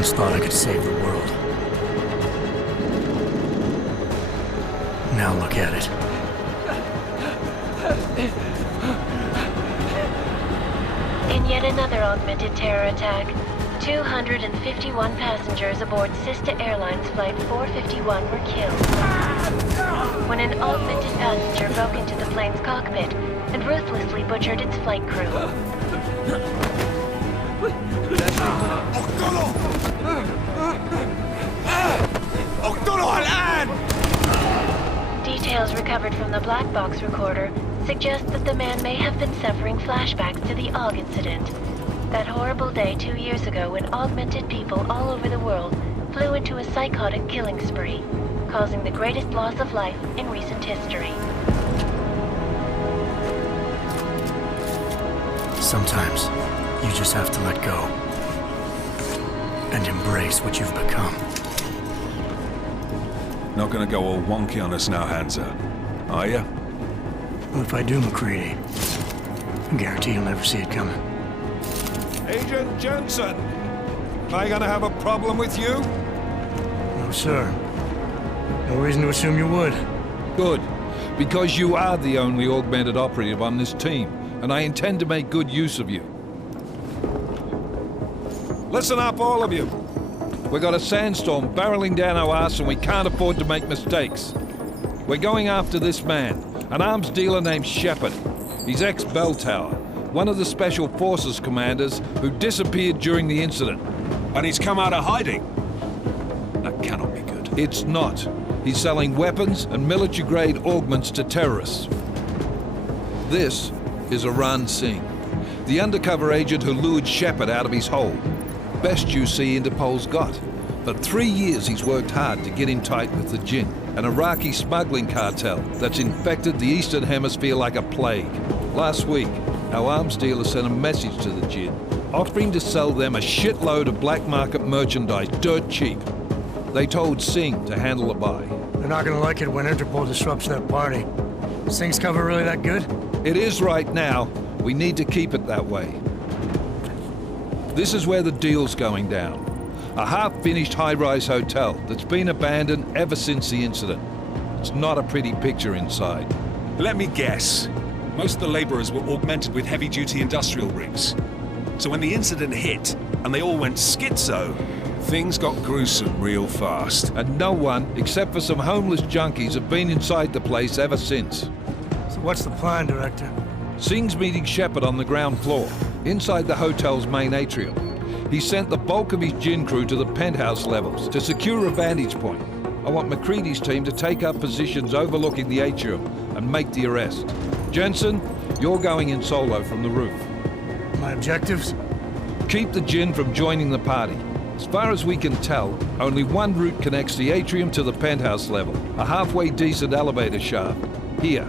once thought I could save the world. Now look at it. In yet another augmented terror attack, 251 passengers aboard Sister Airlines Flight 451 were killed when an augmented passenger broke into the plane's cockpit and ruthlessly butchered its flight crew. Details recovered from the black box recorder suggest that the man may have been suffering flashbacks to the AUG incident. That horrible day 2 years ago when augmented people all over the world flew into a psychotic killing spree, causing the greatest loss of life in recent history. Sometimes, you just have to let go. And embrace what you've become. Not gonna go all wonky on us now, Hansa, are ya? Well, if I do, McCready, I guarantee you'll never see it coming. Agent Jensen! Am I gonna have a problem with you? No, sir. No reason to assume you would. Good, because you are the only augmented operative on this team, and I intend to make good use of you. Listen up, all of you. We've got a sandstorm barreling down our arse and we can't afford to make mistakes. We're going after this man, an arms dealer named Shepard. He's ex-Bell Tower, one of the Special Forces commanders who disappeared during the incident. And he's come out of hiding. That cannot be good. It's not. He's selling weapons and military-grade augments to terrorists. This is Iran Singh, the undercover agent who lured Shepard out of his hole. Best you see Interpol's got. For 3 years he's worked hard to get in tight with the Jinn, an Iraqi smuggling cartel that's infected the Eastern Hemisphere like a plague. Last week, our arms dealer sent a message to the Jinn, offering to sell them a shitload of black market merchandise dirt cheap. They told Singh to handle the buy. They're not gonna like it when Interpol disrupts that party. Singh's cover really that good? It is right now. We need to keep it that way. This is where the deal's going down. A half-finished high-rise hotel that's been abandoned ever since the incident. It's not a pretty picture inside. Let me guess. Most of the laborers were augmented with heavy-duty industrial rigs. So when the incident hit, and they all went schizo, things got gruesome real fast. And no one, except for some homeless junkies, have been inside the place ever since. So what's the plan, Director? Singh's meeting Shepard on the ground floor, inside the hotel's main atrium. He sent the bulk of his Jinn crew to the penthouse levels to secure a vantage point. I want McCready's team to take up positions overlooking the atrium and make the arrest. Jensen, you're going in solo from the roof. My objectives? Keep the Jinn from joining the party. As far as we can tell, only one route connects the atrium to the penthouse level, a halfway decent elevator shaft. Here.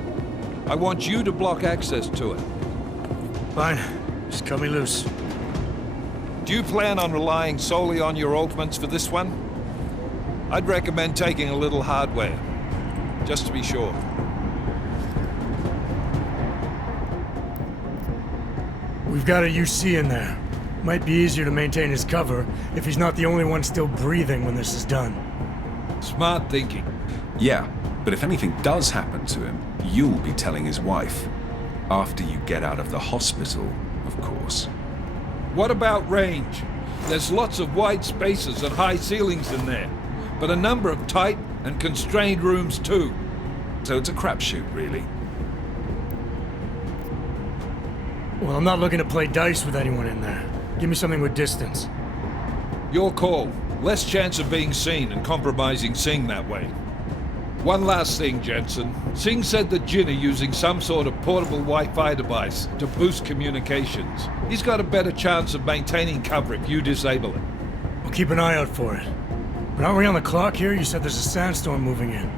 I want you to block access to it. Fine. Just cut me loose. Do you plan on relying solely on your augments for this one? I'd recommend taking a little hardware, just to be sure. We've got a UC in there. Might be easier to maintain his cover if he's not the only one still breathing when this is done. Smart thinking. Yeah, but if anything does happen to him, you'll be telling his wife. After you get out of the hospital, of course. What about range? There's lots of wide spaces and high ceilings in there, but a number of tight and constrained rooms too. So it's a crapshoot, really. Well, I'm not looking to play dice with anyone in there. Give me something with distance. Your call. Less chance of being seen and compromising Singh that way. One last thing, Jensen. Singh said the Jinn are using some sort of portable Wi-Fi device to boost communications. He's got a better chance of maintaining cover if you disable it. We'll keep an eye out for it. But aren't we on the clock here? You said there's a sandstorm moving in.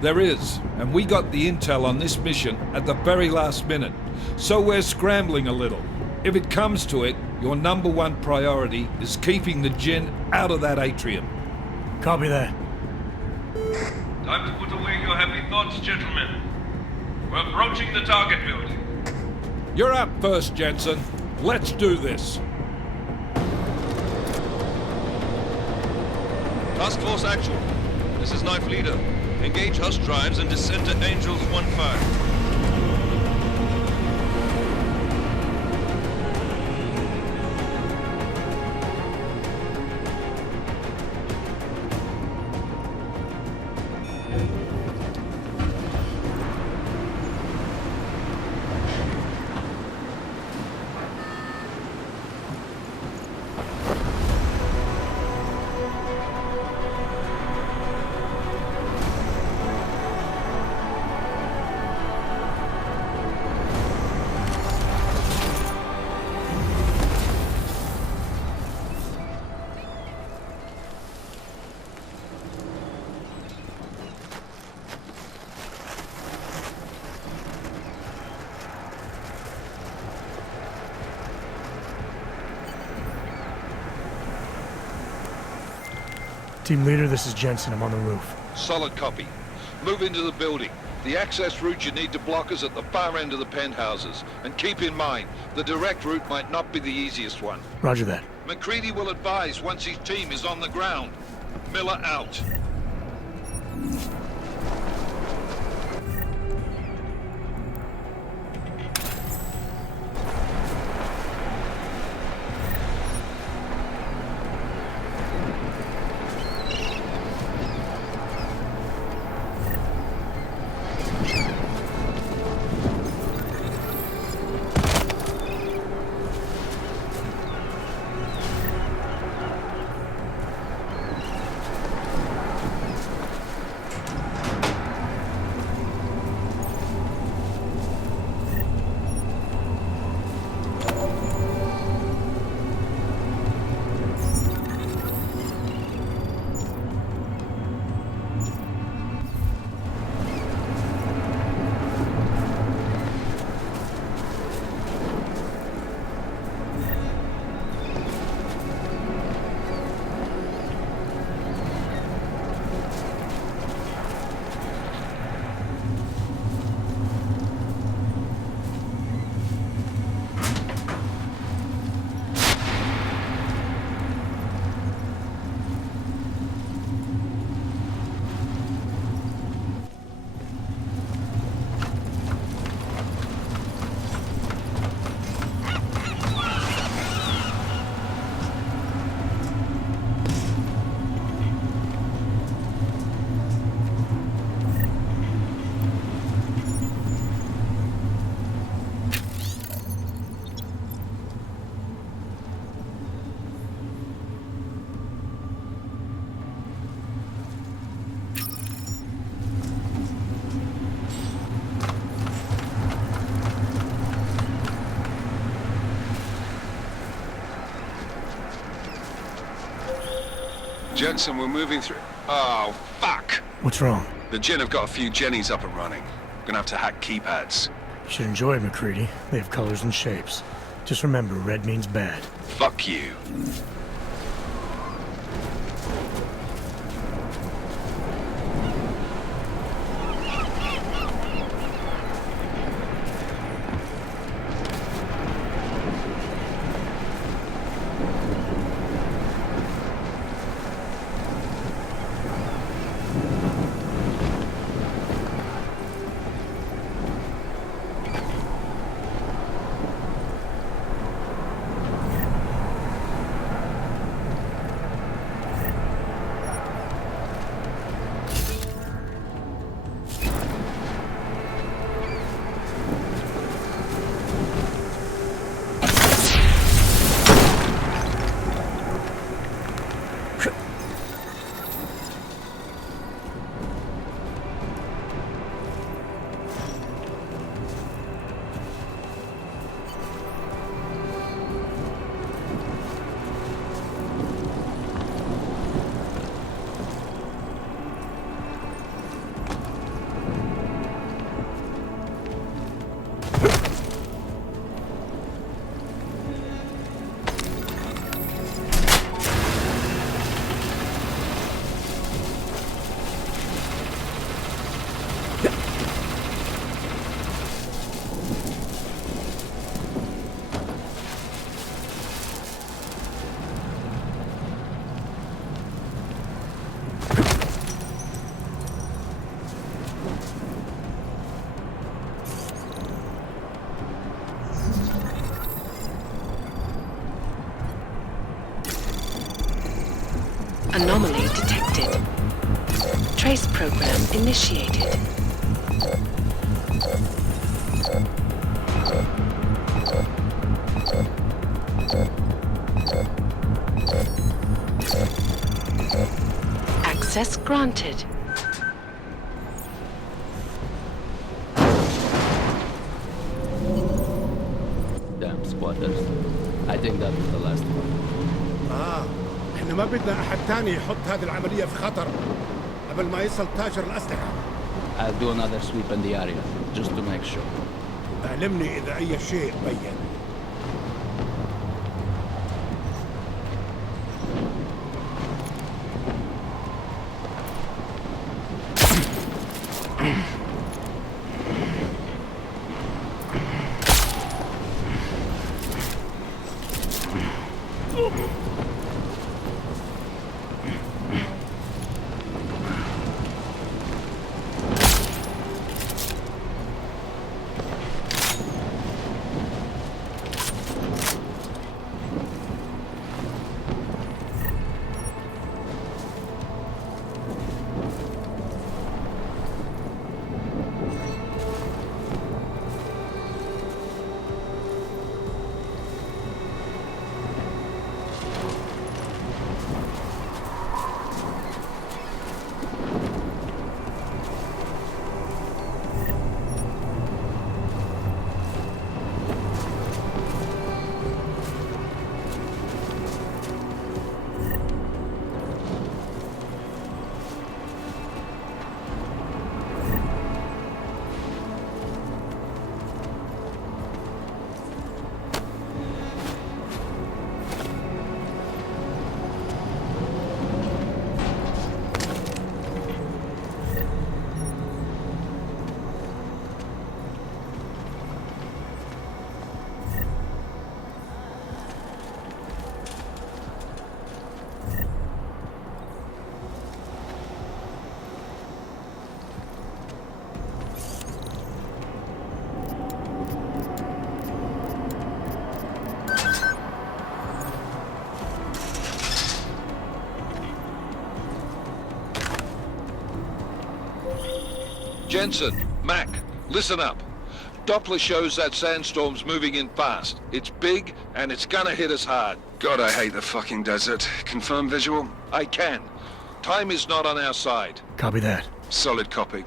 There is, and we got the intel on this mission at the very last minute. So we're scrambling a little. If it comes to it, your number one priority is keeping the Jinn out of that atrium. Copy that. Time to put away your happy thoughts, gentlemen. We're approaching the target building. You're up first, Jensen. Let's do this. Task Force Actual. This is Knife Leader. Engage Hush drives and descend to Angels 1-5. Team leader, this is Jensen. I'm on the roof. Solid copy. Move into the building. The access route you need to block is at the far end of the penthouses. And keep in mind, the direct route might not be the easiest one. Roger that. McCready will advise once his team is on the ground. Miller out. Jensen, we're moving through... Oh, fuck! What's wrong? The Jinn have got a few Jennies up and running. Gonna have to hack keypads. You should enjoy it, McCready. They have colors and shapes. Just remember, red means bad. Fuck you. Anomaly detected. Trace program initiated. Access granted. Damn squatters. I think that was the last one. احنا ما بدنا احد تاني يحط هذه العملية في خطر قبل ما يصل تاجر الأسلحة. I'll do another sweep in the area, just to make sure. اعلمني إذا أي شيء بين. Jensen, Mac, listen up. Doppler shows that sandstorm's moving in fast. It's big, and it's gonna hit us hard. God, I hate the fucking desert. Confirm visual? I can. Time is not on our side. Copy that. Solid copy.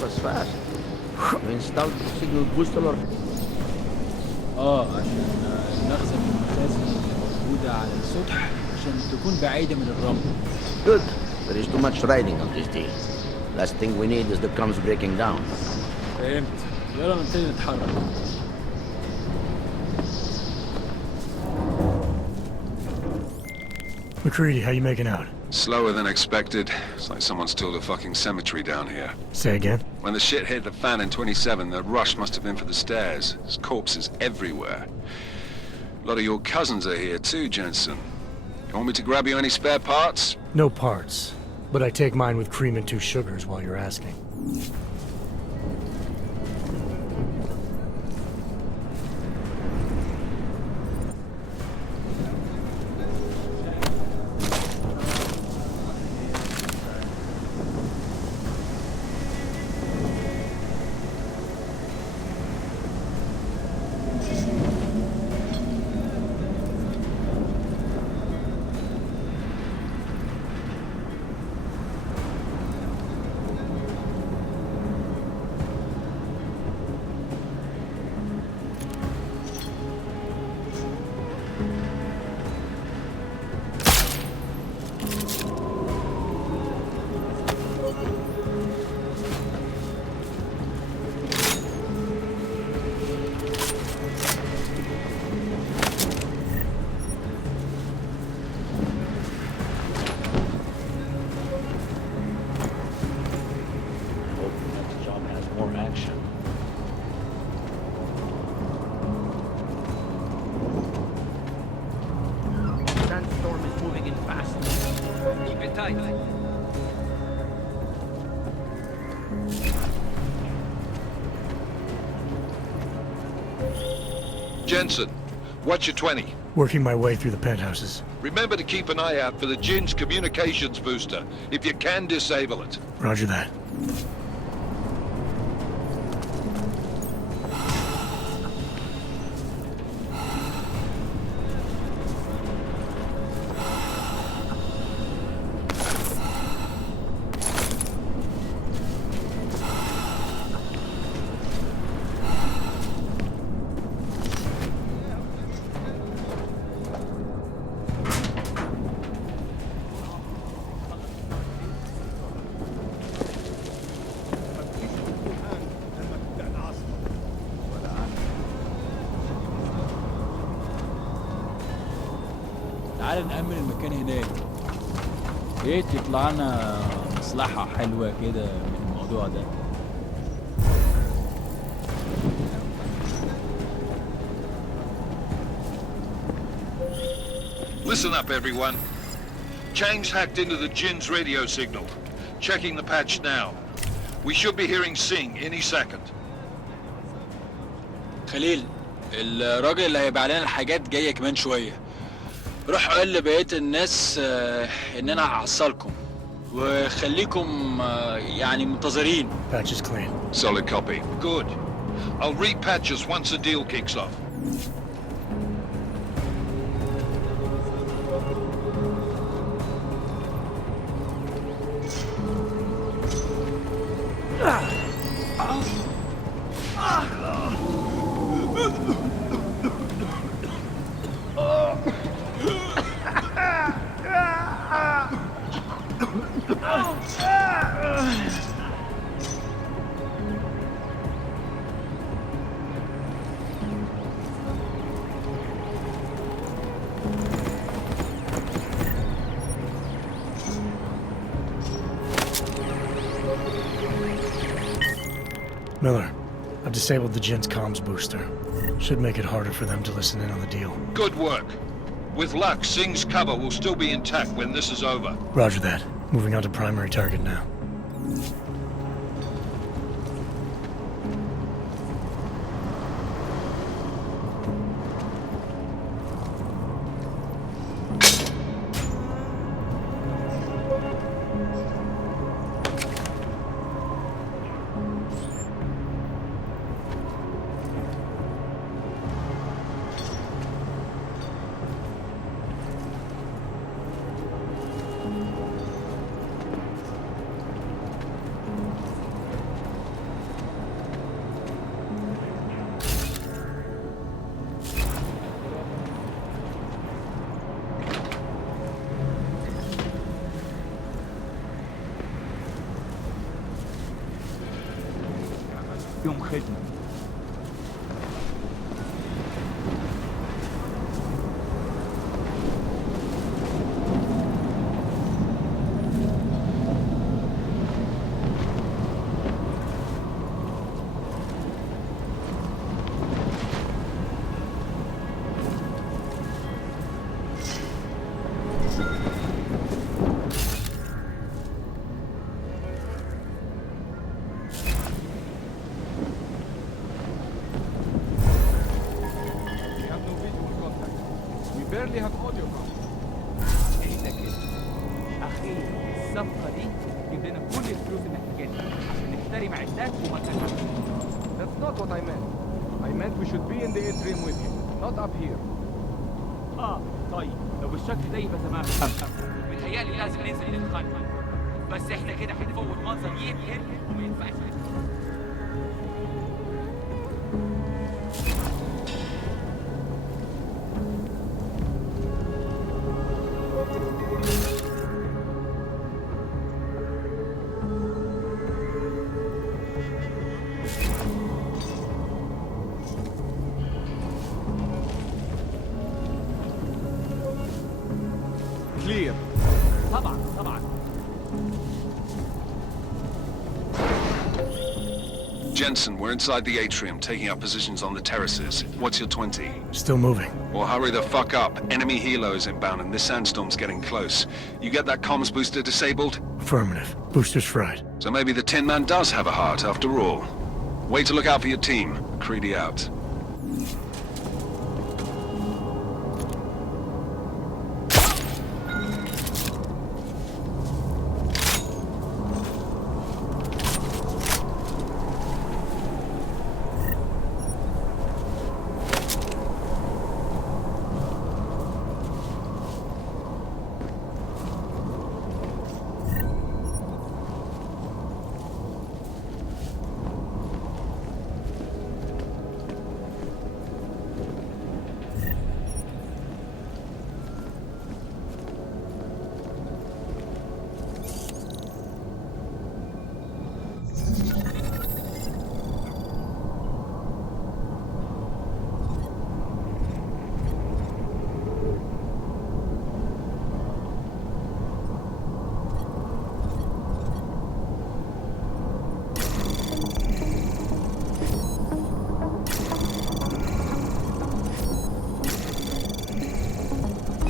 Was fast. You installed signal booster or... عشان نخزن المخازن الموجودة على السطح عشان تكون بعيدة من الرمل. Good. There is too much riding on this deal. Last thing we need is the comms breaking down. فهمت. يلا نبتدي نتحرك. McCready, how you making out? Slower than expected. It's like someone's tilled a fucking cemetery down here. Say again? When the shit hit the fan in 27, the rush must have been for the stairs. There's corpses everywhere. A lot of your cousins are here too, Jensen. You want me to grab you any spare parts? No parts. But I take mine with cream and 2 sugars while you're asking. Sandstorm is moving in fast. Keep it tight. Jensen, what's your 20? Working my way through the penthouses. Remember to keep an eye out for the Jin's communications booster. If you can, disable it. Roger that. تعال نأمن المكان هناك. ايه يطلع لنا مصلحة حلوة كده من الموضوع ده. Listen up, everyone. Chang's hacked into the Jin's radio signal. Checking the patch now. We should be hearing Sing any second. خليل، الراجل اللي هيبيع لنا الحاجات جاية كمان شوية. روح قول لبقية الناس ان انا هحصلكم وخليكم يعني منتظرين. Patch is clean. Solid copy. Good. I'll repatch us once the deal kicks off. Miller, I've disabled the Jin's comms booster. Should make it harder for them to listen in on the deal. Good work. With luck, Sing's cover will still be intact when this is over. Roger that. Moving on to primary target now. يوم خدمة. barely have audio. احنا كده اخيرا الصفقه دي تجيب لنا كل الفلوس اللي محتاجينها عشان نشتري معدات ومكانها. That's not what I meant. I meant we should be in the atrium with him, not up here. طيب لو بالشكل ده يبقى تمام. متهيألي لازم ننزل نتخانق، بس احنا كده هنفوت منظر يبهر وما ينفعش نتخانق. Clear. طبعا. Jensen, we're inside the atrium, taking up positions on the terraces. What's your 20? Still moving. Well, hurry the fuck up. Enemy helos inbound and this sandstorm's getting close. You get that comms booster disabled? Affirmative. Booster's fried. So maybe the Tin Man does have a heart after all. Way to look out for your team. Creedy out.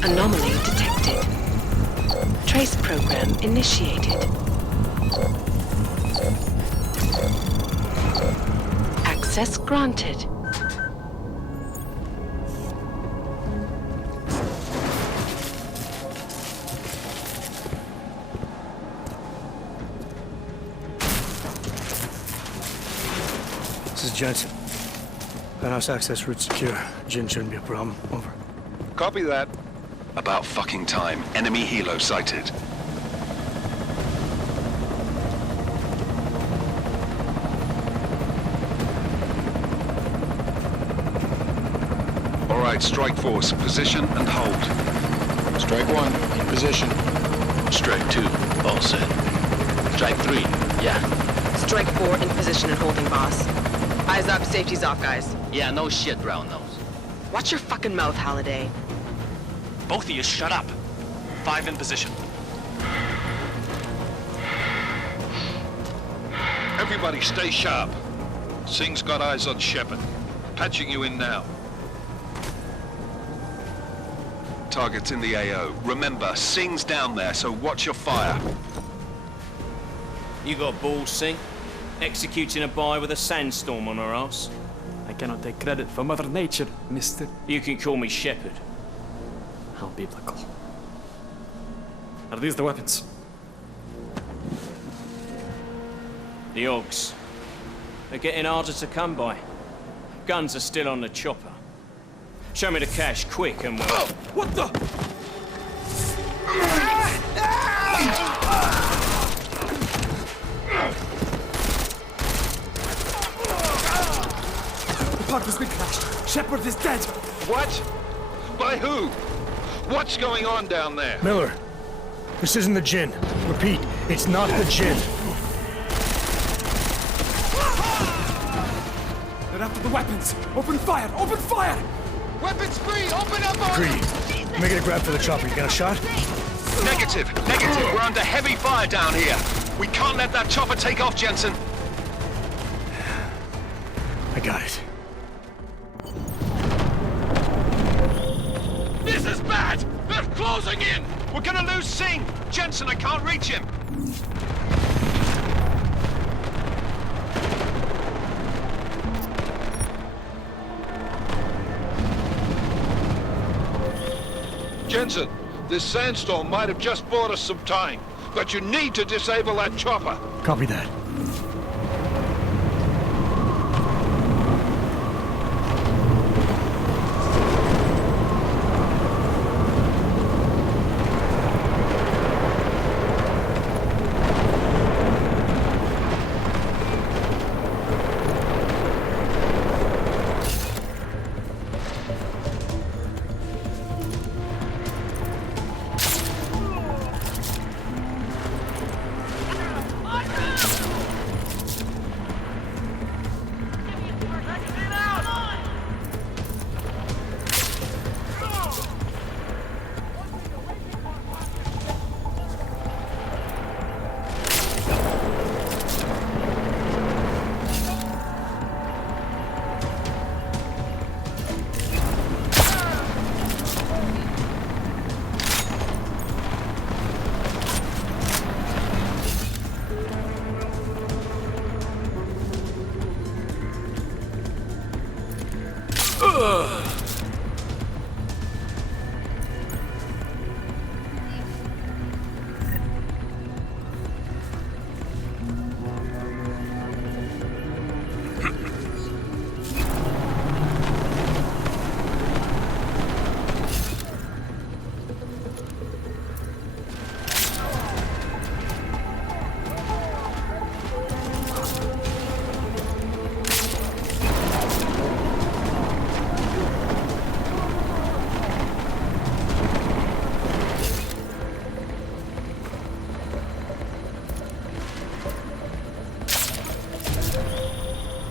Anomaly detected. Trace program initiated. Access granted. This is Jensen. Penthouse access route secure. Jin shouldn't be a problem. Over. Copy that. About fucking time. Enemy helo sighted. All right, strike force. Position and hold. Strike 1, in position. Strike 2, all set. Strike 3, yeah. Strike 4 in position and holding, boss. Eyes up, safety's off, guys. Yeah, no shit, brown nose. Watch your fucking mouth, Halliday. Both of you, shut up. 5 in position. Everybody stay sharp. Singh's got eyes on Shepard. Patching you in now. Target's in the AO. Remember, Singh's down there, so watch your fire. You got balls, Singh? Executing a buy with a sandstorm on our ass? I cannot take credit for Mother Nature, mister. You can call me Shepard. How biblical. Are these the weapons? The Ogs. They're getting harder to come by. Guns are still on the chopper. Show me the cash, quick, and we'll... Oh, what the? The park has been crashed. Shepard is dead. What? By who? What's going on down there? Miller, this isn't the Jinn. Repeat, it's not the Jinn. They're after the weapons. Open fire! Open fire! Weapons free! Open up on Greedy. Make it a grab for the chopper. You got a shot? Negative. Negative. We're under heavy fire down here. We can't let that chopper take off, Jensen. I got it. This is bad! They're closing in! We're gonna lose Singh! Jensen, I can't reach him! Jensen, this sandstorm might have just bought us some time, but you need to disable that chopper. Copy that.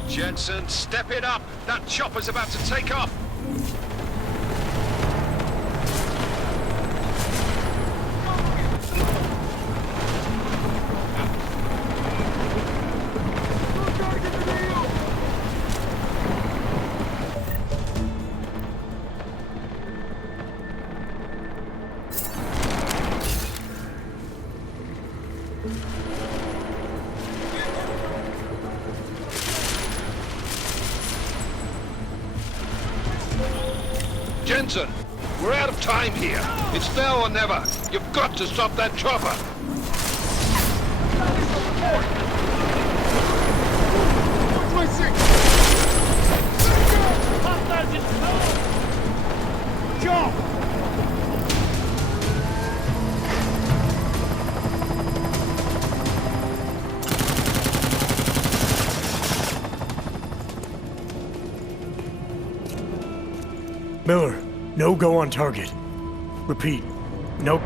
Jensen, step it up! That chopper's about to take off! Jensen, we're out of time here. It's now or never. You've got to stop that chopper. Miller, no go on target. Repeat, no.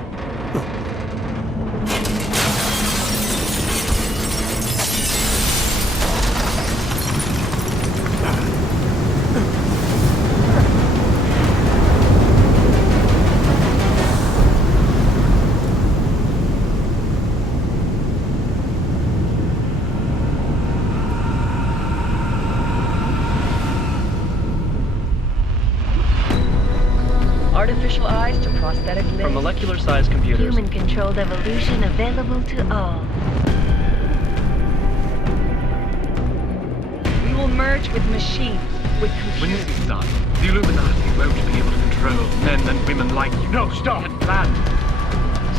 Artificial eyes to prosthetic limbs. From molecular-sized computers. Human-controlled evolution available to all. We will merge with machines, with computers. When this is done, the Illuminati won't be able to control men and women like you. No, stop! And planned.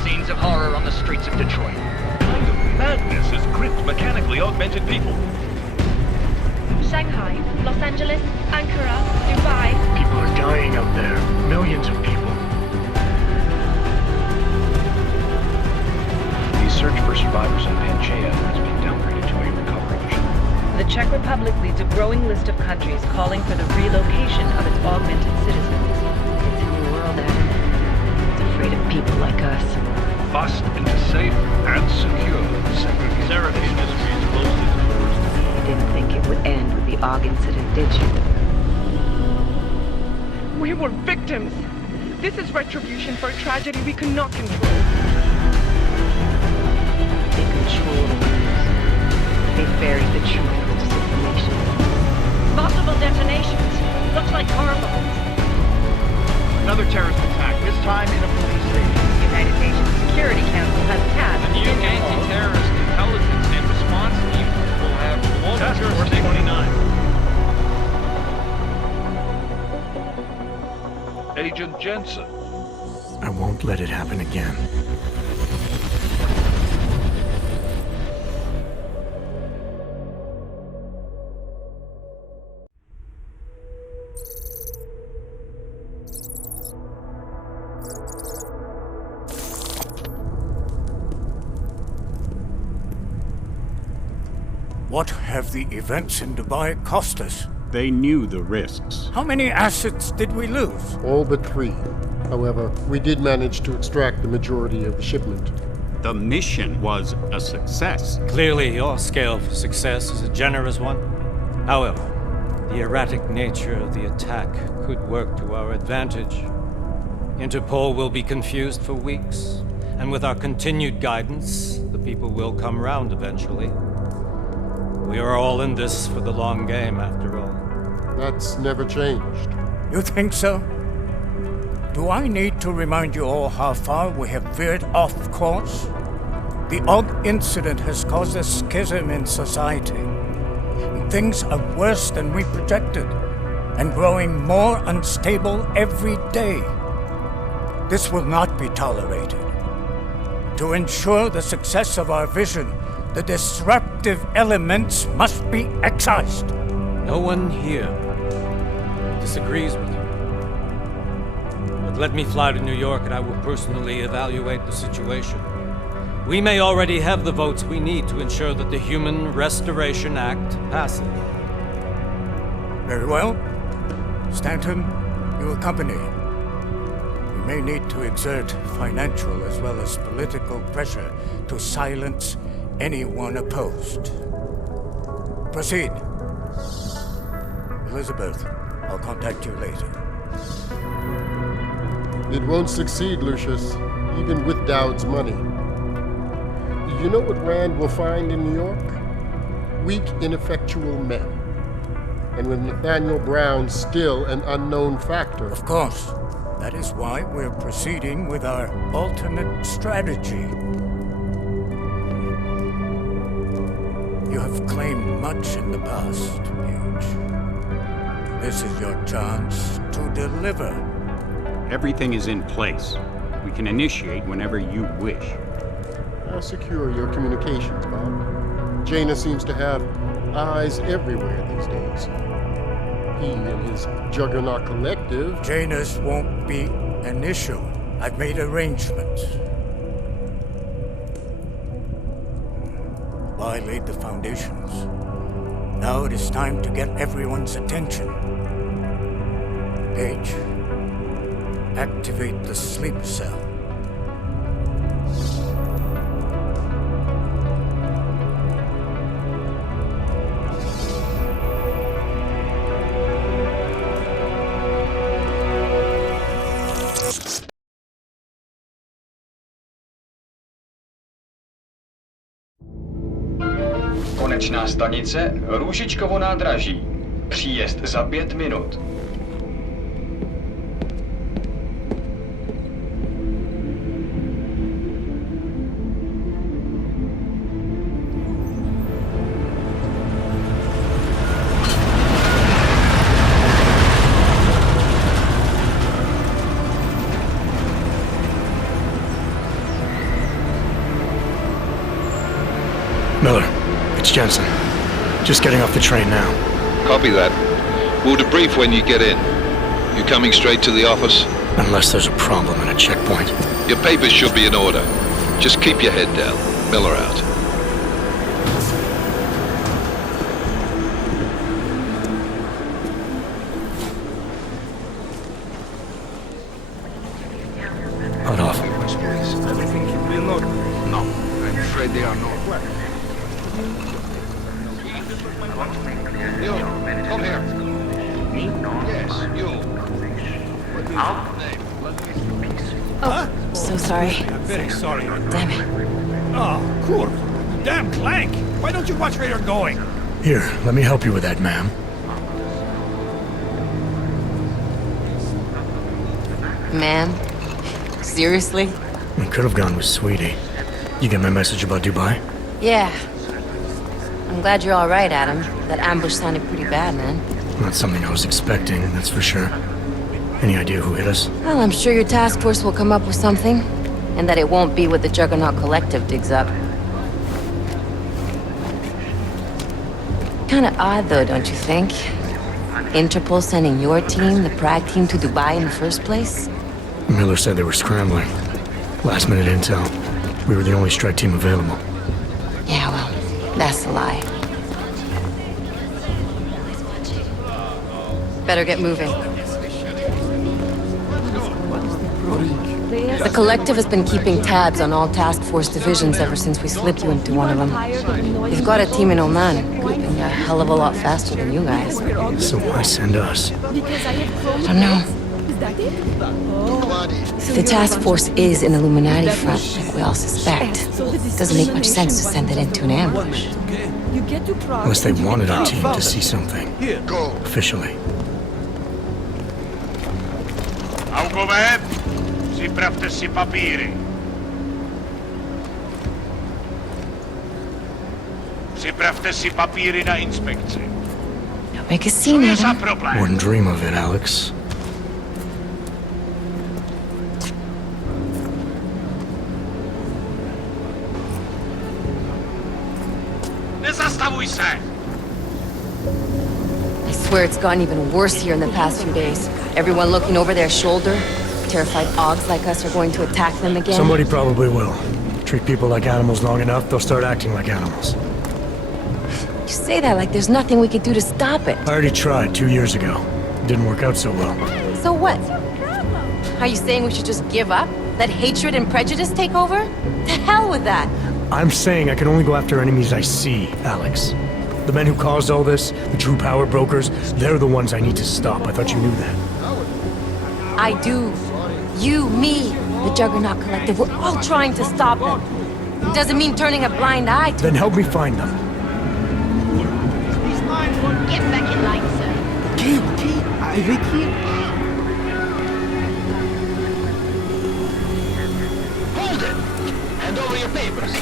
Scenes of horror on the streets of Detroit. Kind of madness has gripped mechanically augmented people. Shanghai, Los Angeles, Ankara, Dubai. People are dying out there. Millions of people. The search for survivors in Panchaea has been downgraded to a recovery mission. The Czech Republic leads a growing list of countries calling for the relocation of its augmented citizens. It's a new world, Adam. It's afraid of people like us. Bust into safe and secure segregation industries closely to the worst. You didn't think it would end with the AUG incident, did you? We were victims. This is retribution for a tragedy we cannot control. They control the news. They ferry the truth of disinformation. Multiple detonations. Looks like car bombs. Another terrorist attack, this time in a police station. The United Nations Security Council has tasked The new anti-terrorist intelligence and response team will have global jurisdiction. 29. Agent Jensen. I let it happen again. What have the events in Dubai cost us? They knew the risks. How many assets did we lose? All but 3. However, we did manage to extract the majority of the shipment. The mission was a success. Clearly, your scale for success is a generous one. However, the erratic nature of the attack could work to our advantage. Interpol will be confused for weeks, and with our continued guidance, the people will come round eventually. We are all in this for the long game, after all. That's never changed. You think so? Do I need to remind you all how far we have veered off course? The Og incident has caused a schism in society. Things are worse than we projected, and growing more unstable every day. This will not be tolerated. To ensure the success of our vision, the disruptive elements must be excised. No one here disagrees with you. But let me fly to New York and I will personally evaluate the situation. We may already have the votes we need to ensure that the Human Restoration Act passes. Very well. Stanton, you accompany. We may need to exert financial as well as political pressure to silence anyone opposed. Proceed. Elizabeth, I'll contact you later. It won't succeed, Lucius, even with Dowd's money. You know what Rand will find in New York? Weak, ineffectual men. And with Nathaniel Brown still an unknown factor. Of course. That is why we're proceeding with our alternate strategy. You have claimed much in the past, Paige. This is your chance to deliver. Everything is in place. We can initiate whenever you wish. How secure are your communications, Bob? Jaina seems to have eyes everywhere these days. He and his Juggernaut Collective... Jaina's won't be an issue. I've made arrangements. I laid the foundations. Now it is time to get everyone's attention. Paige, activate the sleep cell. Konečná stanice Růžičkovo nádraží. Příjezd za 5 minut. Miller, it's Jensen. Just getting off the train now. Copy that. We'll debrief when you get in. You coming straight to the office? Unless there's a problem at a checkpoint. Your papers should be in order. Just keep your head down. Miller out. Hold off. Everything should be in order. No, I'm afraid they are not. You, come here. Me? Yes, you. What is your name? Oh, so sorry. I'm very sorry. Damn it. Oh, cool. Damn Clank! Why don't you watch where you're going? Here, let me help you with that, ma'am. Ma'am? Seriously? I could have gone with Sweetie. You get my message about Dubai? Yeah. I'm glad you're all right, Adam. That ambush sounded pretty bad, man. Not something I was expecting, that's for sure. Any idea who hit us? Well, I'm sure your task force will come up with something. And that it won't be what the Juggernaut Collective digs up. Kinda odd though, don't you think? Interpol sending your team, the Prague team, to Dubai in the first place? Miller said they were scrambling. Last minute intel. We were the only strike team available. Yeah, well, that's a lie. Better get moving. The Collective has been keeping tabs on all task force divisions ever since we slipped you into one of them. You've got a team in Oman, moving a hell of a lot faster than you guys. So why send us? I don't know. If the task force is an Illuminati front, like we all suspect, it doesn't make much sense to send it into an ambush. Unless they wanted our team to see something. Officially. Sprawdźcie si papiery. Sprawdźcie si papiery na inspekcję. Don't make a scene, Adam. Wouldn't dream of it, Alex. Nie zastawuj się! I swear it's gotten even worse here in the past few days. Everyone looking over their shoulder. Terrified Augs like us are going to attack them again. Somebody probably will. Treat people like animals long enough, they'll start acting like animals. You say that like there's nothing we could do to stop it. I already tried 2 years ago. It didn't work out so well. So what? Are you saying we should just give up? Let hatred and prejudice take over? To hell with that! I'm saying I can only go after enemies I see, Alex. The men who caused all this, the true power brokers, they're the ones I need to stop. I thought you knew that. I do. You, me, the Juggernaut Collective, we're all trying to stop them. It doesn't mean turning a blind eye to Then help me find them. Get back in line, sir. Okay, avec you. Hold it! Hand over your papers.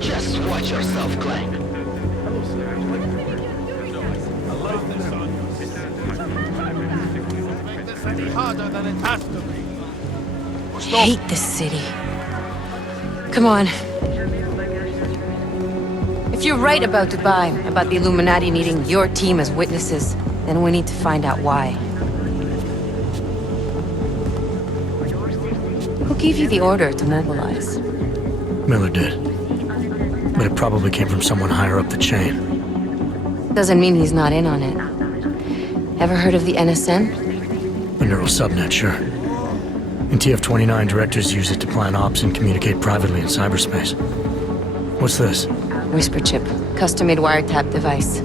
Just watch yourself, Clank. I hate this city. Come on. If you're right about Dubai, about the Illuminati needing your team as witnesses, then we need to find out why. Who gave you the order to mobilize? Miller did. But it probably came from someone higher up the chain. Doesn't mean he's not in on it. Ever heard of the NSN? A neural subnet, sure. In TF-29, directors use it to plan ops and communicate privately in cyberspace. What's this? Whisper chip. Custom-made wiretap device.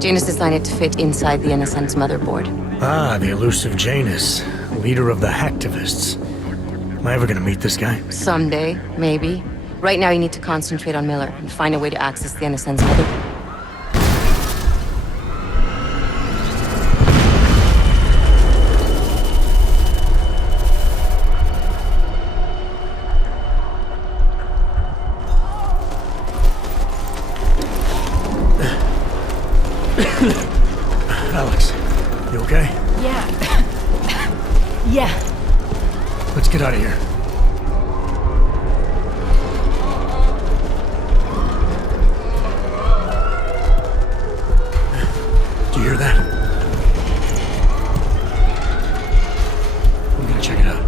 Janus designed it to fit inside the NSN's motherboard. Ah, the elusive Janus. Leader of the hacktivists. Am I ever gonna meet this guy? Someday, maybe. Right now you need to concentrate on Miller and find a way to access the NSN's motherboard. Alex, you okay? Yeah. Yeah. Let's get out of here. Do you hear that? I'm gonna check it out.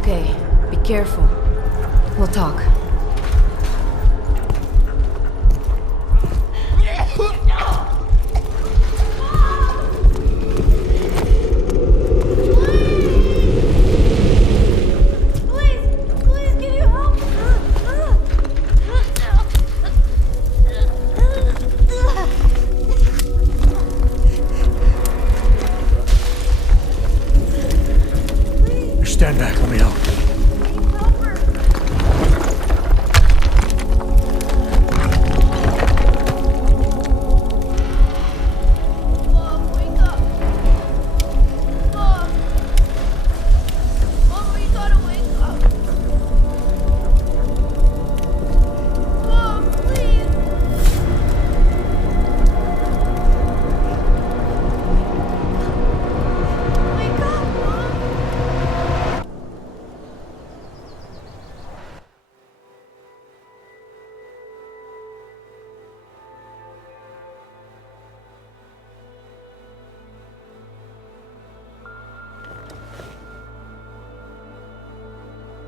Okay, be careful. We'll talk. Stand back, let me help.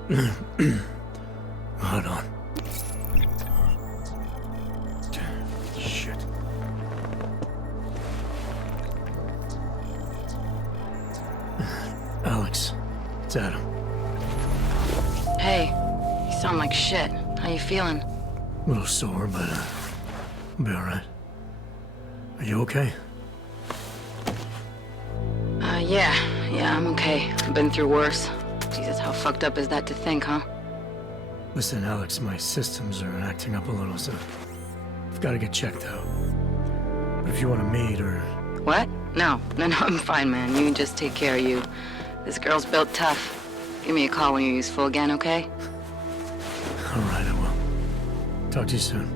Hold on. Shit. Alex, it's Adam. Hey, you sound like shit. How you feeling? A little sore, but I'll be alright. Are you okay? Yeah, I'm okay. I've been through worse. Jesus, how fucked up is that to think, huh? Listen, Alex, my systems are acting up a little, so I've got to get checked out. But if you want to meet or... What? No, I'm fine, man. You just take care of you. This girl's built tough. Give me a call when you're useful again, okay? Alright, I will. Talk to you soon.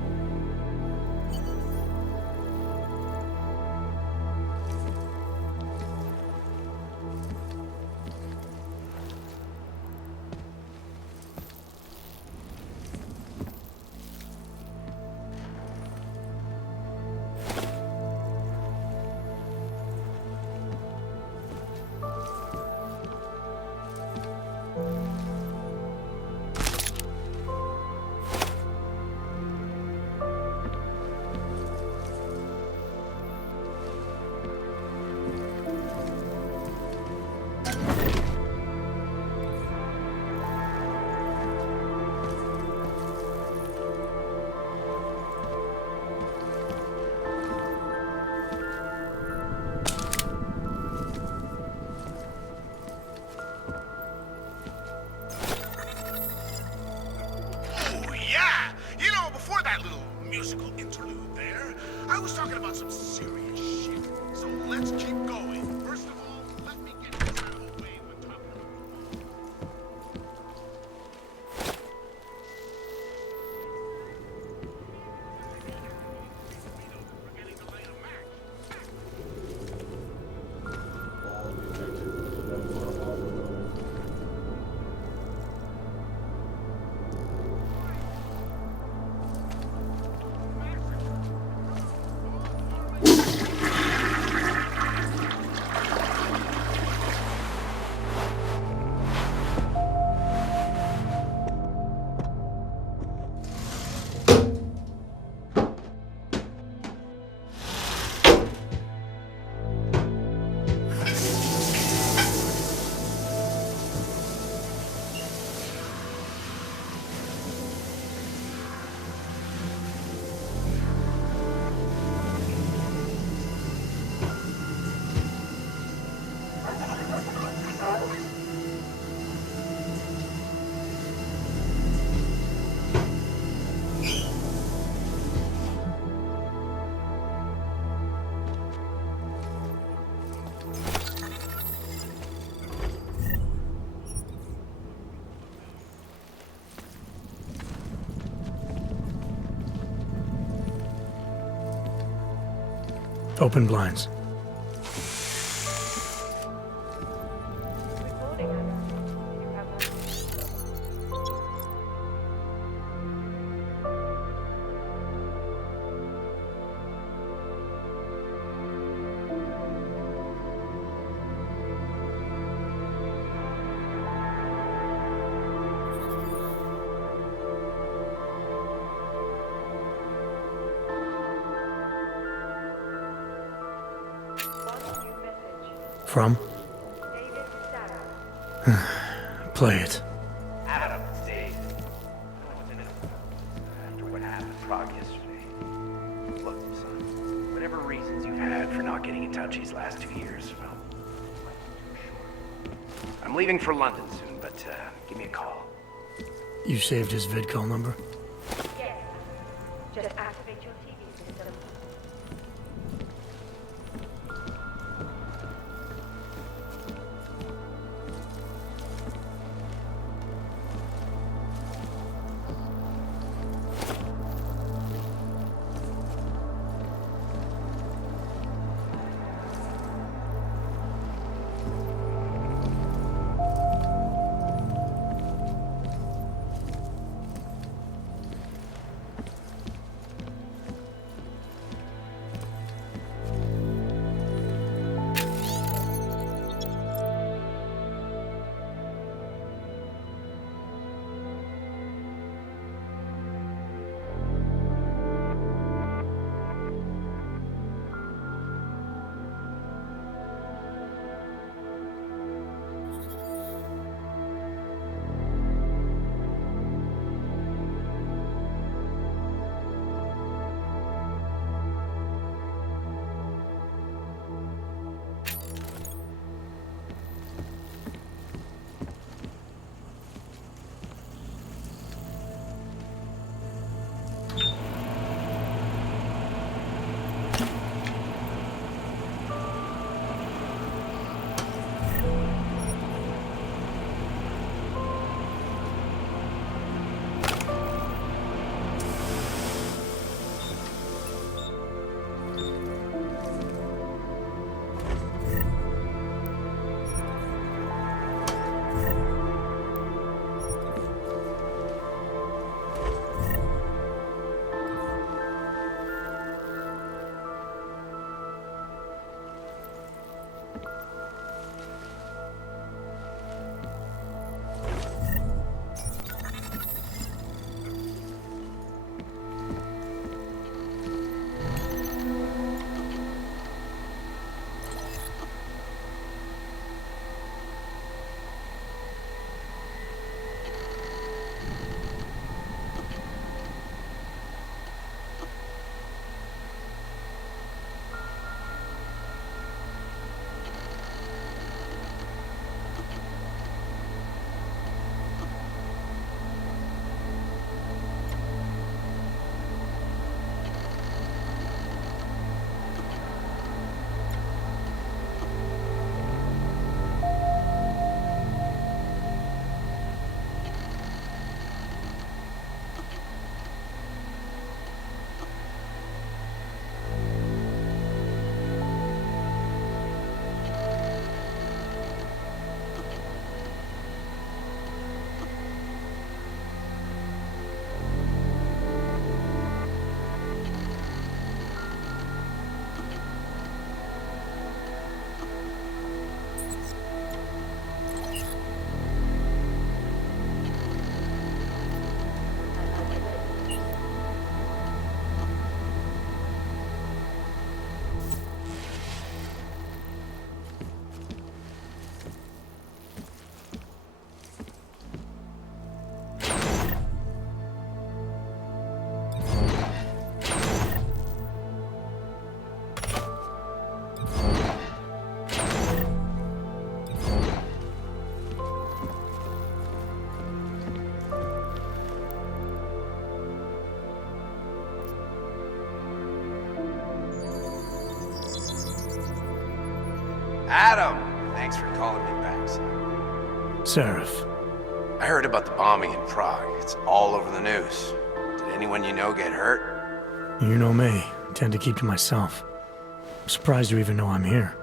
Musical interlude there. I was talking about some serious shit. So let's keep going. First of all, let me get this out of the way when talking Open blinds. From? Play it. Adam, it's Dave. What's in it? After what happened to Prague yesterday. Look, son, whatever reasons you've had for not getting in touch these last 2 years, well, I'm leaving for London soon, but give me a call. You saved his vidcall number? Yes. Just activate your TV system. Adam! Thanks for calling me back, son. Seraph. I heard about the bombing in Prague. It's all over the news. Did anyone you know get hurt? You know me. I tend to keep to myself. I'm surprised you even know I'm here.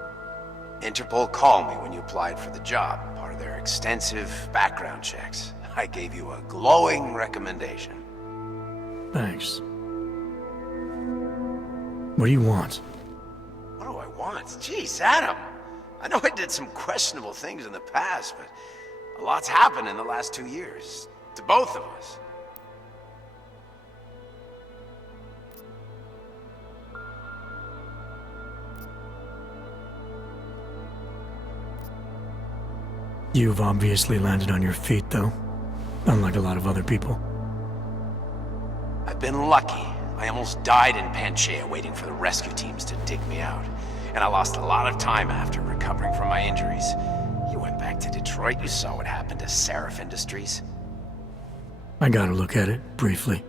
Interpol called me when you applied for the job, part of their extensive background checks. I gave you a glowing recommendation. Thanks. What do you want? What do I want? Jeez, Adam! I know I did some questionable things in the past, but a lot's happened in the last 2 years. To both of us. You've obviously landed on your feet, though. Unlike a lot of other people. I've been lucky. I almost died in Panchaea waiting for the rescue teams to dig me out. And I lost a lot of time after recovering from my injuries. You went back to Detroit, you saw what happened to Seraph Industries. I got a look at it, briefly.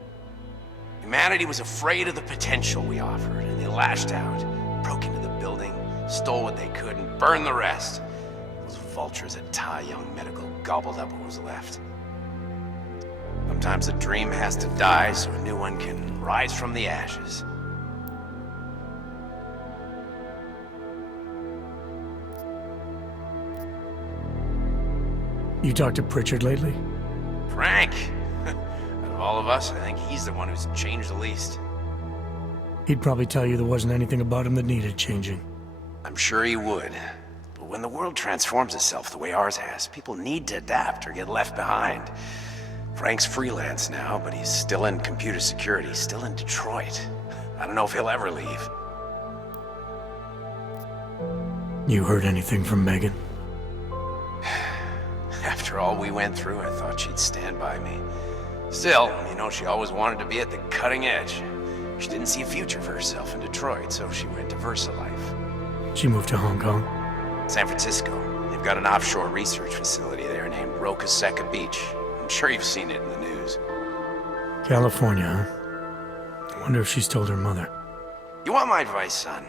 Humanity was afraid of the potential we offered, and they lashed out. Broke into the building, stole what they could, and burned the rest. Those vultures at Tai Young Medical gobbled up what was left. Sometimes a dream has to die so a new one can rise from the ashes. You talked to Pritchard lately? Frank! Out of all of us, I think he's the one who's changed the least. He'd probably tell you there wasn't anything about him that needed changing. I'm sure he would. But when the world transforms itself the way ours has, people need to adapt or get left behind. Frank's freelance now, but he's still in computer security, still in Detroit. I don't know if he'll ever leave. You heard anything from Megan? After all we went through, I thought she'd stand by me. Still, you know, she always wanted to be at the cutting edge. She didn't see a future for herself in Detroit, so she went to VersaLife. She moved to Hong Kong? San Francisco. They've got an offshore research facility there named Roca Seca Beach. I'm sure you've seen it in the news. California, huh? I wonder if she's told her mother. You want my advice, son?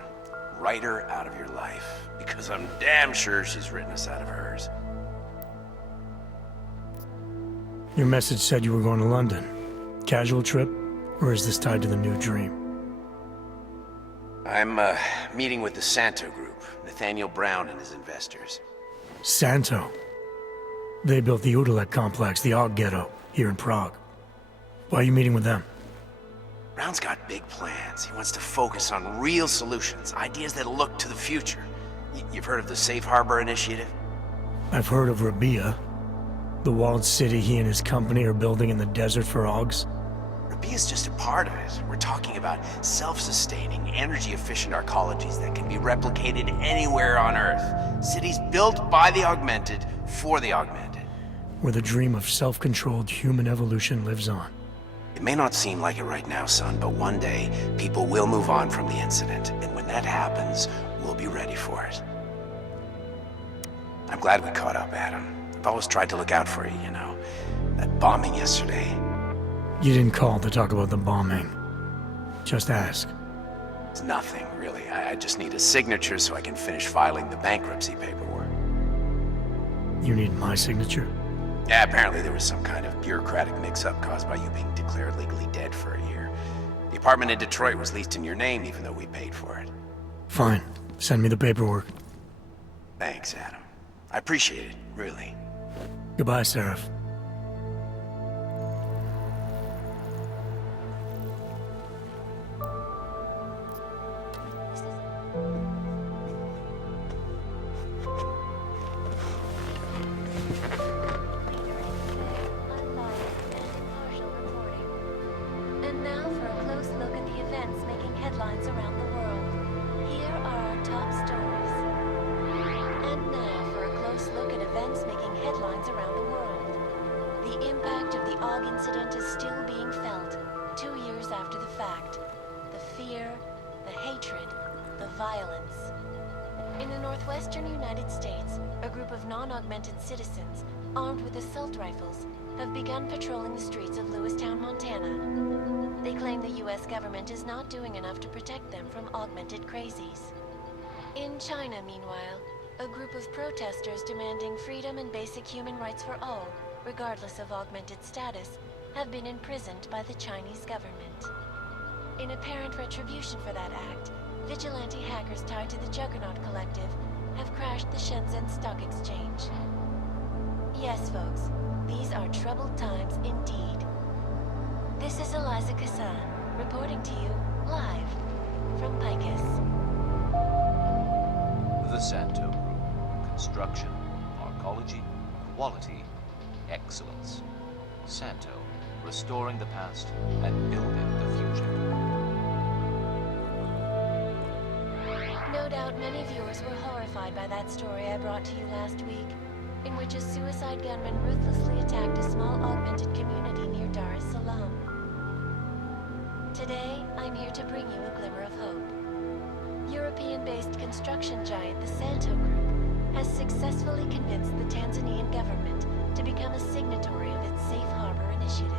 Write her out of your life, because I'm damn sure she's written us out of hers. Your message said you were going to London. Casual trip? Or is this tied to the new dream? I'm, meeting with the Santo Group, Nathaniel Brown and his investors. Santo? They built the Udalek complex, the Og Ghetto, here in Prague. Why are you meeting with them? Brown's got big plans. He wants to focus on real solutions, ideas that look to the future. You've heard of the Safe Harbor Initiative? I've heard of Rabia, the walled city he and his company are building in the desert for Augs. Rabia's just a part of it. We're talking about self-sustaining, energy-efficient arcologies that can be replicated anywhere on Earth. Cities built by the augmented, for the augmented. Where the dream of self-controlled human evolution lives on. It may not seem like it right now, son, but one day, people will move on from the incident, and when that happens, we'll be ready for it. I'm glad we caught up, Adam. I've always tried to look out for you, you know. That bombing yesterday. You didn't call to talk about the bombing. Just ask. It's nothing, really. I just need a signature so I can finish filing the bankruptcy paperwork. You need my signature? Yeah, apparently there was some kind of bureaucratic mix-up caused by you being declared legally dead for a year. The apartment in Detroit was leased in your name, even though we paid for it. Fine. Send me the paperwork. Thanks, Adam. I appreciate it, really. Goodbye, Seraph. And now for a close look at the events making headlines around the world. Here are our top stories. And now for a close look at events making headlines around the world. The impact of the Og incident is still being felt, 2 years after the fact. The fear, the hatred, the violence. In the northwestern United States, a group of non-augmented citizens, armed with assault rifles, have begun patrolling the streets of Lewistown, Montana. They claim the U.S. government is not doing enough to protect them from augmented crazies. In China, meanwhile, a protesters demanding freedom and basic human rights for all, regardless of augmented status, have been imprisoned by the Chinese government. In apparent retribution for that act, vigilante hackers tied to the Juggernaut Collective have crashed the Shenzhen Stock Exchange. Yes, folks, these are troubled times indeed. This is Eliza Kassan, reporting to you live from Picus. The Santo Group. Construction, arcology, quality, excellence. Santo, restoring the past and building the future. No doubt many viewers were horrified by that story I brought to you last week, in which a suicide gunman ruthlessly attacked a small augmented community near Dar es Salaam. Today, I'm here to bring you a glimmer of hope. European-based construction giant the Santo Group has successfully convinced the Tanzanian government to become a signatory of its Safe Harbor initiative.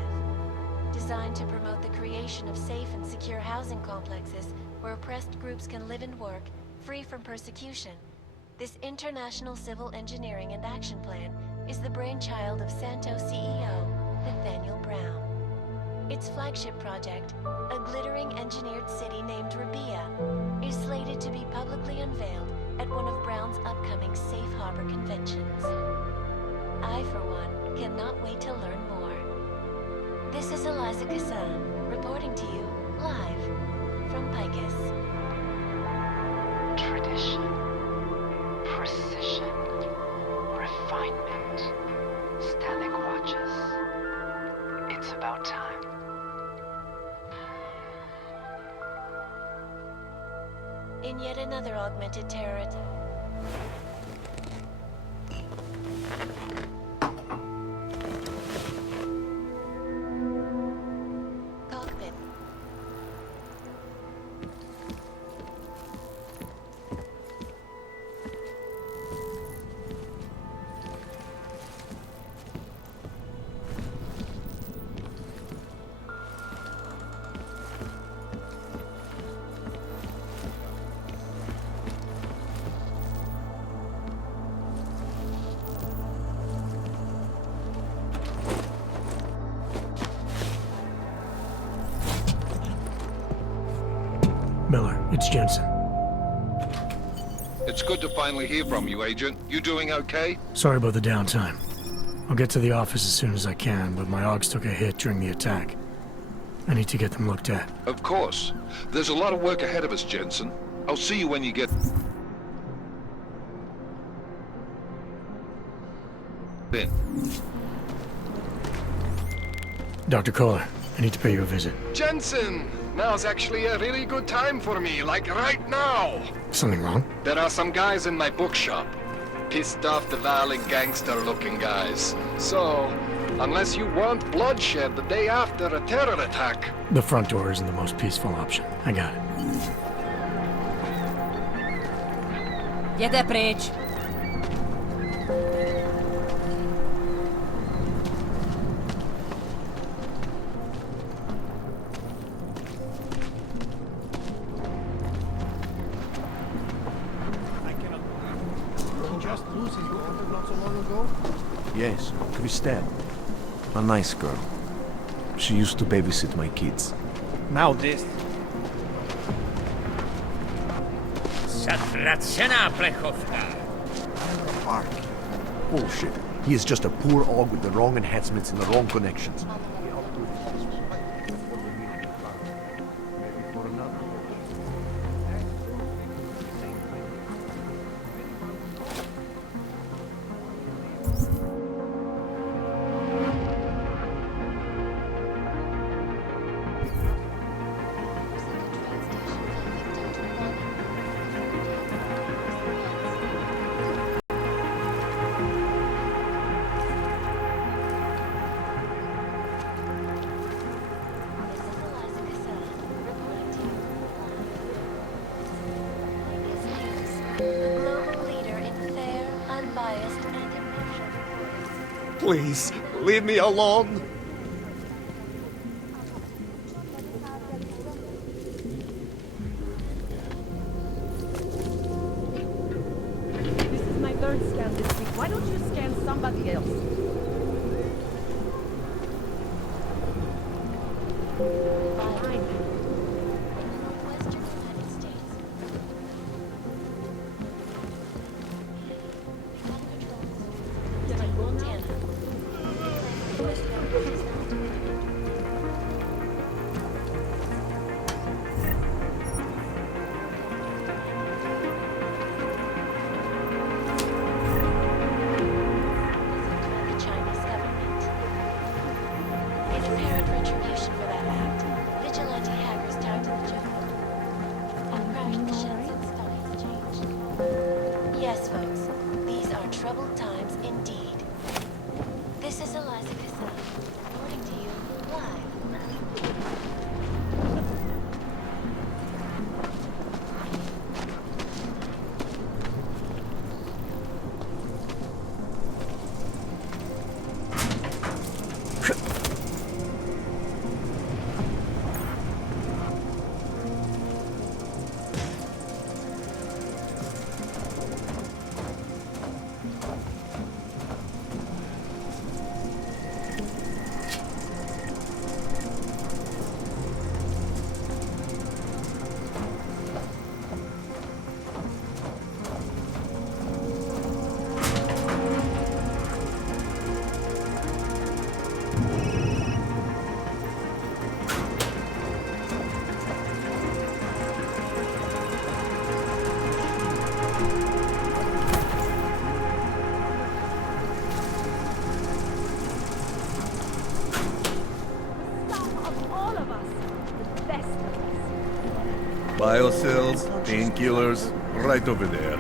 Designed to promote the creation of safe and secure housing complexes where oppressed groups can live and work, free from persecution, this international civil engineering and action plan is the brainchild of Santo CEO, Nathaniel Brown. Its flagship project, a glittering engineered city named Rabia, is slated to be publicly unveiled at one of Brown's upcoming Safe Harbor conventions. I, for one, cannot wait to learn more. This is Eliza Kassan, reporting to you live from Picus. Tradition, precision, refinement, static watches. It's about time. In yet another augmented terror attack. Cockpit. Miller, it's Jensen. It's good to finally hear from you, Agent. You doing okay? Sorry about the downtime. I'll get to the office as soon as I can, but my AUGs took a hit during the attack. I need to get them looked at. Of course. There's a lot of work ahead of us, Jensen. I'll see you when you get in. Dr. Kohler, I need to pay you a visit. Jensen! Now's actually a really good time for me, like right now! Something wrong? There are some guys in my bookshop. Pissed off the Valley gangster-looking guys. So, unless you want bloodshed the day after a terror attack... The front door isn't the most peaceful option. I got it. Jede pryč. Yes, Christelle. A nice girl. She used to babysit my kids. Now this. Zatracena plechowka. Park. Bullshit. He is just a poor AUG with the wrong enhancements and the wrong connections. Please, leave me alone. This is my third scan this week. Why don't you scan somebody else? Yes, folks. These are troubled times indeed. This is Eliza Cassell, reporting to you live. Biocells, painkillers, right over there.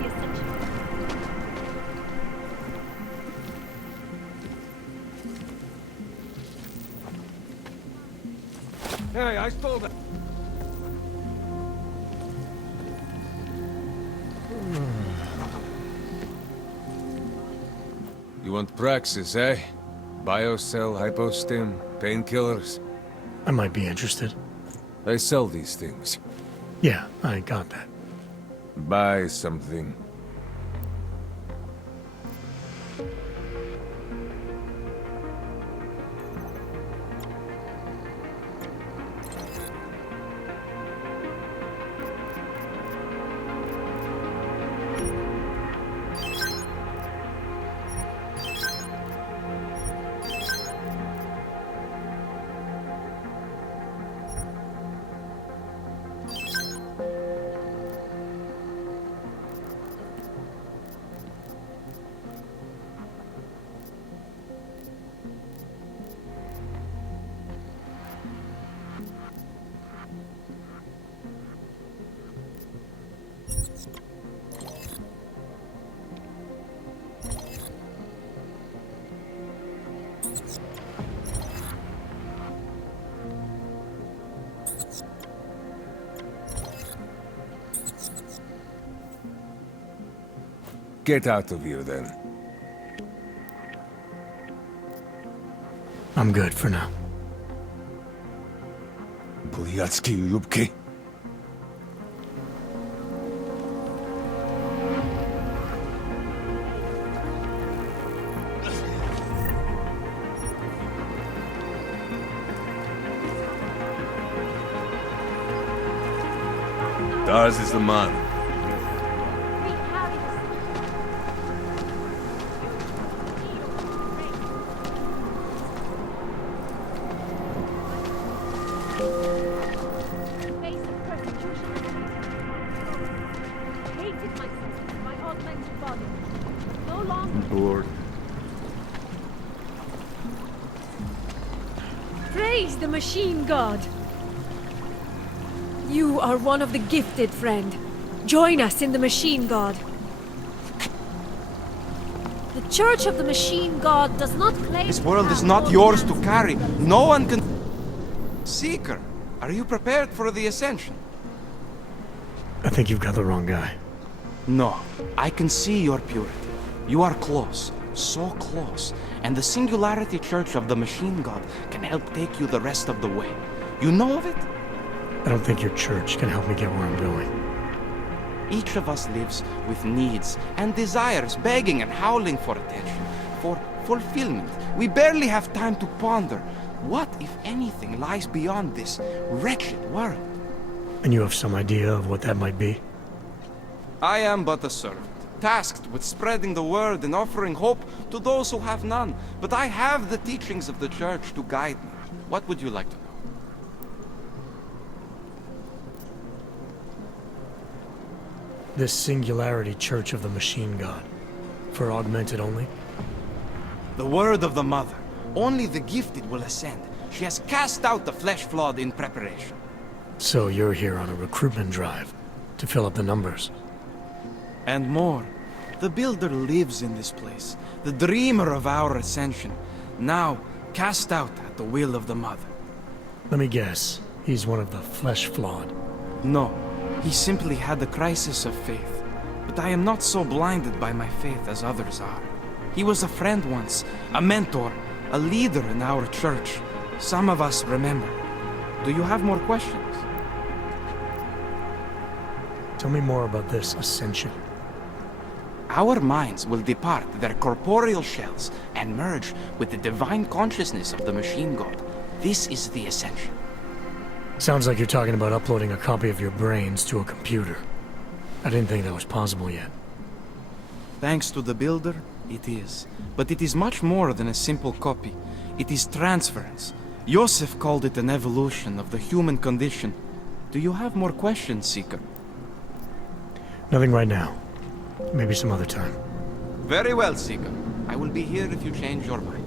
Hey, I stole that. You want praxis, eh? Biocell, hypostim, painkillers. I might be interested. I sell these things. Yeah, I got that. Buy something. Get out of here, then. I'm good for now. Bulyatski yubki. Dars is the man. Bored. Praise the machine god. You are one of the gifted, friend. Join us in the machine god. The Church of the Machine God does not claim... This world is not yours to carry. No one can... Seeker, are you prepared for the Ascension? I think you've got the wrong guy. No, I can see your purity. You are close, so close, and the Singularity Church of the Machine God can help take you the rest of the way. You know of it? I don't think your church can help me get where I'm going. Each of us lives with needs and desires, begging and howling for attention, for fulfillment. We barely have time to ponder what, if anything, lies beyond this wretched world. And you have some idea of what that might be? I am but a servant, tasked with spreading the word and offering hope to those who have none. But I have the teachings of the Church to guide me. What would you like to know? This Singularity Church of the Machine God. For augmented only? The word of the Mother. Only the gifted will ascend. She has cast out the flesh-flawed in preparation. So you're here on a recruitment drive, to fill up the numbers. And more. The Builder lives in this place, the dreamer of our ascension, now cast out at the will of the Mother. Let me guess, he's one of the flesh-flawed. No, he simply had a crisis of faith. But I am not so blinded by my faith as others are. He was a friend once, a mentor, a leader in our church. Some of us remember. Do you have more questions? Tell me more about this ascension. Our minds will depart their corporeal shells and merge with the divine consciousness of the machine god. This is the ascension. Sounds like you're talking about uploading a copy of your brains to a computer. I didn't think that was possible yet. Thanks to the Builder, it is. But it is much more than a simple copy. It is transference. Joseph called it an evolution of the human condition. Do you have more questions, Seeker? Nothing right now. Maybe some other time. Very well, Seeker. I will be here if you change your mind.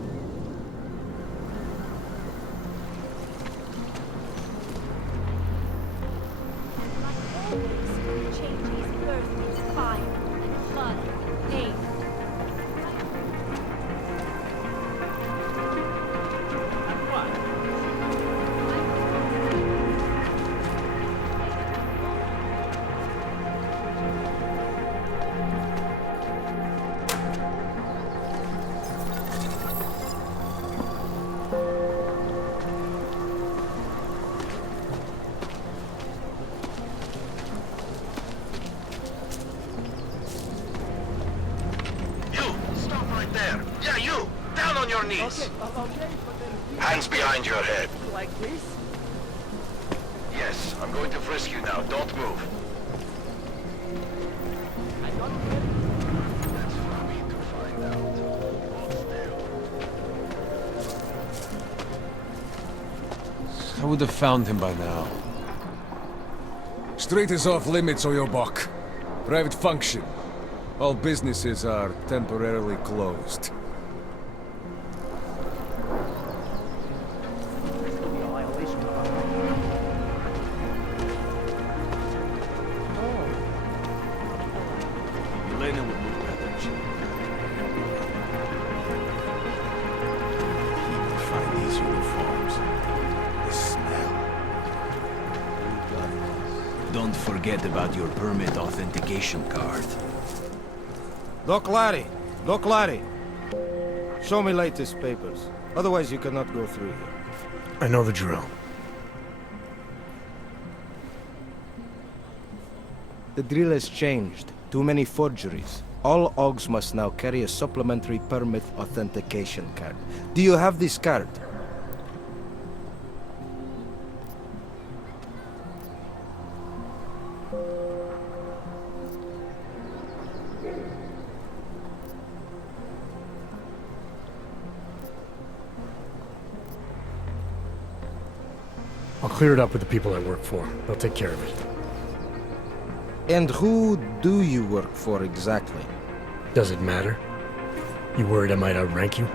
Hands behind your head. Like this? Yes, I'm going to frisk you now. Don't move. That's for me to find out. I would have found him by now. Street is off limits, or your buck. Private function. All businesses are temporarily closed. Don't forget about your permit authentication card. Doc Larry! Doc Larry! Show me latest papers. Otherwise you cannot go through here. I know the drill. The drill has changed. Too many forgeries. All OGs must now carry a supplementary permit authentication card. Do you have this card? I'll clear it up with the people I work for. They'll take care of it. And who do you work for exactly? Does it matter? You worried I might outrank you?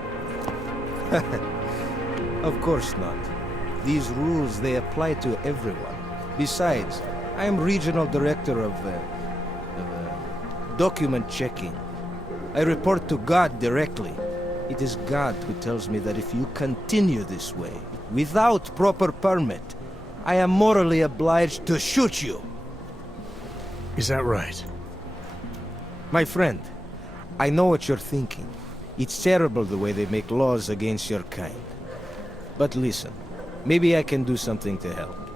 Of course not. These rules, they apply to everyone. Besides, I am regional director of document checking. I report to God directly. It is God who tells me that if you continue this way, without proper permit, I am morally obliged to shoot you. Is that right? My friend, I know what you're thinking. It's terrible the way they make laws against your kind. But listen, maybe I can do something to help.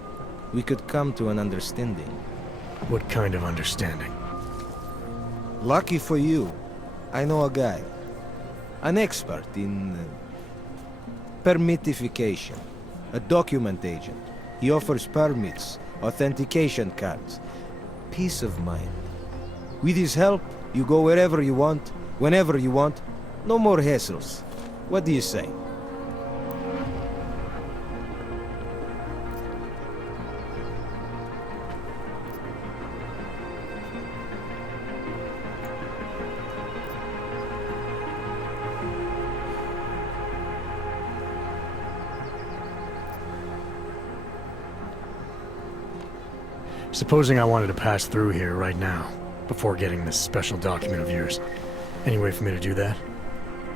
We could come to an understanding. What kind of understanding? Lucky for you, I know a guy. An expert in permitification. A document agent. He offers permits, authentication cards. Peace of mind. With his help, you go wherever you want, whenever you want. No more hassles. What do you say? Supposing I wanted to pass through here right now, before getting this special document of yours. Any way for me to do that?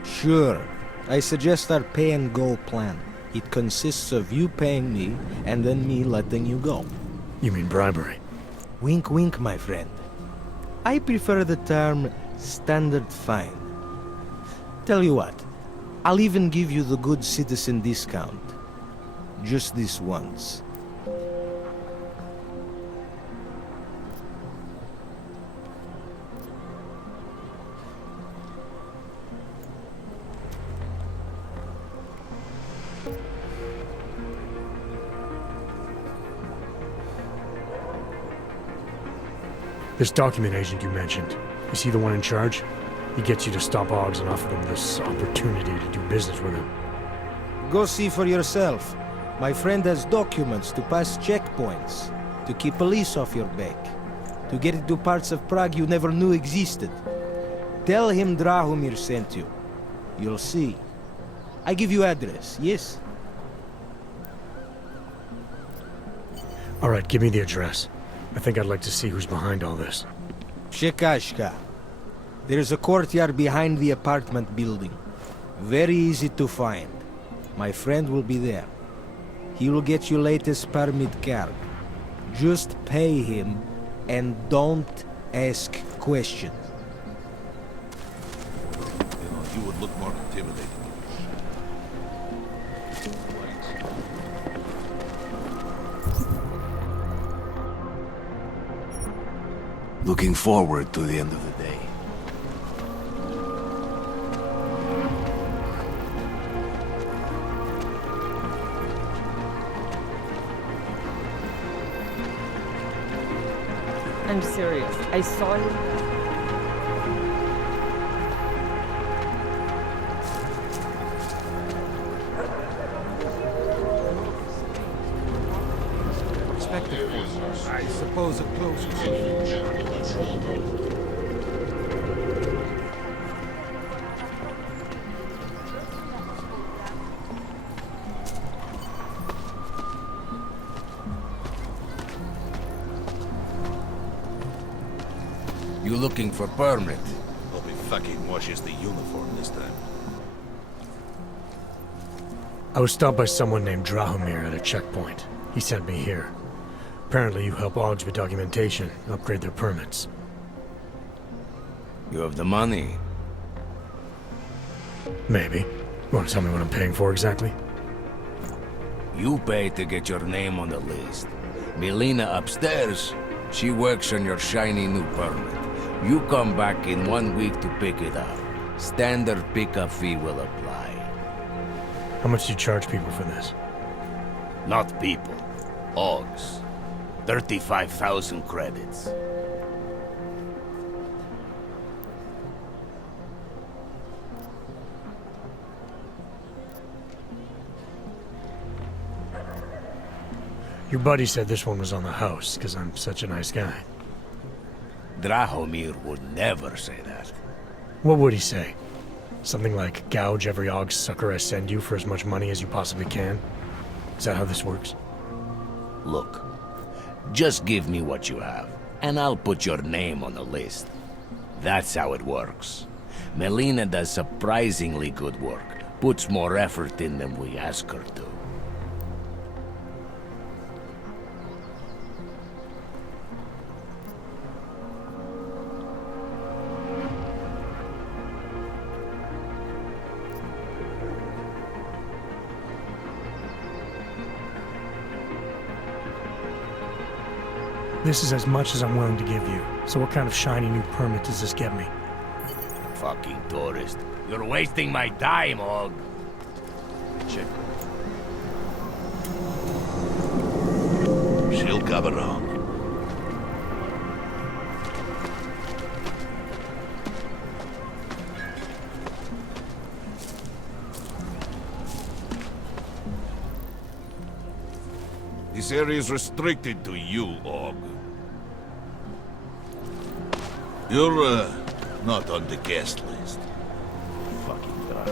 Sure. I suggest our pay-and-go plan. It consists of you paying me, and then me letting you go. You mean bribery? Wink, wink, my friend. I prefer the term standard fine. Tell you what, I'll even give you the good citizen discount. Just this once. This document agent you mentioned, is he the one in charge? He gets you to stop Oggs and offer them this opportunity to do business with him. Go see for yourself. My friend has documents to pass checkpoints, to keep police off your back, to get into parts of Prague you never knew existed. Tell him Drahomir sent you. You'll see. I give you address, yes? All right, give me the address. I think I'd like to see who's behind all this. Shekashka. There's a courtyard behind the apartment building. Very easy to find. My friend will be there. He will get you latest permit card. Just pay him and don't ask questions. You would look more intimidating. Looking forward to the end of the day. I'm serious. I saw you. I suppose it closes. You looking for permit? Hope he fucking washes the uniform this time. I was stopped by someone named Drahomir at a checkpoint. He sent me here. Apparently you help Oggs with documentation, upgrade their permits. You have the money? Maybe. You want to tell me what I'm paying for exactly? You pay to get your name on the list. Melina upstairs, she works on your shiny new permit. You come back in 1 week to pick it up. Standard pickup fee will apply. How much do you charge people for this? Not people. Oggs. 35,000 credits. Your buddy said this one was on the house, because I'm such a nice guy. Drahomir would never say that. What would he say? Something like, gouge every Ogg sucker I send you for as much money as you possibly can? Is that how this works? Look, just give me what you have, and I'll put your name on the list. That's how it works. Melina does surprisingly good work, puts more effort in than we ask her to. This is as much as I'm willing to give you. So what kind of shiny new permit does this get me? Fucking tourist. You're wasting my time, Og. Check. She'll come around. This area is restricted to you, Og. You're, not on the guest list. Fucking God.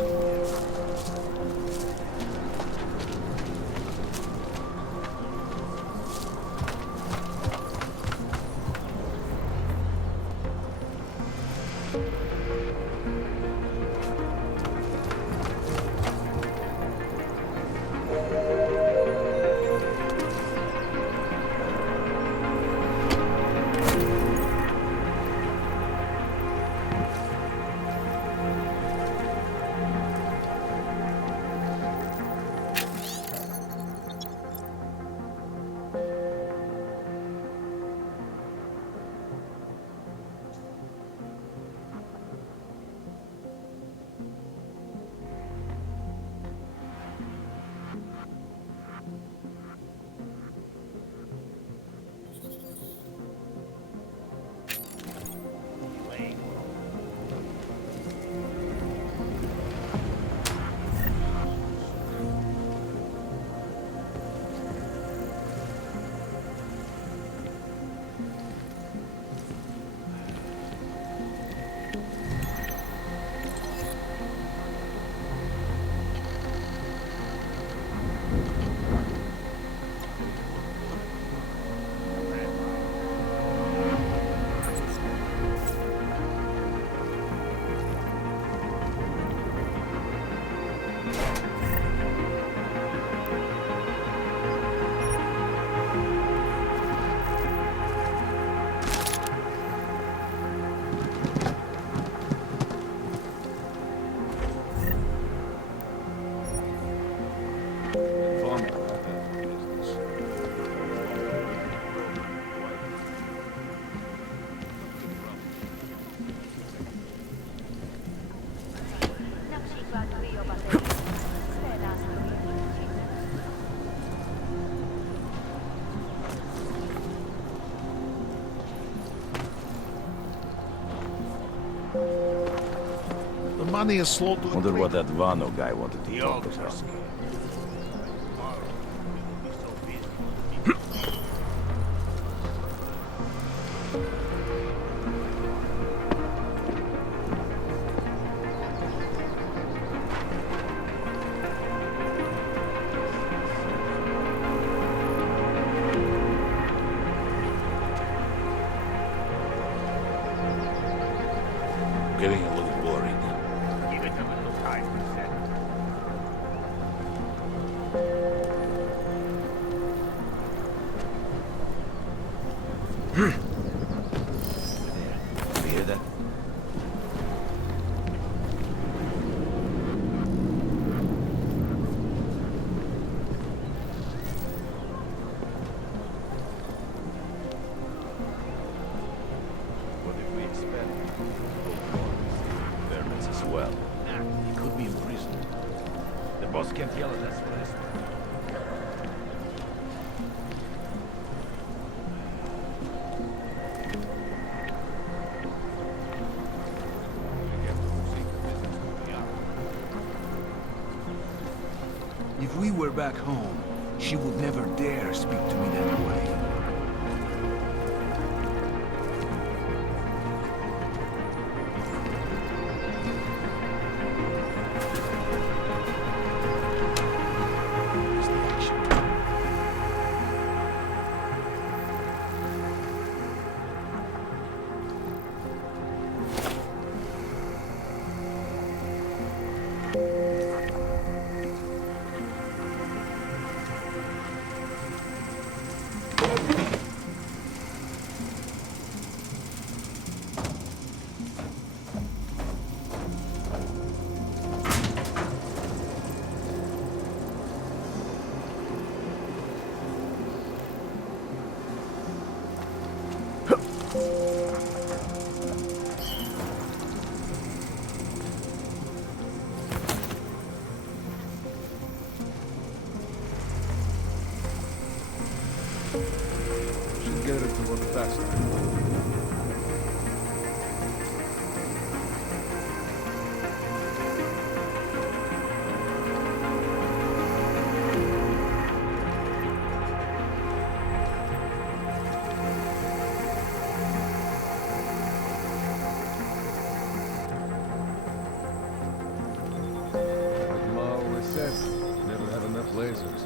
The money is slow to... Wonder what that Vano guy wanted to talk about. Getting a little worried. Give it a little time to set. You hear that? What did we expect? Permits as well. He could be in prison. The boss can't yell at us for this. If we were back home, she would never dare speak to me that way. last time. Like Ma always said, never have enough lasers.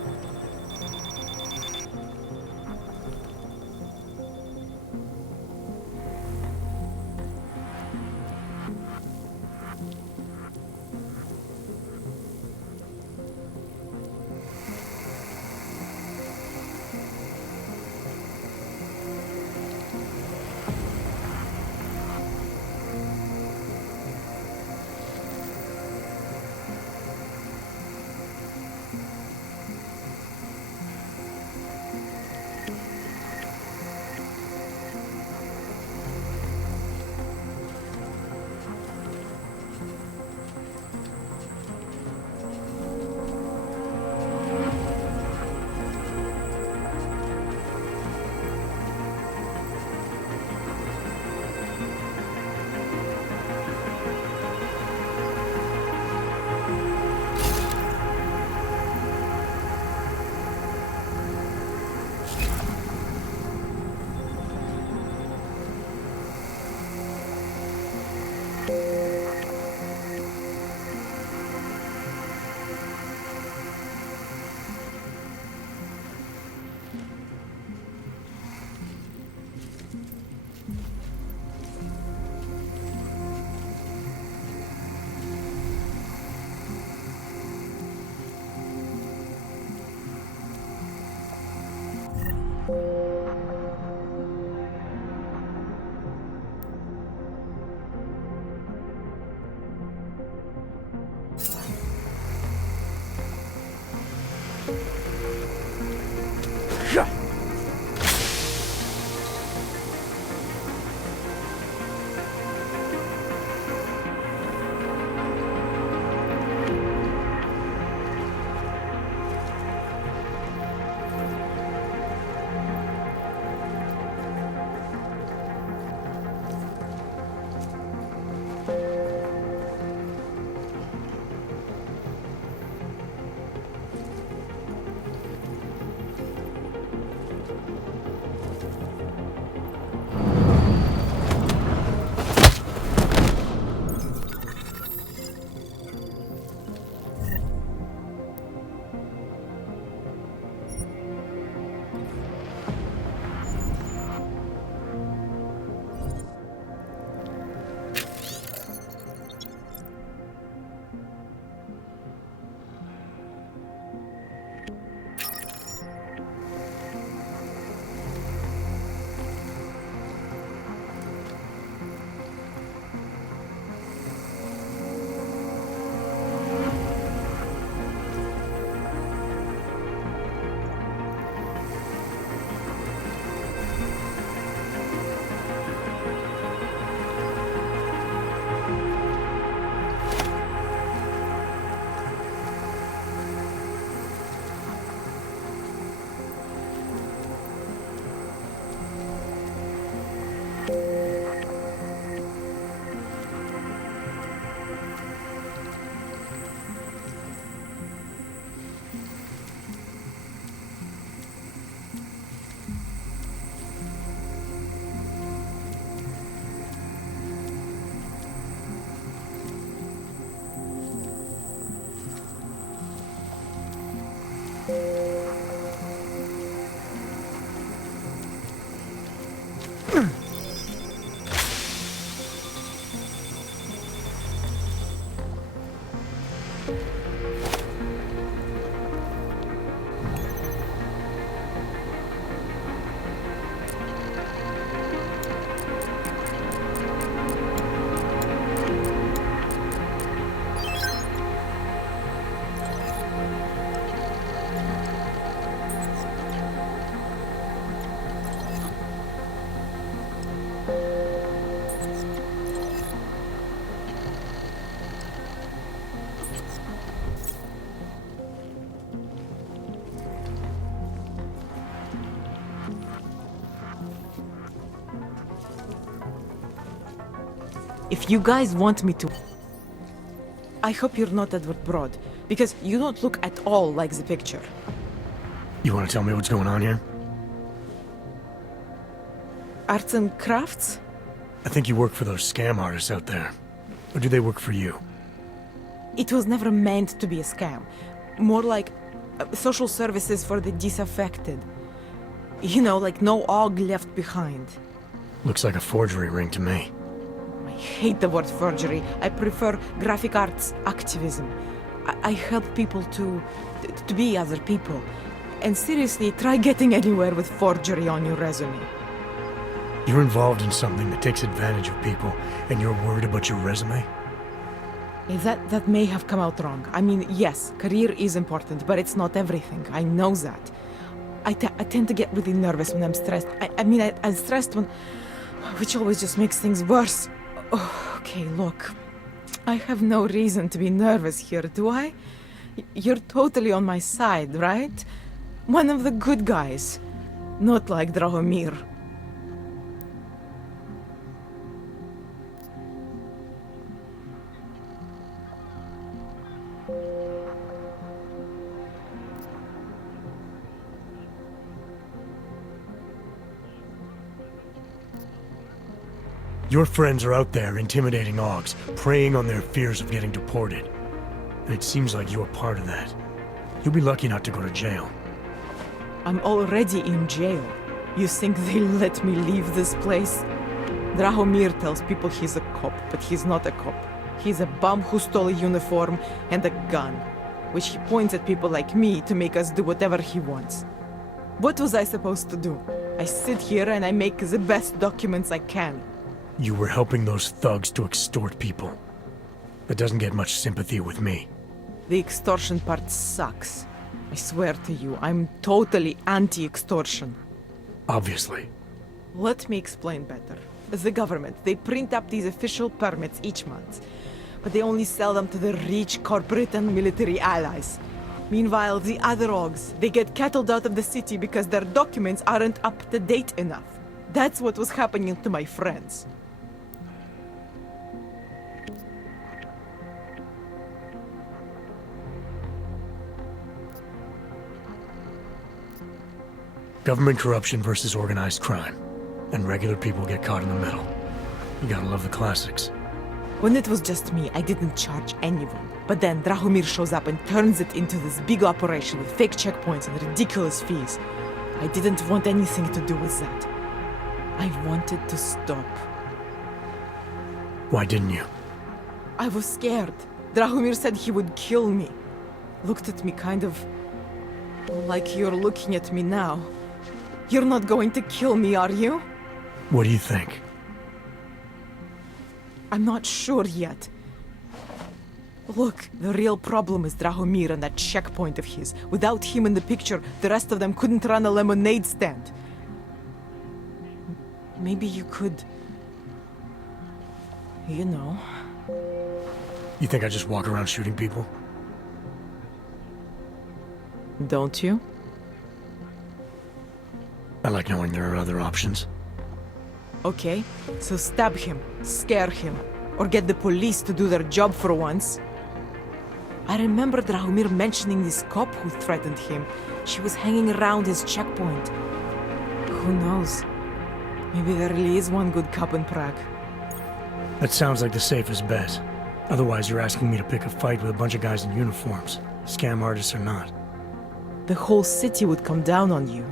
if you guys want me to... I hope you're not Edward Broad, because you don't look at all like the picture. You want to tell me what's going on here? Arts and crafts? I think you work for those scam artists out there. Or do they work for you? It was never meant to be a scam. More like social services for the disaffected. You know, like no Og left behind. Looks like a forgery ring to me. I hate the word forgery. I prefer graphic arts activism. I help people to be other people. And seriously, try getting anywhere with forgery on your resume. You're involved in something that takes advantage of people, and you're worried about your resume? That may have come out wrong. I mean, yes, career is important, but it's not everything. I know that. I tend to get really nervous when I'm stressed. I'm stressed when... which always just makes things worse. Oh, okay, look. I have no reason to be nervous here, do I? You're totally on my side, right? One of the good guys. Not like Drahomir. Your friends are out there intimidating Augs, preying on their fears of getting deported. And it seems like you're part of that. You'll be lucky not to go to jail. I'm already in jail. You think they'll let me leave this place? Drahomir tells people he's a cop, but he's not a cop. He's a bum who stole a uniform and a gun, which he points at people like me to make us do whatever he wants. What was I supposed to do? I sit here and I make the best documents I can. You were helping those thugs to extort people. That doesn't get much sympathy with me. The extortion part sucks. I swear to you, I'm totally anti-extortion. Obviously. Let me explain better. The government, they print up these official permits each month, but they only sell them to the rich corporate and military allies. Meanwhile, the other Augs, they get cattled out of the city because their documents aren't up to date enough. That's what was happening to my friends. Government corruption versus organized crime. And regular people get caught in the middle. You gotta love the classics. When it was just me, I didn't charge anyone. But then Drahomir shows up and turns it into this big operation with fake checkpoints and ridiculous fees. I didn't want anything to do with that. I wanted to stop. Why didn't you? I was scared. Drahomir said he would kill me. Looked at me kind of... like you're looking at me now. You're not going to kill me, are you? What do you think? I'm not sure yet. Look, the real problem is Drahomir and that checkpoint of his. Without him in the picture, the rest of them couldn't run a lemonade stand. Maybe you could... you know... You think I just walk around shooting people? Don't you? I like knowing there are other options. Okay, so stab him, scare him, or get the police to do their job for once. I remember Drahomir mentioning this cop who threatened him. She was hanging around his checkpoint. Who knows? Maybe there really is one good cop in Prague. That sounds like the safest bet. Otherwise, you're asking me to pick a fight with a bunch of guys in uniforms, scam artists or not. The whole city would come down on you.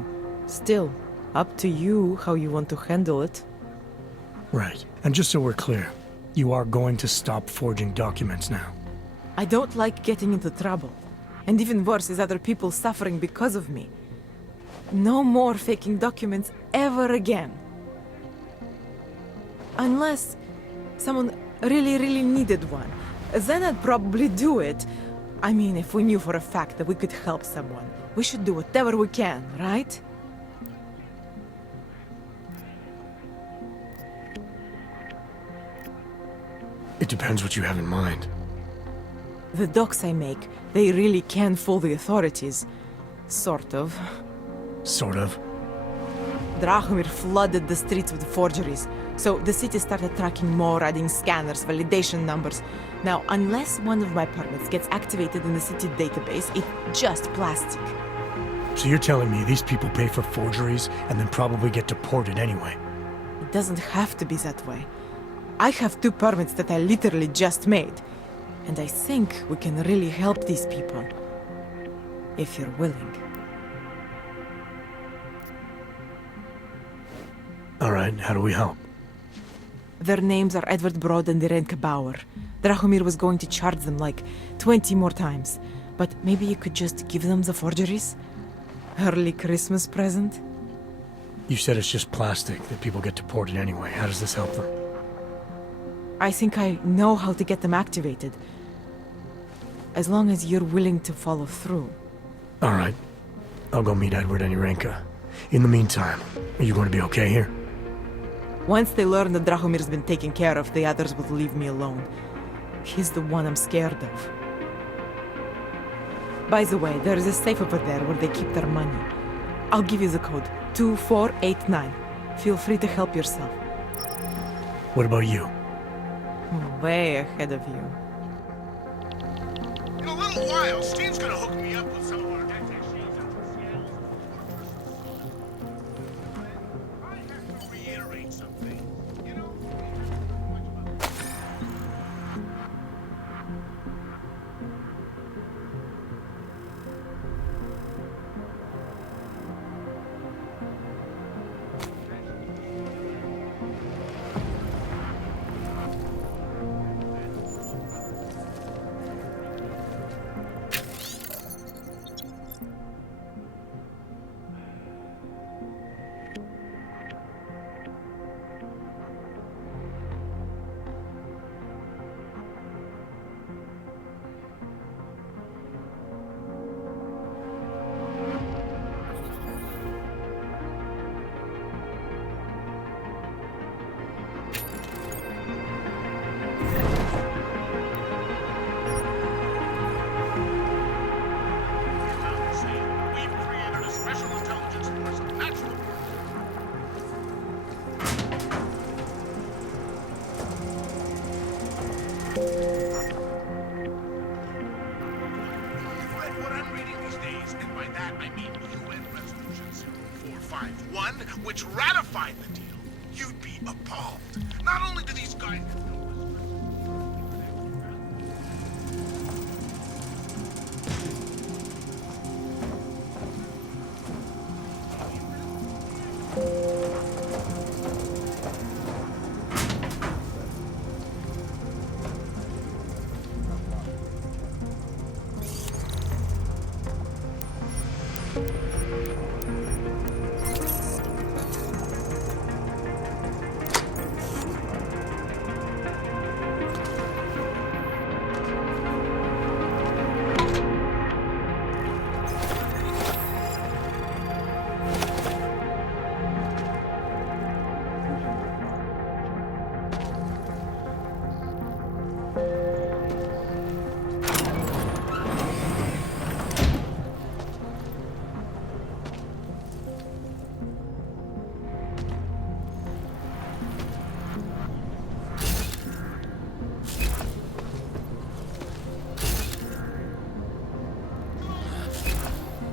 Still, up to you how you want to handle it. Right. And just so we're clear, you are going to stop forging documents now. I don't like getting into trouble. And even worse is other people suffering because of me. No more faking documents ever again. Unless someone really needed one. Then I'd probably do it. I mean, if we knew for a fact that we could help someone, we should do whatever we can, right? It depends what you have in mind. The docs I make, they really can fool the authorities. Sort of. Sort of? Drahomir flooded the streets with forgeries, So the city started tracking more, adding scanners, validation numbers. Now, unless one of my permits gets activated in the city database, it's just plastic. So you're telling me these people pay for forgeries and then probably get deported anyway? It doesn't have to be that way. I have 2 permits that I literally just made. And I think we can really help these people. If you're willing. All right, how do we help? Their names are Edward Broad and Irenka Bauer. Drahomir was going to charge them like 20 more times. But maybe you could just give them the forgeries? Early Christmas present? You said it's just plastic, that people get deported anyway. How does this help them? I think I know how to get them activated. As long as you're willing to follow through. All right. I'll go meet Edward and Irenka. In the meantime, are you going to be okay here? Once they learn that Drahomir's been taken care of, the others will leave me alone. He's the one I'm scared of. By the way, there is a safe over there where they keep their money. I'll give you the code. 2489. Feel free to help yourself. What about you? Way ahead of you. In a little while, Steve's gonna hook me up with some of our detectives out in Seattle. I have to reiterate something. You know, which ratified the deal, you'd be appalled. Not only do these guys have no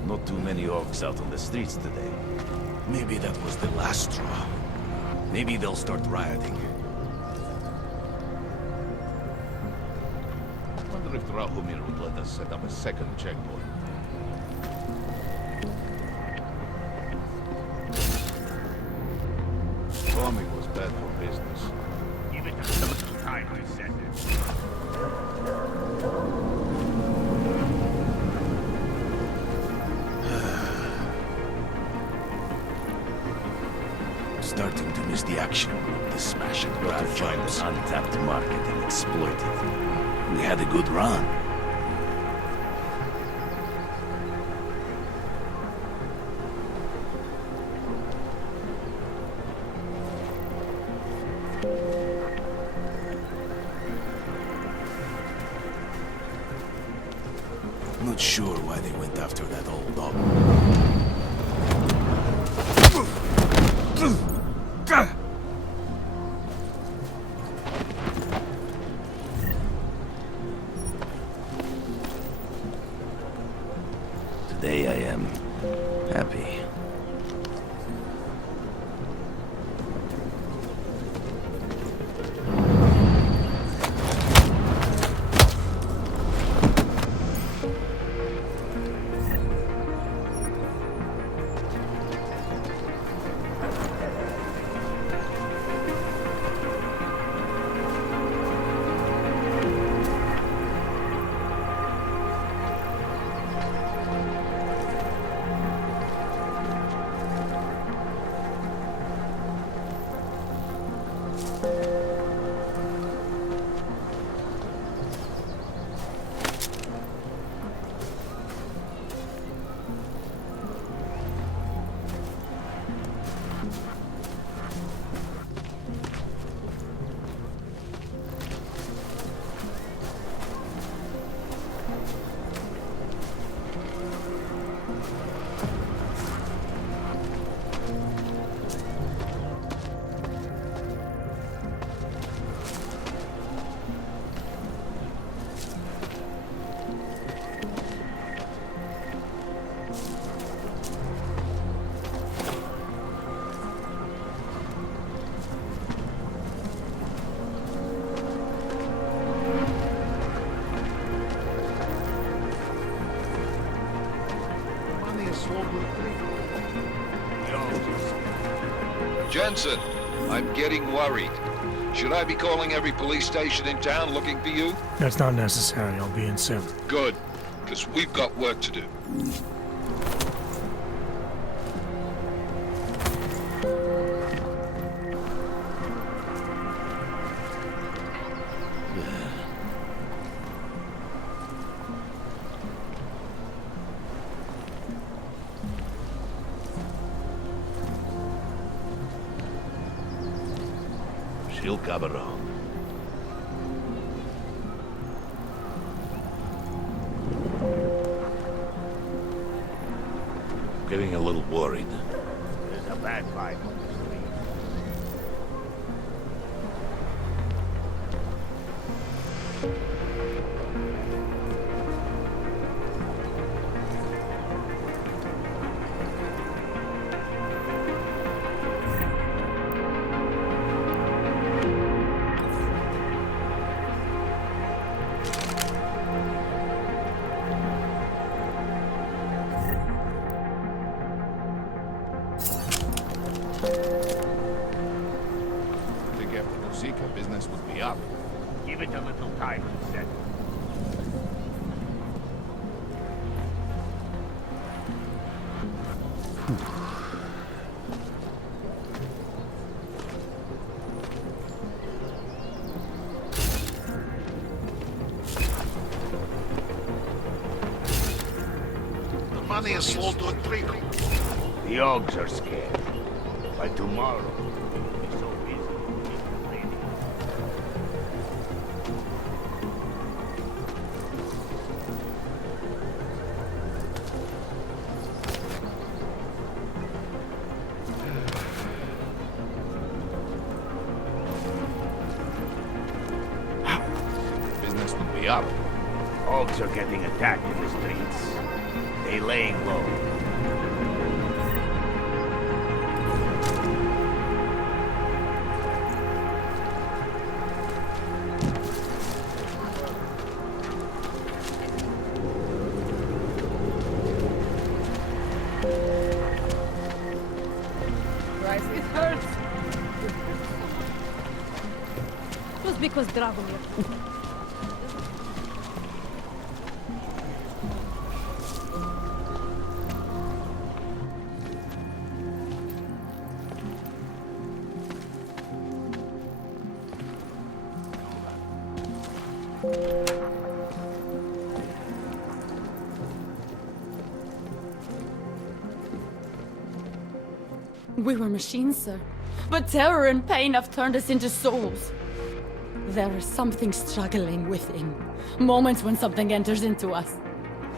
Not too many orcs out on the streets today. Maybe that was the last straw. Maybe they'll start rioting. I wonder if Drahomir would let us set up a second checkpoint. Bombing was bad for business. Give it some time, I said it. Starting to miss the action. The smash and grab find an untapped market and exploit it. We had a good run. Not sure why they went after that old dog. Today I am happy. Jensen, I'm getting worried. Should I be calling every police station in town looking for you? That's not necessary. I'll be in soon. Good, because we've got work to do. She'll come around. I'm getting a little worried. There's a bad vibe on the street. Think after the Zika business would be up. Give it a little time to settle. The money is slow to trickle. The Ogs are scared. By tomorrow, we'll be so busy complaining. Business would be up. Ogs are getting attacked in the streets. They laying low. Christ, it hurts. It was because Dragomir. We were machines, sir. But terror and pain have turned us into souls. There is something struggling within. Moments when something enters into us.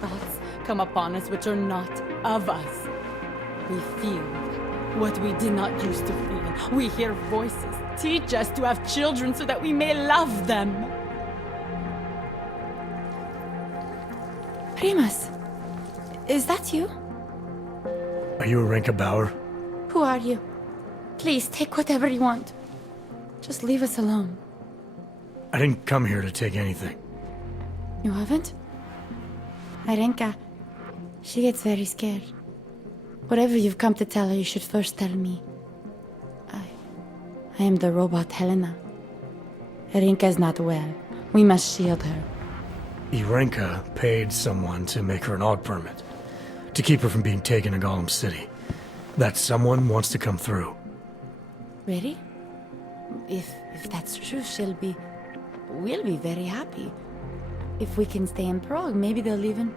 Thoughts come upon us which are not of us. We feel what we did not used to feel. We hear voices. Teach us to have children so that we may love them. Primus, Is that you? Are you Arenka Bauer? Who are you? Please, take whatever you want. Just leave us alone. I didn't come here to take anything. You haven't? Arenka, she gets very scared. Whatever you've come to tell her, you should first tell me. I am the robot Helena. Arenka is not well. We must shield her. Arenka paid someone to make her an AUG permit. To keep her from being taken to Gollum City. That someone wants to come through. Really? If that's true, we'll be very happy. If we can stay in Prague, maybe they'll even...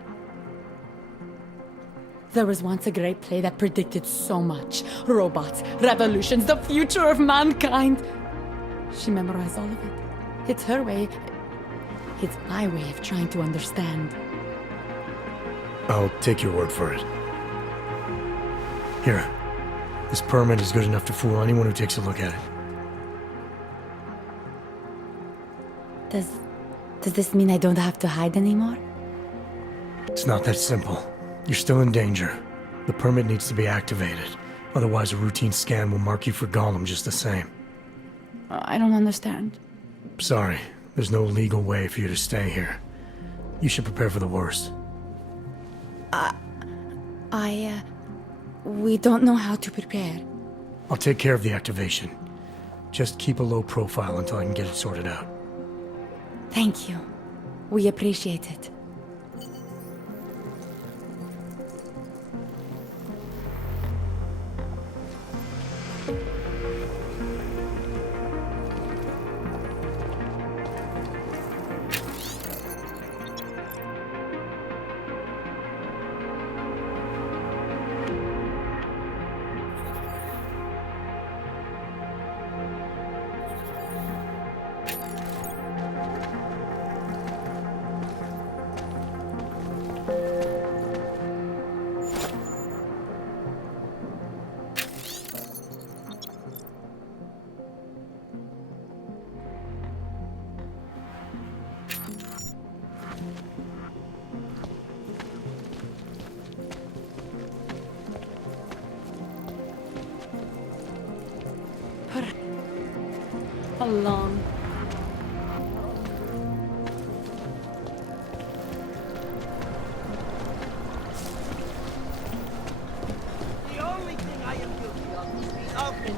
There was once a great play that predicted so much. Robots, revolutions, the future of mankind. She memorized all of it. It's her way. It's my way of trying to understand. I'll take your word for it. Here. This permit is good enough to fool anyone who takes a look at it. Does this mean I don't have to hide anymore? It's not that simple. You're still in danger. The permit needs to be activated. Otherwise, a routine scan will mark you for Gollum just the same. I don't understand. Sorry. There's no legal way for you to stay here. You should prepare for the worst. We don't know how to prepare. I'll take care of the activation. Just keep a low profile until I can get it sorted out. Thank you. We appreciate it. Along. The only thing I am guilty of is the augmented.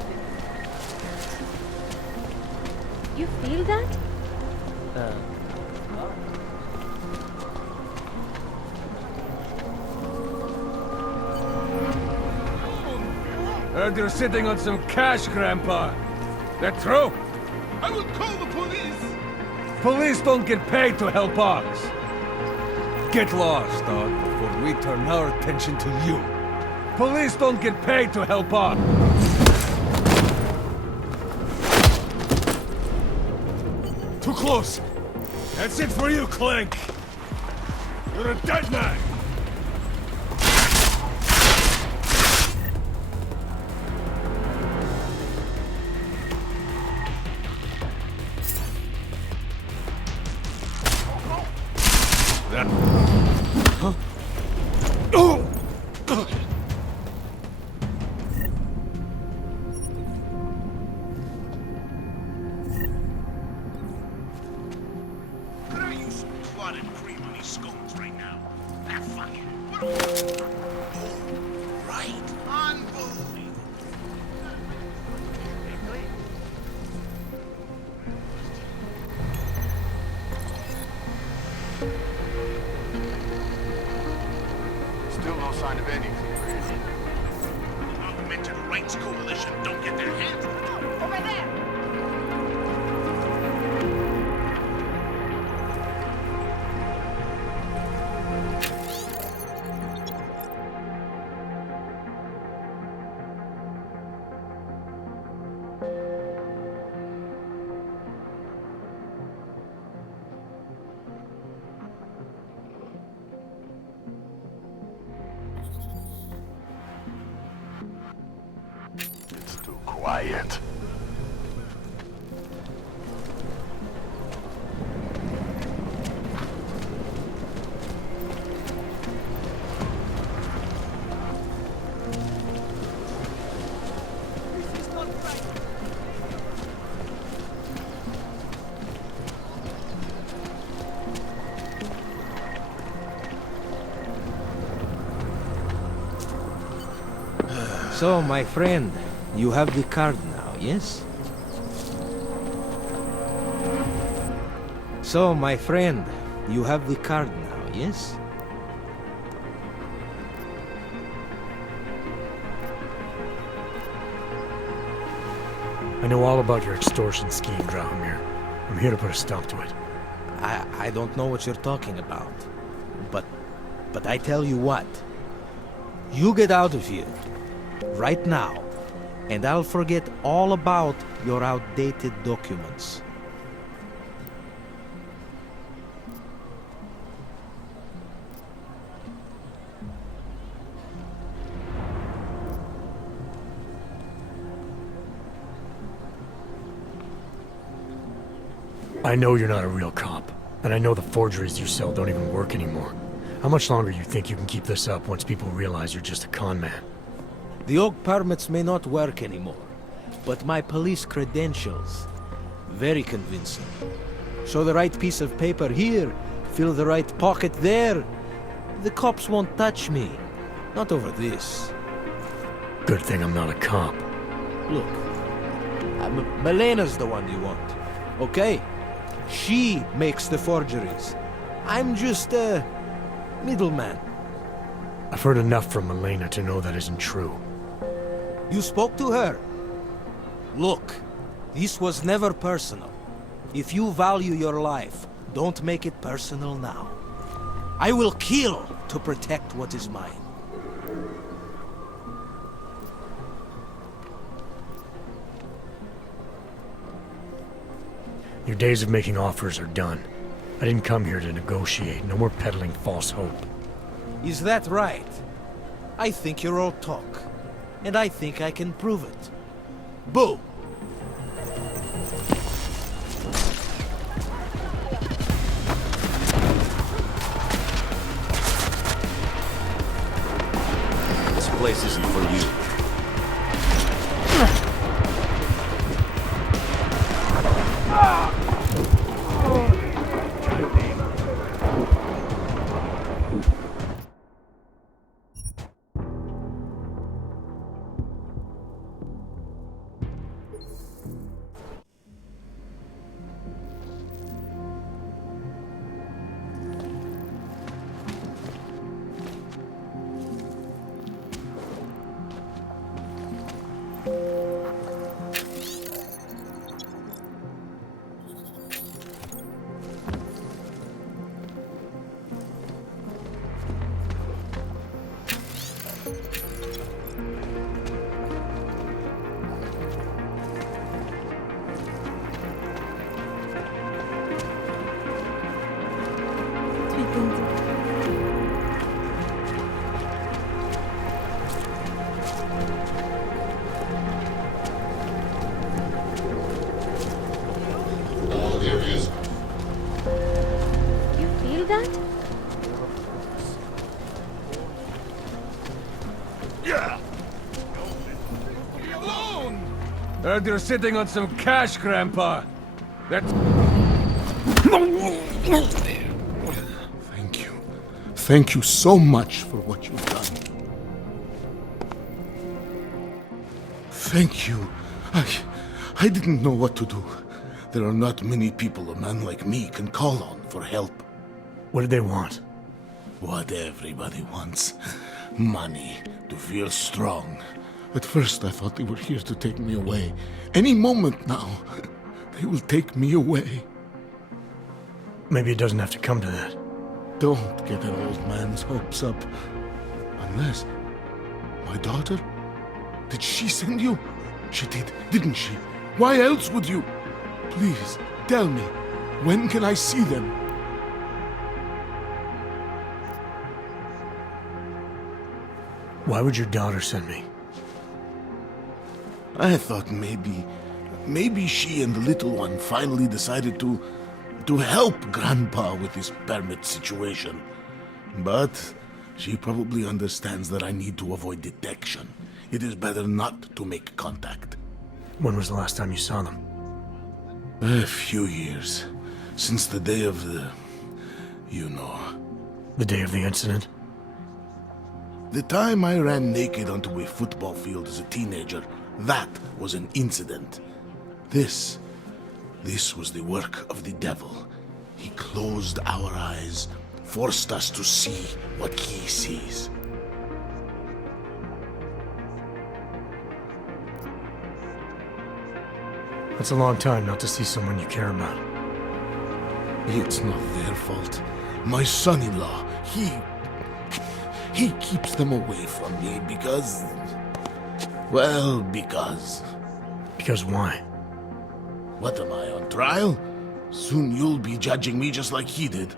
You feel that? Heard you're sitting on some cash, Grandpa. That true? I will call the police! Police don't get paid to help us. Get lost, dog, before we turn our attention to you. Police don't get paid to help us. Too close. That's it for you, Clank. You're a dead man. Could I use some clotted cream on these scones right now? Ah, fuck it. Oh, right. Unbelievable. Still no sign of anything, really. Augmented Rights Coalition don't get their hands on it. Over there! It's too quiet. So, my friend, you have the card now, yes? So, my friend, you have the card now, yes? I know all about your extortion scheme, Drahomir. I'm here to put a stop to it. I don't know what you're talking about. But I tell you what. You get out of here. Right now. And I'll forget all about your outdated documents. I know you're not a real cop, and I know the forgeries you sell don't even work anymore. How much longer you think you can keep this up once people realize you're just a con man? The oak permits may not work anymore, but my police credentials, very convincing. Show the right piece of paper here, fill the right pocket there. The cops won't touch me. Not over this. Good thing I'm not a cop. Look, Melena's the one you want, okay? She makes the forgeries. I'm just a middleman. I've heard enough from Milena to know that isn't true. You spoke to her? Look, this was never personal. If you value your life, don't make it personal now. I will kill to protect what is mine. Your days of making offers are done. I didn't come here to negotiate. No more peddling false hope. Is that right? I think you're all talk. And I think I can prove it. Boo! This place isn't for you. You feel that? Yeah! Leave me alone! Heard you're sitting on some cash, Grandpa. That's... Thank you. Thank you so much for what you've done. Thank you. I didn't know what to do. There are not many people a man like me can call on for help. What did they want? What everybody wants. Money, to feel strong. At first I thought they were here to take me away. Any moment now, they will take me away. Maybe it doesn't have to come to that. Don't get an old man's hopes up. Unless... my daughter? Did she send you? She did, didn't she? Why else would you? Please, tell me, when can I see them? Why would your daughter send me? I thought maybe she and the little one finally decided to help Grandpa with his permit situation. But she probably understands that I need to avoid detection. It is better not to make contact. When was the last time you saw them? A few years. Since the day of the... you know. The day of the incident? The time I ran naked onto a football field as a teenager, that was an incident. This was the work of the devil. He closed our eyes, forced us to see what he sees. That's a long time not to see someone you care about. It's not their fault. My son-in-law, he keeps them away from me because... Well, because... Because why? What am I, on trial? Soon you'll be judging me just like he did.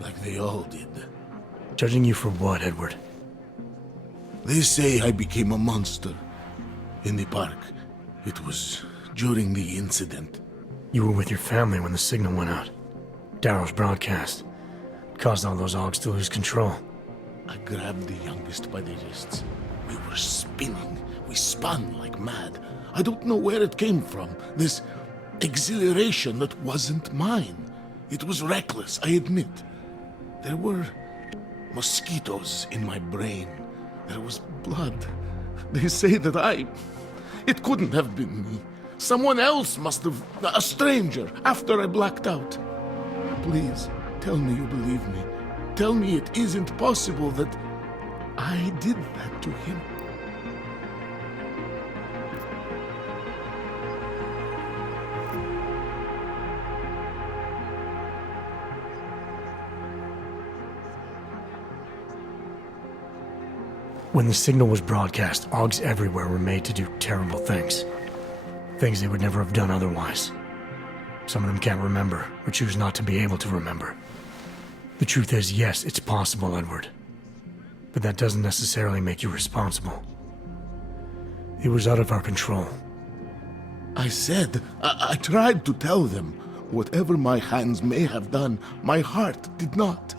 Like they all did. Judging you for what, Edward? They say I became a monster. In the park. It was during the incident. You were with your family when the signal went out. Darrow's broadcast. It caused all those Augs to lose control. I grabbed the youngest by the wrists. We were spinning. We spun like mad. I don't know where it came from. This exhilaration that wasn't mine. It was reckless, I admit. There were mosquitoes in my brain. There was blood. They say that it couldn't have been me. Someone else must have... A stranger, after I blacked out. Please, tell me you believe me. Tell me it isn't possible that I did that to him. When the signal was broadcast, Augs everywhere were made to do terrible things. Things they would never have done otherwise. Some of them can't remember, or choose not to be able to remember. The truth is, yes, it's possible, Edward. But that doesn't necessarily make you responsible. It was out of our control. I said, I tried to tell them. Whatever my hands may have done, my heart did not.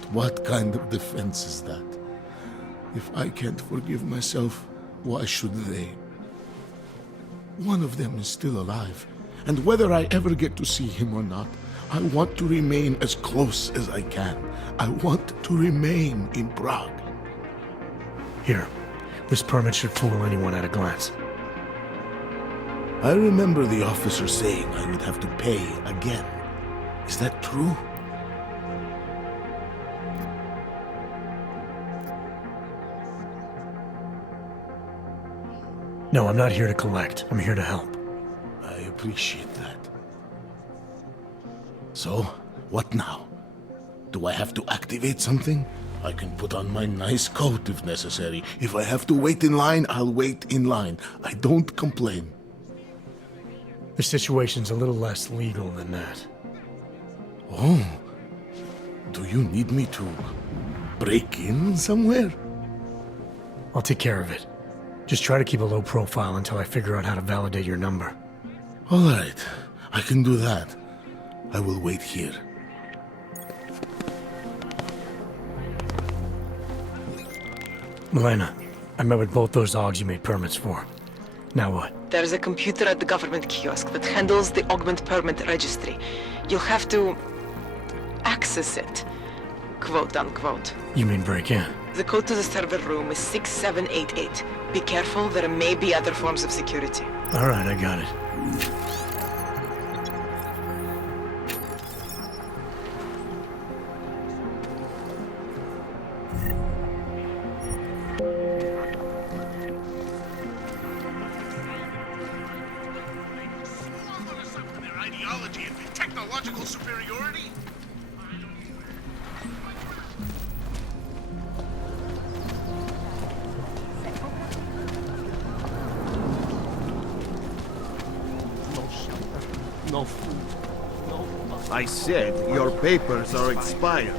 But what kind of defense is that? If I can't forgive myself, why should they? One of them is still alive, and whether I ever get to see him or not, I want to remain as close as I can. I want to remain in Prague. Here, this permit should fool anyone at a glance. I remember the officer saying I would have to pay again. Is that true? No, I'm not here to collect. I'm here to help. I appreciate that. So, what now? Do I have to activate something? I can put on my nice coat if necessary. If I have to wait in line, I'll wait in line. I don't complain. The situation's a little less legal than that. Oh. Do you need me to break in somewhere? I'll take care of it. Just try to keep a low profile until I figure out how to validate your number. All right. I can do that. I will wait here. Milena, I met with both those Augs you made permits for. Now what? There's a computer at the government kiosk that handles the augment permit registry. You'll have to access it, quote unquote. You mean break in? The code to the server room is 6788. Be careful, there may be other forms of security. All right, I got it. Ideology and technological superiority? No food. No. I said your papers are expired.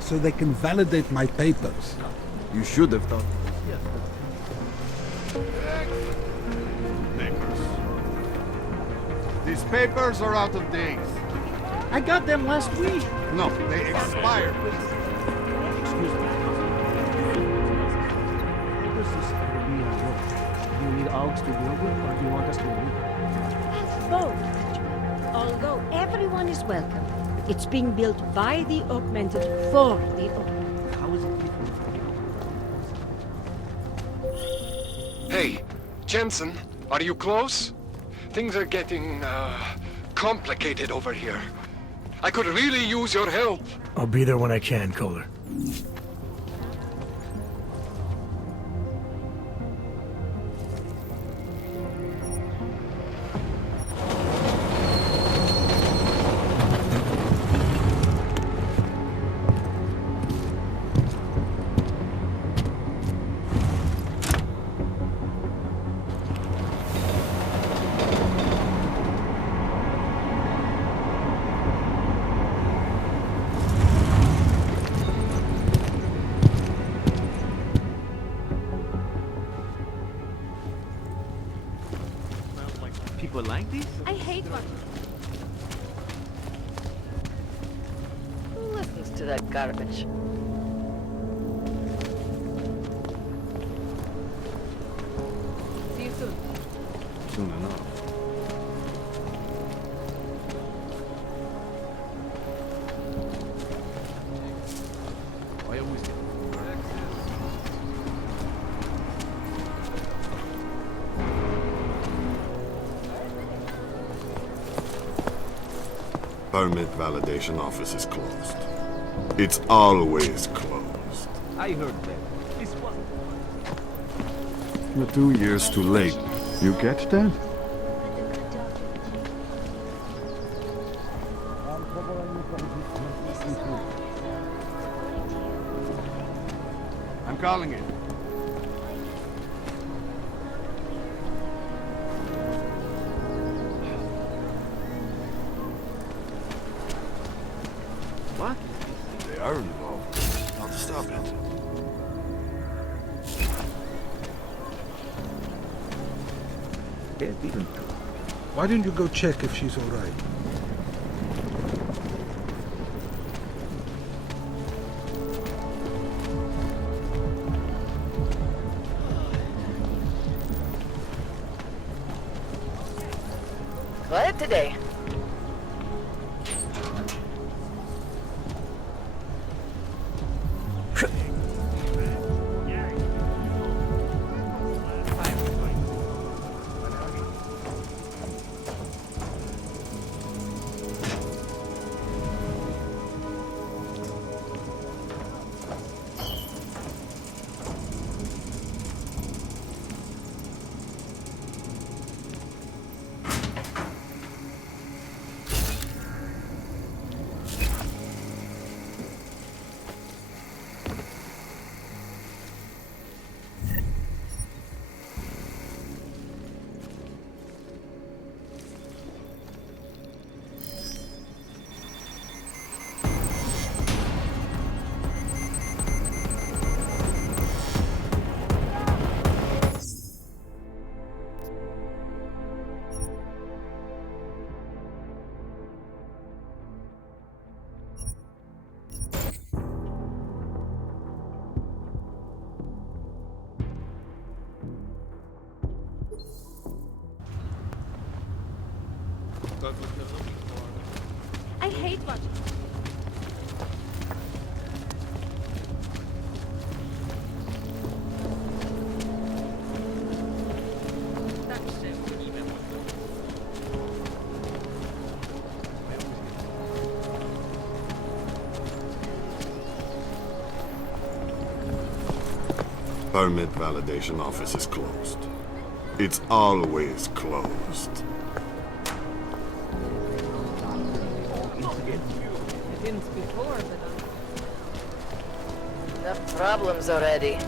So they can validate my papers. You should have done. Papers. These papers are out of date. I got them last week. No, they expired. Excuse me. Do you need Augs to deal with, or do you want us to leave? Both. Although everyone is welcome. It's being built by the augmented for the augmented. How is it different from the Hey, Jensen, are you close? Things are getting, complicated over here. I could really use your help. I'll be there when I can, Kohler. People like this? I hate one. Who listens to that garbage? See you soon. Soon enough. Permit validation office is closed. It's always closed. I heard that. This wasn't... You're 2 years too late. You get that? I'm calling it. What? They are involved. How to stop it? Can't even... Why didn't you go check if she's all right? Quiet today. I hate one. Permit validation office is closed. It's always closed. Before, but enough problems already.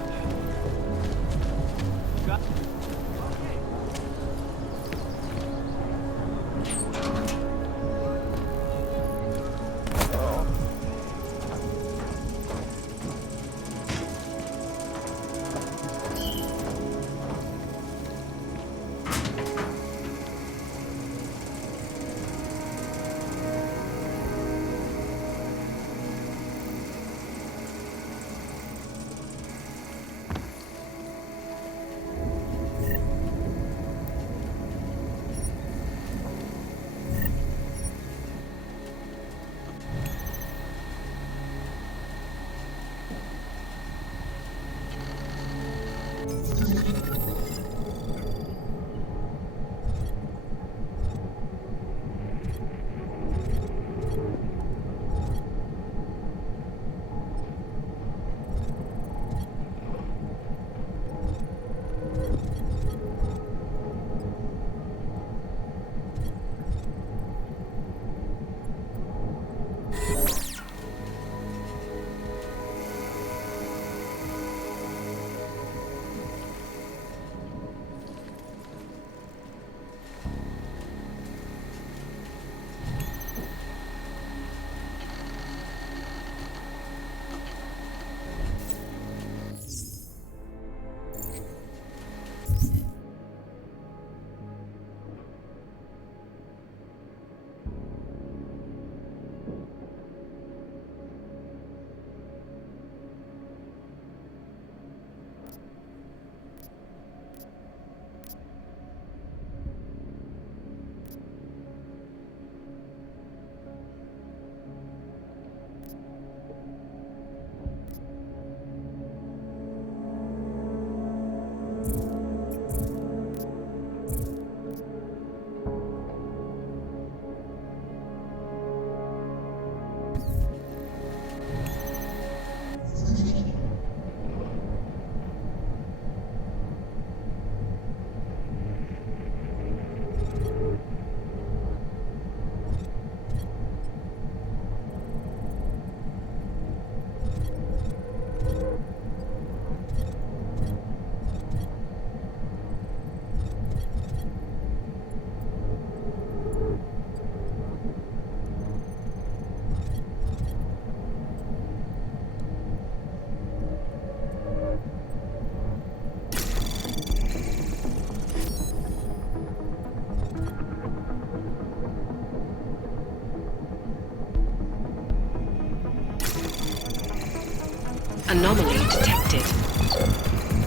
Anomaly detected.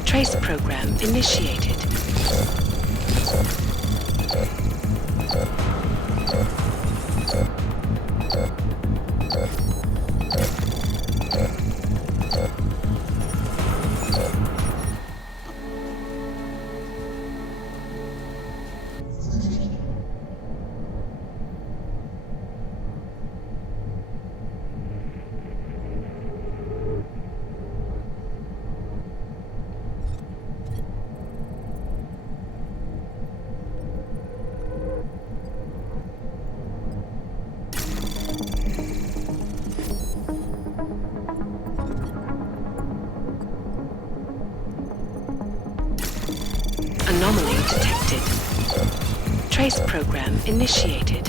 Trace program initiated. Anomaly detected. Trace program initiated.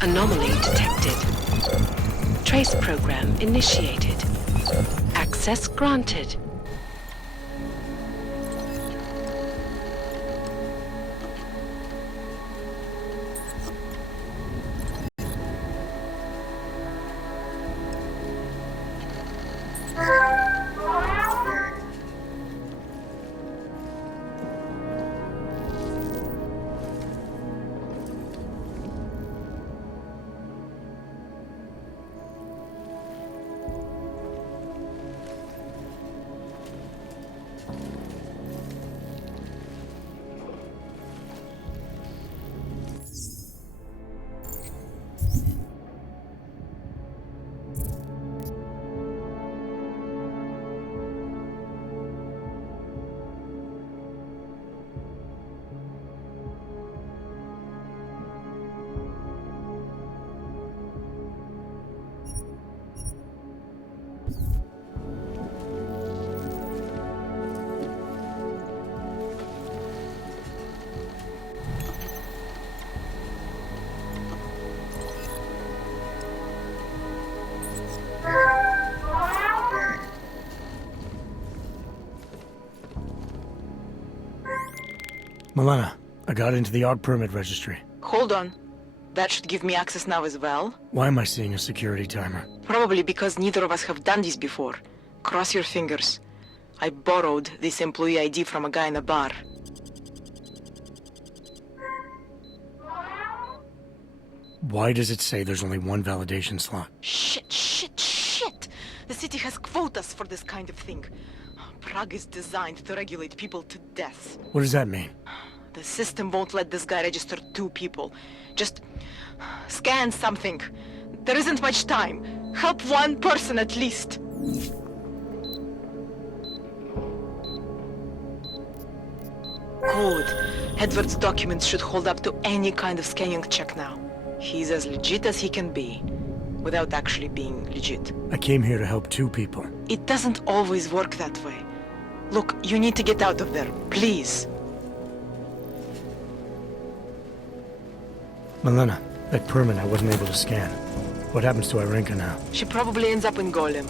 Anomaly detected. Trace program initiated. Access granted. Milena, I got into the AUG permit registry. Hold on. That should give me access now as well. Why am I seeing a security timer? Probably because neither of us have done this before. Cross your fingers. I borrowed this employee ID from a guy in a bar. Why does it say there's only one validation slot? Shit! The city has quotas for this kind of thing. Prague is designed to regulate people to death. What does that mean? The system won't let this guy register 2 people. Just scan something. There isn't much time. Help one person at least. Good. Edward's documents should hold up to any kind of scanning check now. He's as legit as he can be, without actually being legit. I came here to help 2 people. It doesn't always work that way. Look, you need to get out of there, please. Milena, that permit I wasn't able to scan. What happens to Irenka now? She probably ends up in Golem.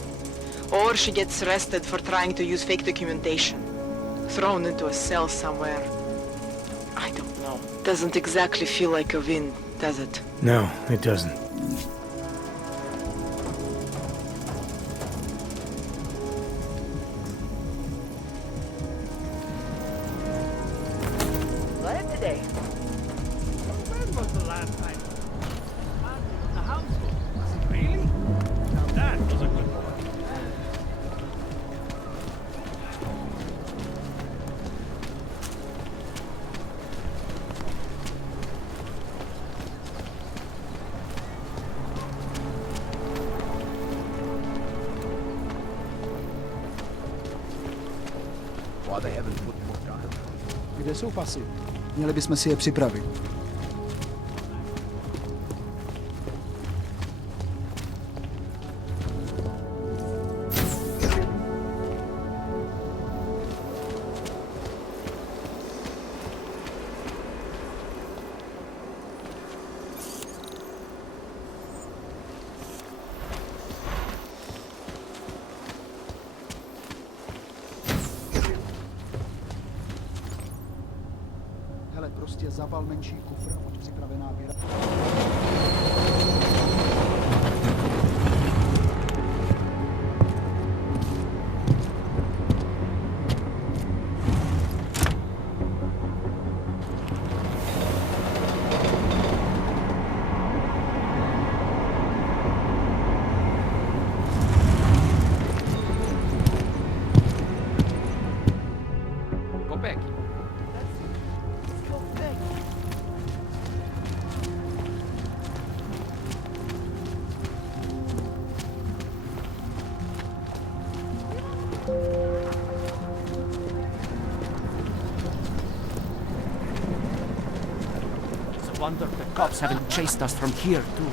Or she gets arrested for trying to use fake documentation. Thrown into a cell somewhere. I don't know. Doesn't exactly feel like a win, does it? No, it doesn't. What today? When was the last time? The house was it really? God, I haven't put more time. Kde jsou pasy? Měli bychom si je připravit. Hele, prostě zaval menší kufr a buď připravená běra. Kopek. It's a wonder the cops haven't chased us from here, too.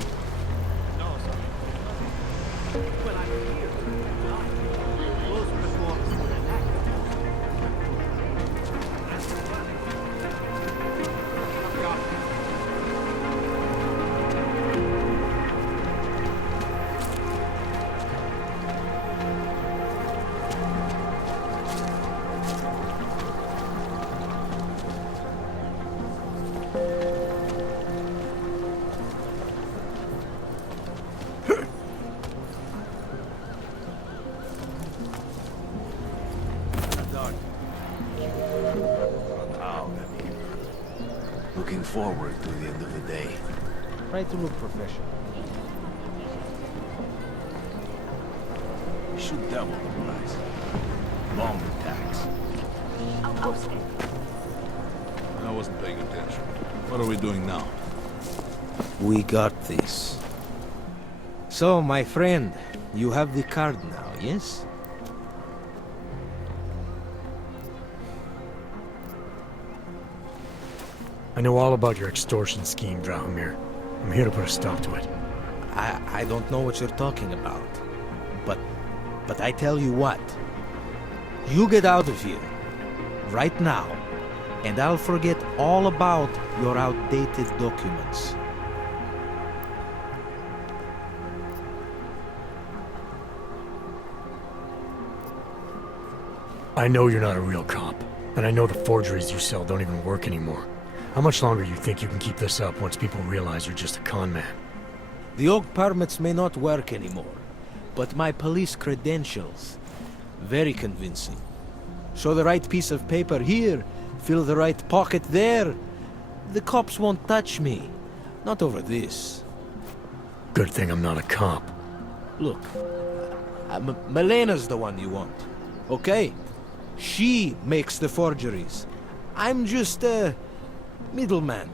Looking forward to the end of the day. Try to look professional. We should double the price. Bomb attacks. I wasn't paying attention. What are we doing now? We got this. So, my friend, you have the card now, yes? I know all about your extortion scheme, Drahomir. I'm here to put a stop to it. I don't know what you're talking about. But I tell you what. You get out of here. Right now. And I'll forget all about your outdated documents. I know you're not a real cop. And I know the forgeries you sell don't even work anymore. How much longer you think you can keep this up once people realize you're just a con man? The OG permits may not work anymore, but my police credentials, very convincing. Show the right piece of paper here, fill the right pocket there. The cops won't touch me. Not over this. Good thing I'm not a cop. Look, Melena's the one you want, okay? She makes the forgeries. I'm just a middleman.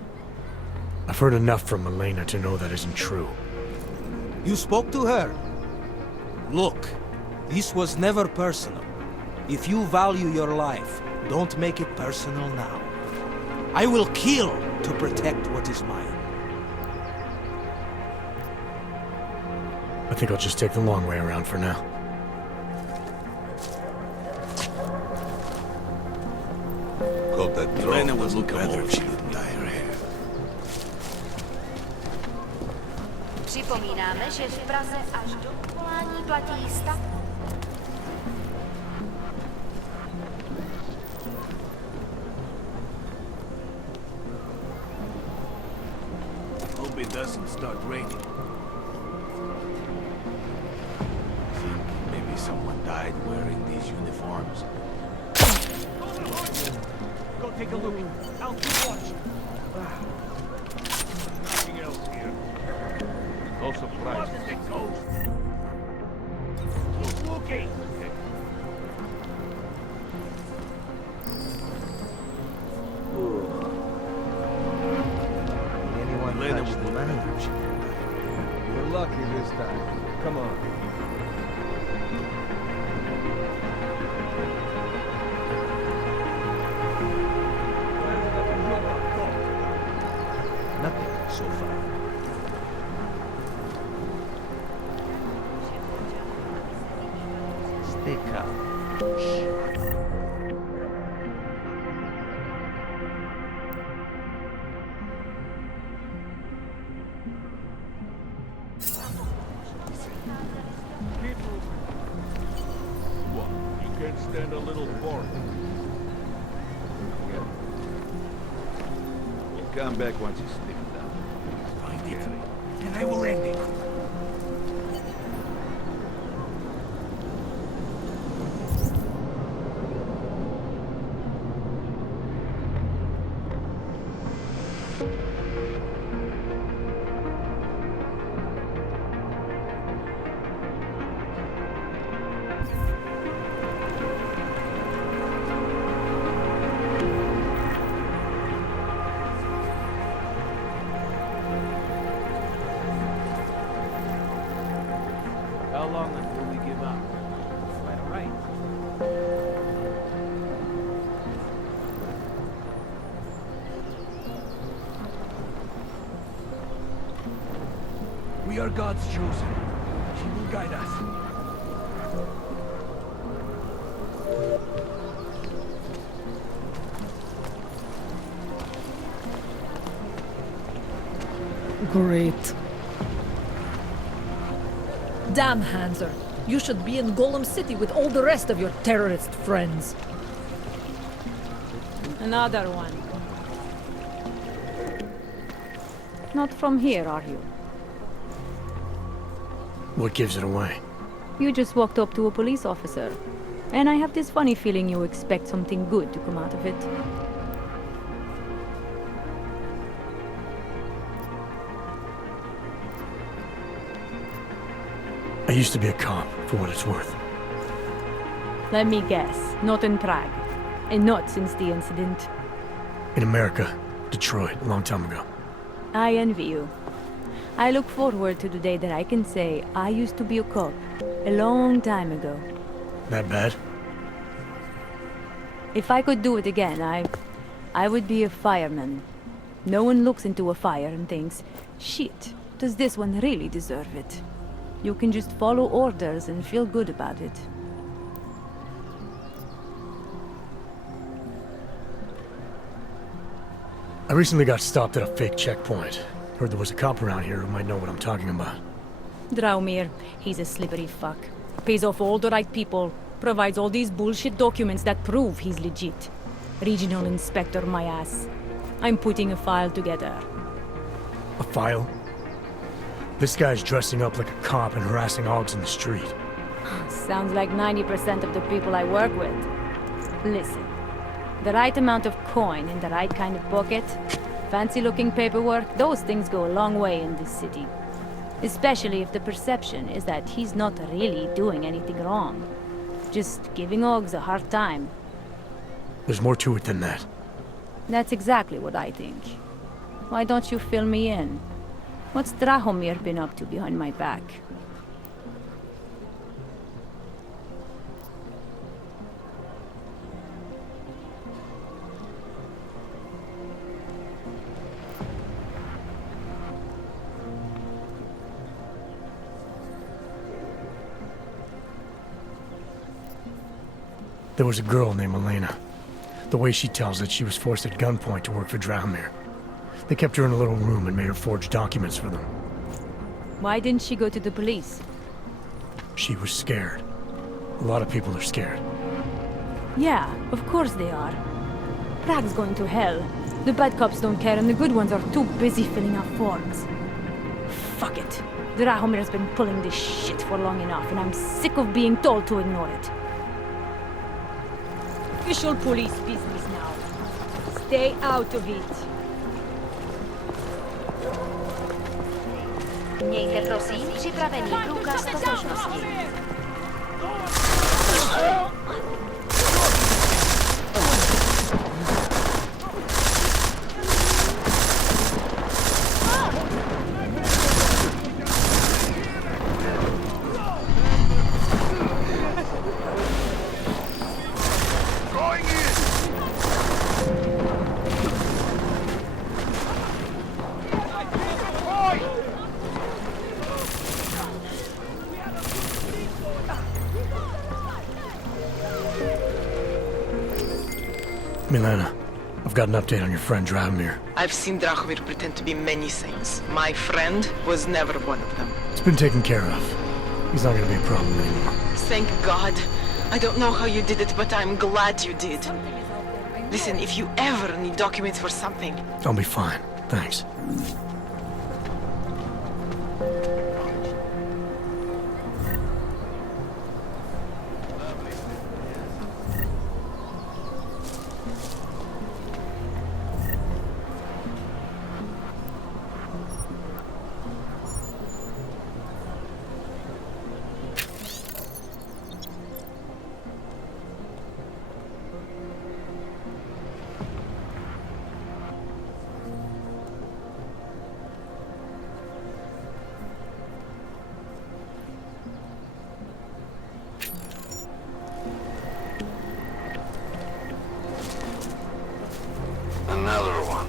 I've heard enough from Elena to know that isn't true. You spoke to her? Look, this was never personal. If you value your life, don't make it personal now. I will kill to protect what is mine. I think I'll just take the long way around for now. Got that Elena would look better if she didn't dye her hair. Připomínáme, že v Praze až do povolání platí stav. Hope it doesn't start raining. Think maybe someone died wearing these uniforms. Go take a look. I'll keep watch. Nothing else here. No surprise. Keep looking. Anyone touch the manager? We're lucky this time. Come on. Nothing so far. Stay calm. What? You can't stand a little boring. We'll come back once you stick it down. Find it, and I will end it. How long until we give up? Quite right. We are God's chosen. She will guide us. Great. Damn, Hanser. You should be in Golem City with all the rest of your terrorist friends. Another one. Not from here, are you? What gives it away? You just walked up to a police officer. And I have this funny feeling you expect something good to come out of it. I used to be a cop, for what it's worth. Let me guess, not in Prague. And not since the incident. In America, Detroit, a long time ago. I envy you. I look forward to the day that I can say I used to be a cop, a long time ago. That bad? If I could do it again, I would be a fireman. No one looks into a fire and thinks, shit, does this one really deserve it? You can just follow orders and feel good about it. I recently got stopped at a fake checkpoint. Heard there was a cop around here who might know what I'm talking about. Draumir, he's a slippery fuck. Pays off all the right people. Provides all these bullshit documents that prove he's legit. Regional inspector, my ass. I'm putting a file together. A file? This guy's dressing up like a cop and harassing hogs in the street. Sounds like 90% of the people I work with. Listen, the right amount of coin in the right kind of pocket, fancy-looking paperwork, those things go a long way in this city. Especially if the perception is that he's not really doing anything wrong. Just giving hogs a hard time. There's more to it than that. That's exactly what I think. Why don't you fill me in? What's Drahomir been up to behind my back? There was a girl named Elena. The way she tells it, she was forced at gunpoint to work for Drahomir. They kept her in a little room and made her forge documents for them. Why didn't she go to the police? She was scared. A lot of people are scared. Yeah, of course they are. Prague's going to hell. The bad cops don't care and the good ones are too busy filling out forms. Fuck it. Drahomir's been pulling this shit for long enough and I'm sick of being told to ignore it. Official police business now. Stay out of it. Mějte prosím připravený průkaz totožnosti. Milena, I've got an update on your friend Dragomir. I've seen Dragomir pretend to be many things. My friend was never one of them. It's been taken care of. He's not gonna be a problem anymore. Thank God. I don't know how you did it, but I'm glad you did. Listen, if you ever need documents for something... I'll be fine. Thanks. Another one.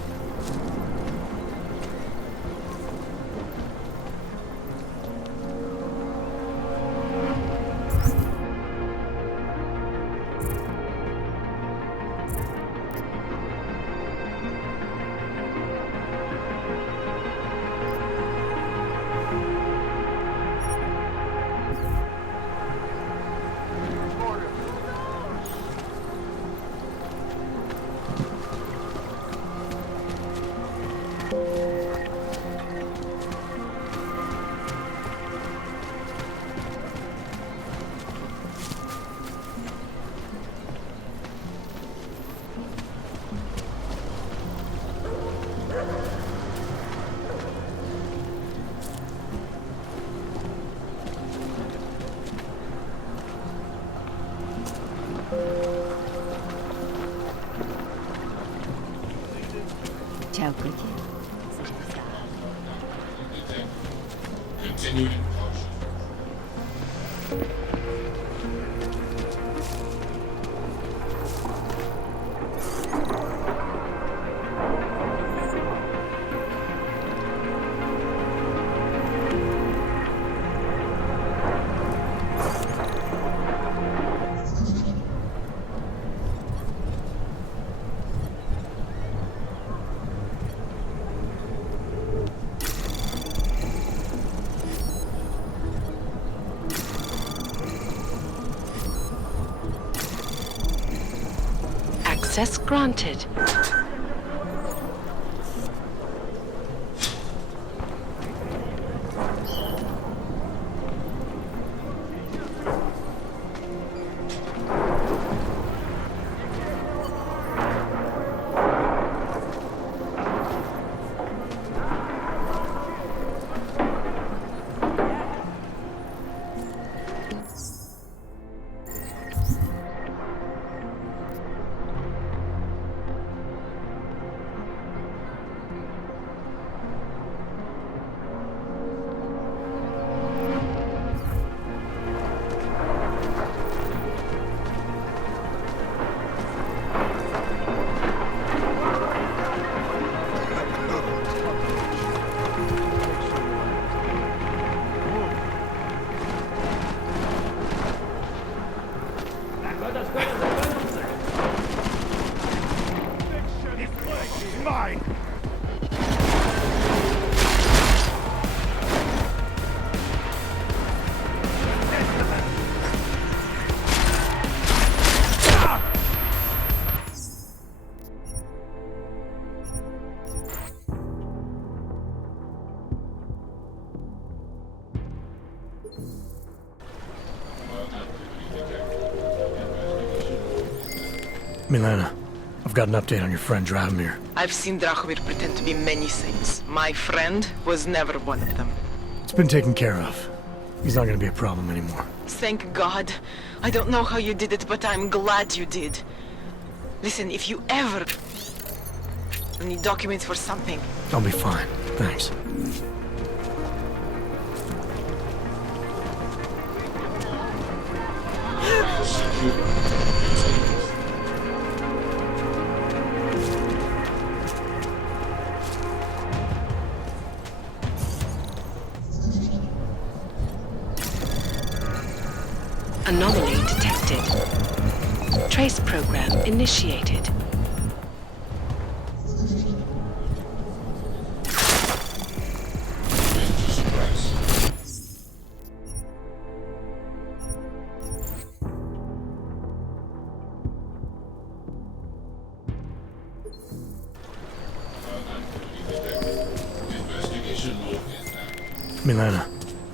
Ciao, Cookie. Continue. Access granted. Milena, I've got an update on your friend Dragomir. I've seen Dragomir pretend to be many things. My friend was never one of them. It's been taken care of. He's not gonna be a problem anymore. Thank God. I don't know how you did it, but I'm glad you did. Listen, if you ever need documents for something... I'll be fine. Thanks. Anomaly detected. Trace program initiated. Milena,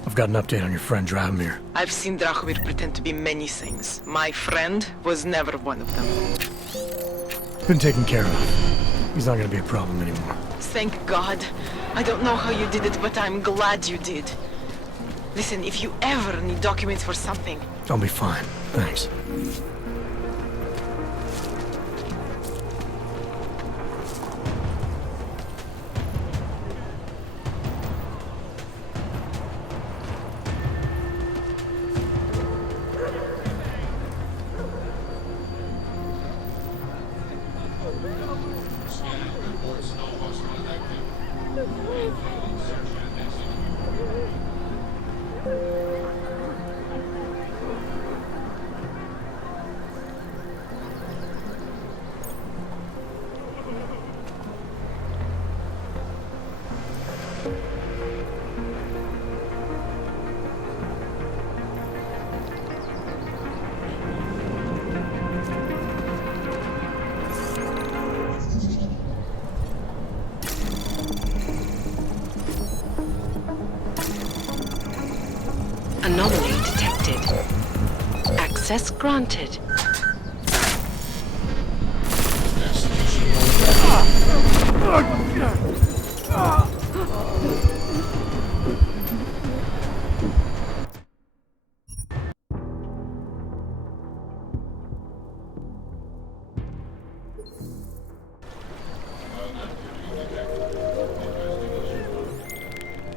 I've got an update on your friend Drahomir. I've seen Drahomir pretend to be many things. My friend was never one of them. Been taken care of. He's not gonna be a problem anymore. Thank God. I don't know how you did it, but I'm glad you did. Listen, if you ever need documents for something... I'll be fine, thanks. Anomaly detected. Access granted.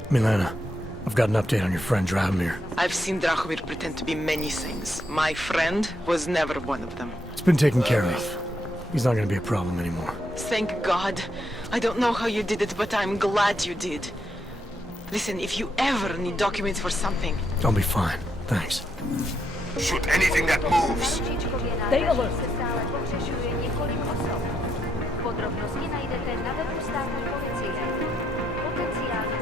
Milena, I've got an update on your friend Drahomir. I've seen Drahomir pretend to be many things. My friend was never one of them. It's been taken care of. He's not gonna be a problem anymore. Thank God. I don't know how you did it, but I'm glad you did. Listen, if you ever need documents for something... I'll be fine, thanks. Shoot anything that moves! Stay alert! Podrobnosti najdete na webu státní policie. Potenciálně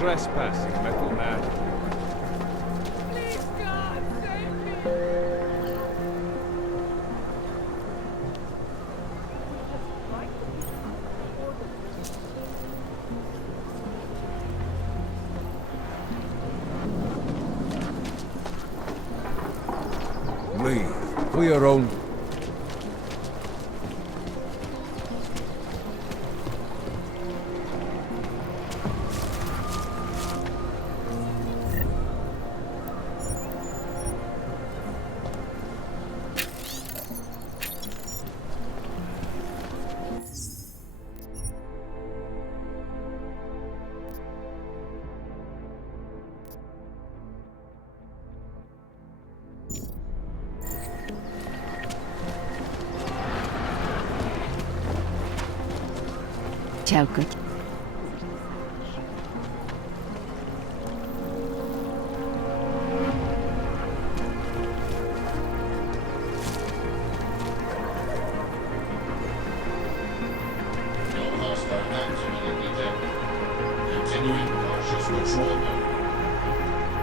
You're trespassing, metal man. Please, God, save me! Leave. For your own... Čauko.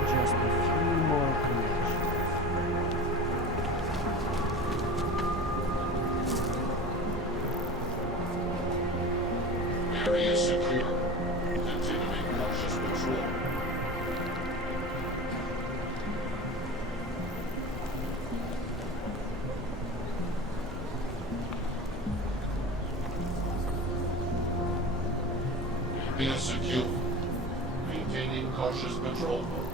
Just a few more connections. Area secure. Continuing cautious patrol. Area secure. Maintaining cautious patrol mode.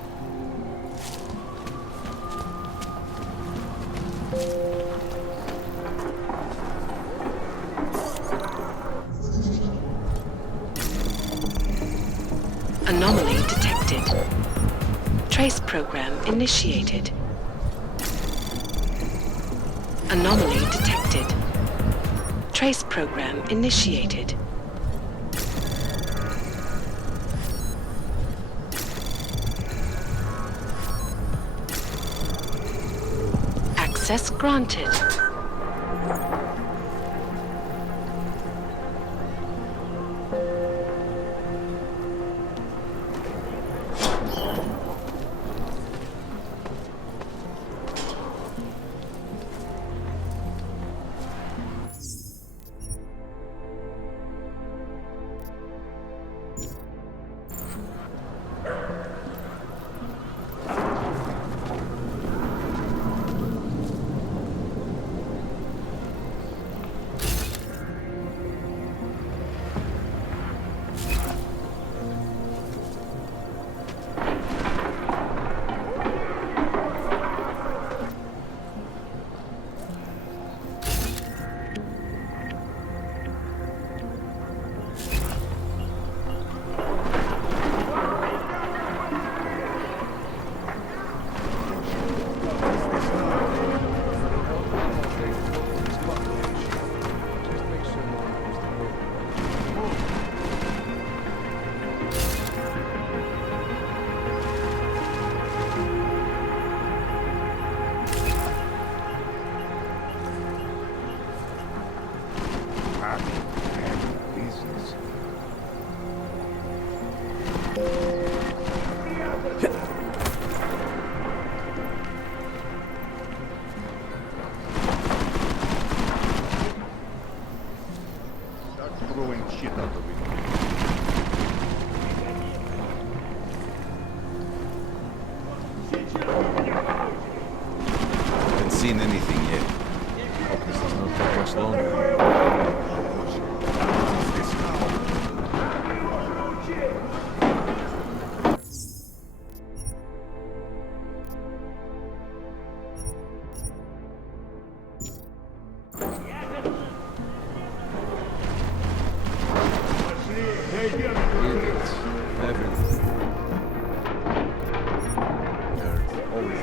Anomaly detected. Trace program initiated. Anomaly detected. Trace program initiated. Access granted. shit out of it. Haven't seen anything yet. Hope this does not take much longer. Idiots. Everyone. There's always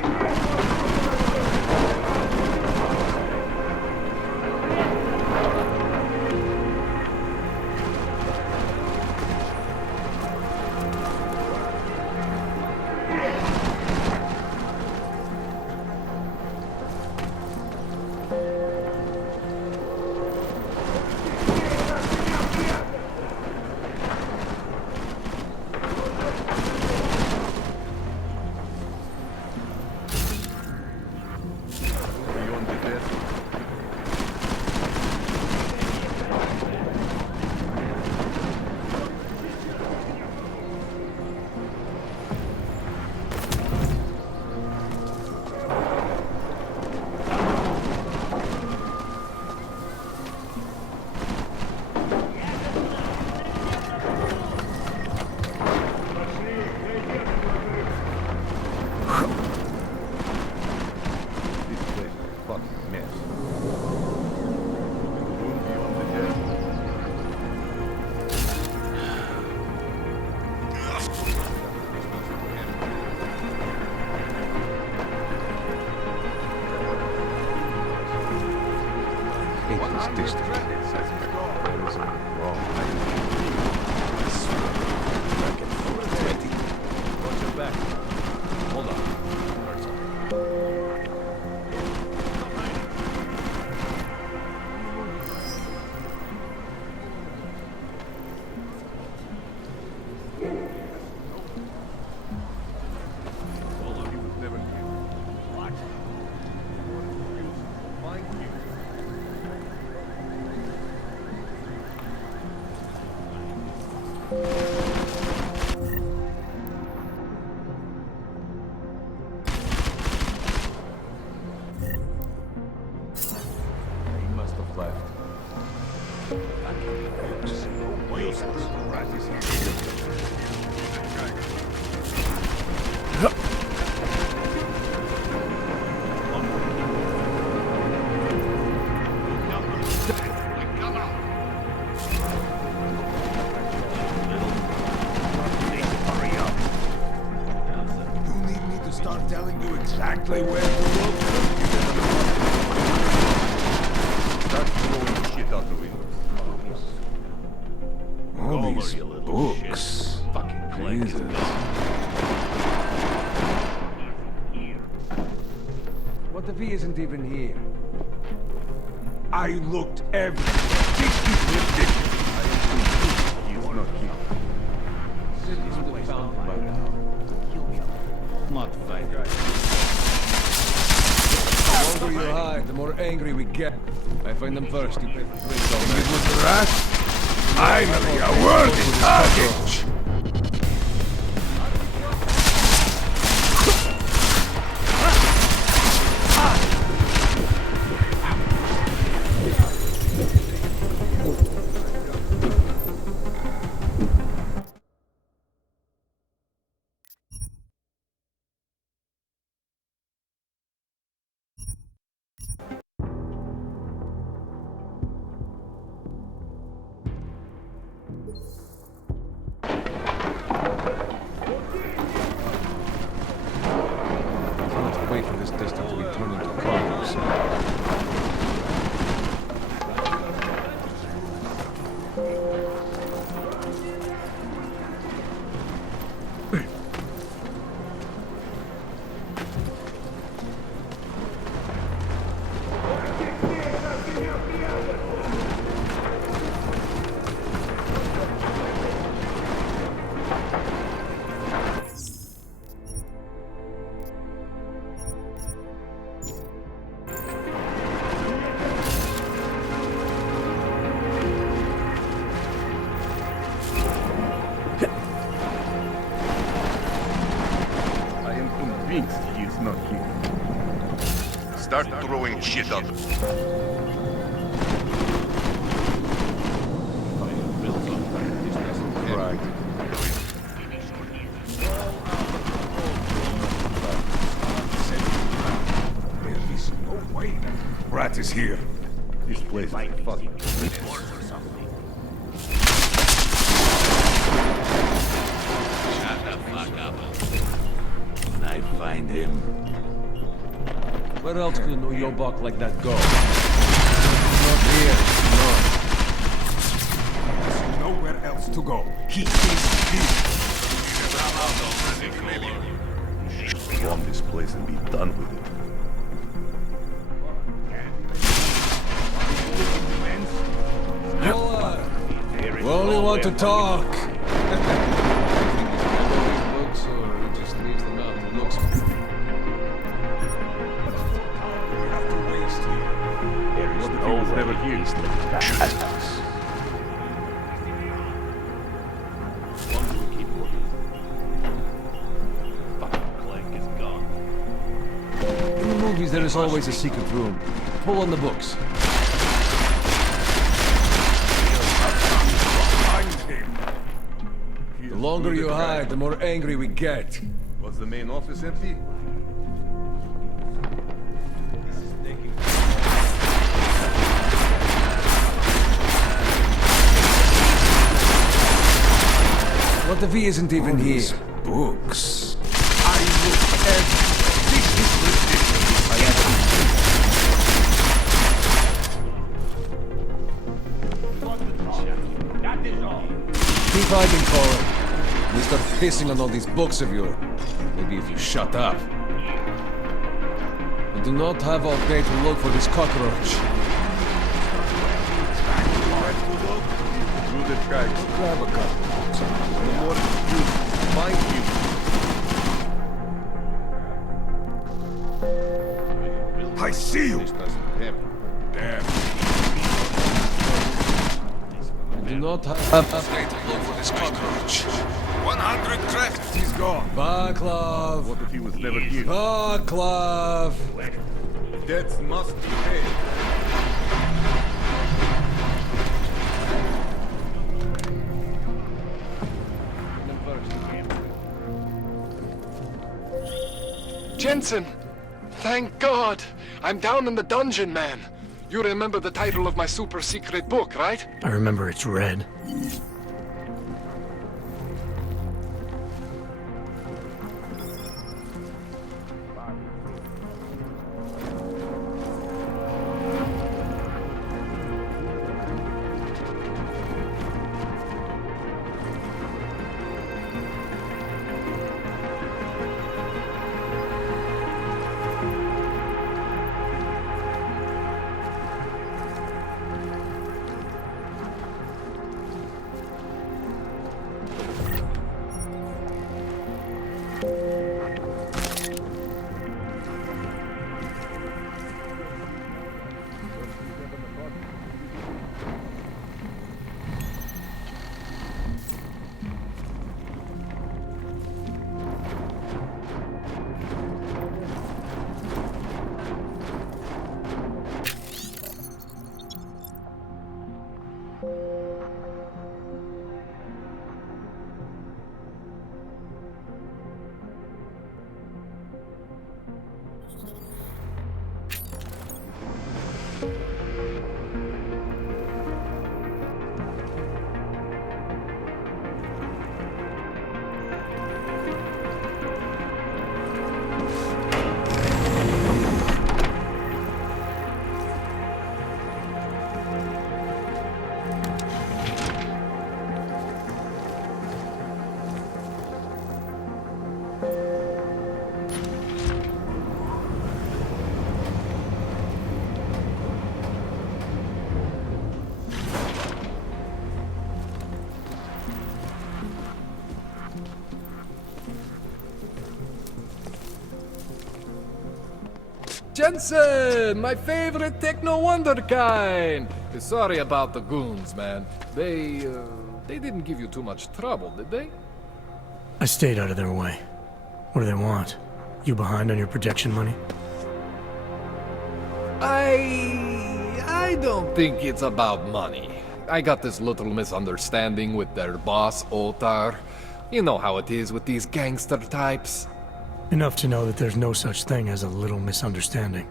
Exactly where to look. Start throwing shit out the window. all these books. Jesus. What if he isn't even here? I looked everywhere. This is ridiculous. He's not here. City's been found by now. Not fighting. The longer you hide, the more angry we get. I find them first, you pay for drinks all night. It was the rat. Finally, a worthy target! Wait for this district to be turned into progress. Start throwing shit out. Right. There is no way. Rat is here. This place is fucking Shut the fuck up. When I find him... Where else could no Yobok like that go? Not here, no. There's nowhere else to go. He is here. bomb this place and be done with it. We only want to talk. Books, or he just leaves them out and looks. There is no way never used One will keep looking. Fucking Clank is gone. In the movies, there is always a secret room. Pull on the books. The longer you hide, the more angry we get. Was the main office empty? What if he isn't even here? Books. I look everywhere. This is ridiculous. I keep hiding, Cora. We start pissing on all these books of yours. Maybe if you shut up. We do not have all day to look for this cockroach. Through the tracks. Grab a couple. No more excuse. Find you. I see you. This doesn't happen. Damn. We do not have all day to look for this cockroach. 100 credits. He's gone. Baclav. What if he was never here? Baclav. Debts must be paid. Jensen! Thank God! I'm down in the dungeon, man. You remember the title of my super secret book, right? I remember it's red. Jensen! My favorite techno wonderkind! Sorry about the goons, man. They didn't give you too much trouble, did they? I stayed out of their way. What do they want? You behind on your protection money? I don't think it's about money. I got this little misunderstanding with their boss, Otar. You know how it is with these gangster types. Enough to know that there's no such thing as a little misunderstanding.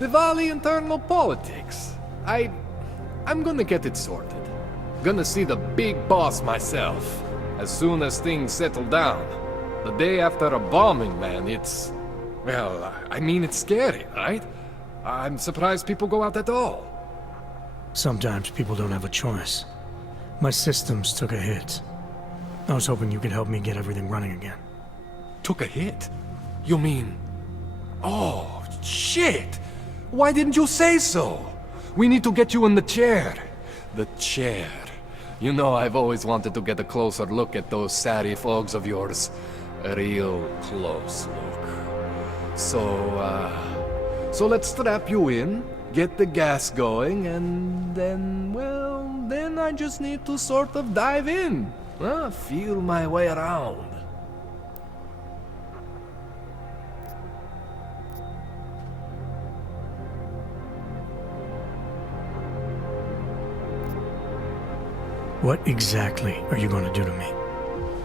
Diwali internal politics. I'm gonna get it sorted. Gonna see the big boss myself. As soon as things settle down. The day after a bombing, man, it's... Well, I mean, it's scary, right? I'm surprised people go out at all. Sometimes people don't have a choice. My systems took a hit. I was hoping you could help me get everything running again. Took a hit? You mean... Oh, shit! Why didn't you say so? We need to get you in the chair. The chair. You know, I've always wanted to get a closer look at those Sarif Ogs of yours. A real close look. So let's strap you in, get the gas going, and then, well, then I just need to sort of dive in. Feel my way around. What exactly are you going to do to me?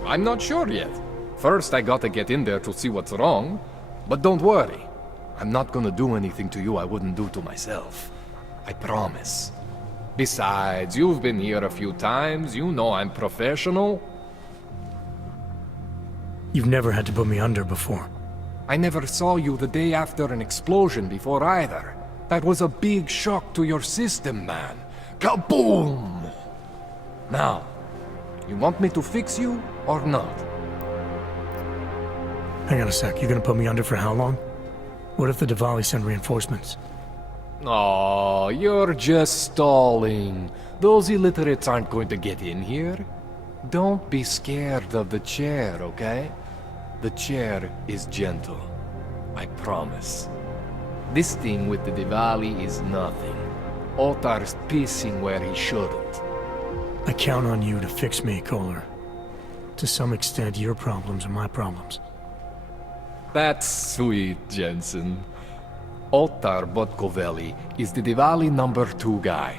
I'm not sure yet. First, I gotta get in there to see what's wrong. But don't worry. I'm not gonna do anything to you I wouldn't do to myself. I promise. Besides, you've been here a few times. You know I'm professional. You've never had to put me under before. I never saw you the day after an explosion before either. That was a big shock to your system, man. Kaboom! Now, you want me to fix you or not? Hang on a sec, you gonna put me under for how long? What if the Diwali send reinforcements? Oh, you're just stalling. Those illiterates aren't going to get in here. Don't be scared of the chair, okay? The chair is gentle. I promise. This thing with the Diwali is nothing. Otar's pissing where he shouldn't. I count on you to fix me, Kohler. To some extent, your problems are my problems. That's sweet, Jensen. Otar Botkoveli is the Diwali #2 guy.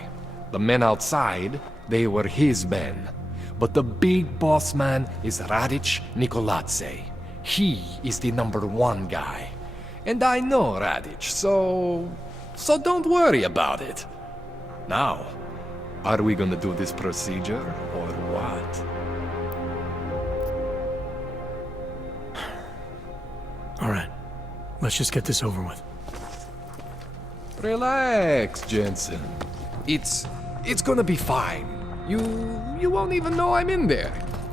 The men outside, they were his men. But the big boss man is Radic Nikoladze. He is the #1 guy. And I know Radic, so don't worry about it. Now, are we gonna do this procedure, or what? Alright, let's just get this over with. Relax, Jensen. It's gonna be fine. You won't even know I'm in there.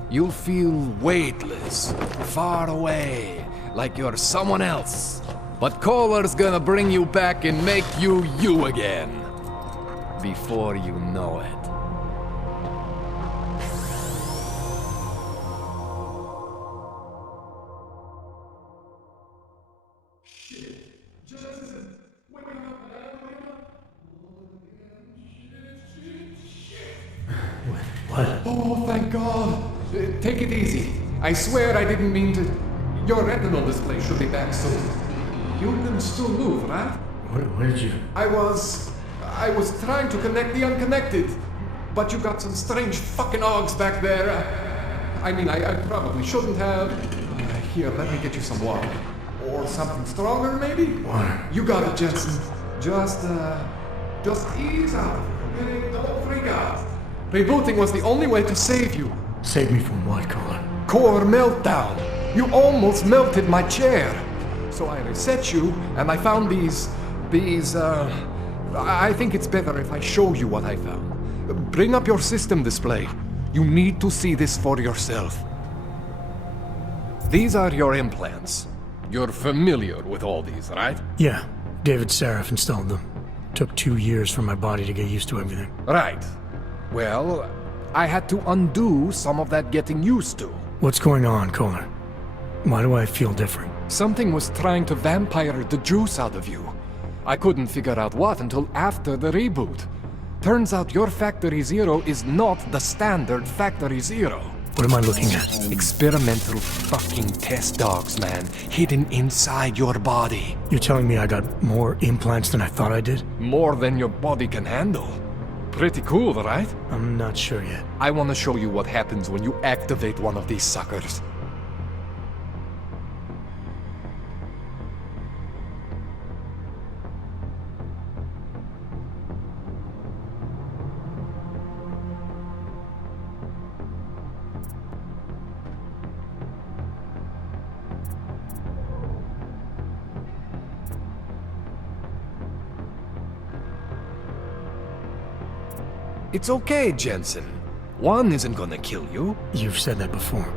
You'll feel weightless, far away, like you're someone else. But Kohler's gonna bring you back and make you you again. Before you know it. What? Oh, thank God. Take it easy. I swear I didn't mean to... Your retinal display should be back soon. You can still move, right? Where did you... I was trying to connect the unconnected. But you got some strange fucking ogs back there. I mean, I probably shouldn't have. Here, let me get you some water. Or something stronger, maybe? Water. You got it, Jensen. Just ease out. Okay? Don't freak out. Rebooting was the only way to save you. Save me from what, Kohler? Core meltdown. You almost melted my chair. So I reset you, and I found these, I think it's better if I show you what I found. Bring up your system display. You need to see this for yourself. These are your implants. You're familiar with all these, right? Yeah, David Sarif installed them. Took 2 years for my body to get used to everything. Right. Well, I had to undo some of that getting used to. What's going on, Kohler? Why do I feel different? Something was trying to vampire the juice out of you. I couldn't figure out what until after the reboot. Turns out your Factory Zero is not the standard Factory Zero. What am I looking at? Experimental fucking test dogs, man. Hidden inside your body. You're telling me I got more implants than I thought I did? More than your body can handle. Pretty cool, right? I'm not sure yet. I want to show you what happens when you activate one of these suckers. It's okay, Jensen. One isn't gonna kill you. You've said that before.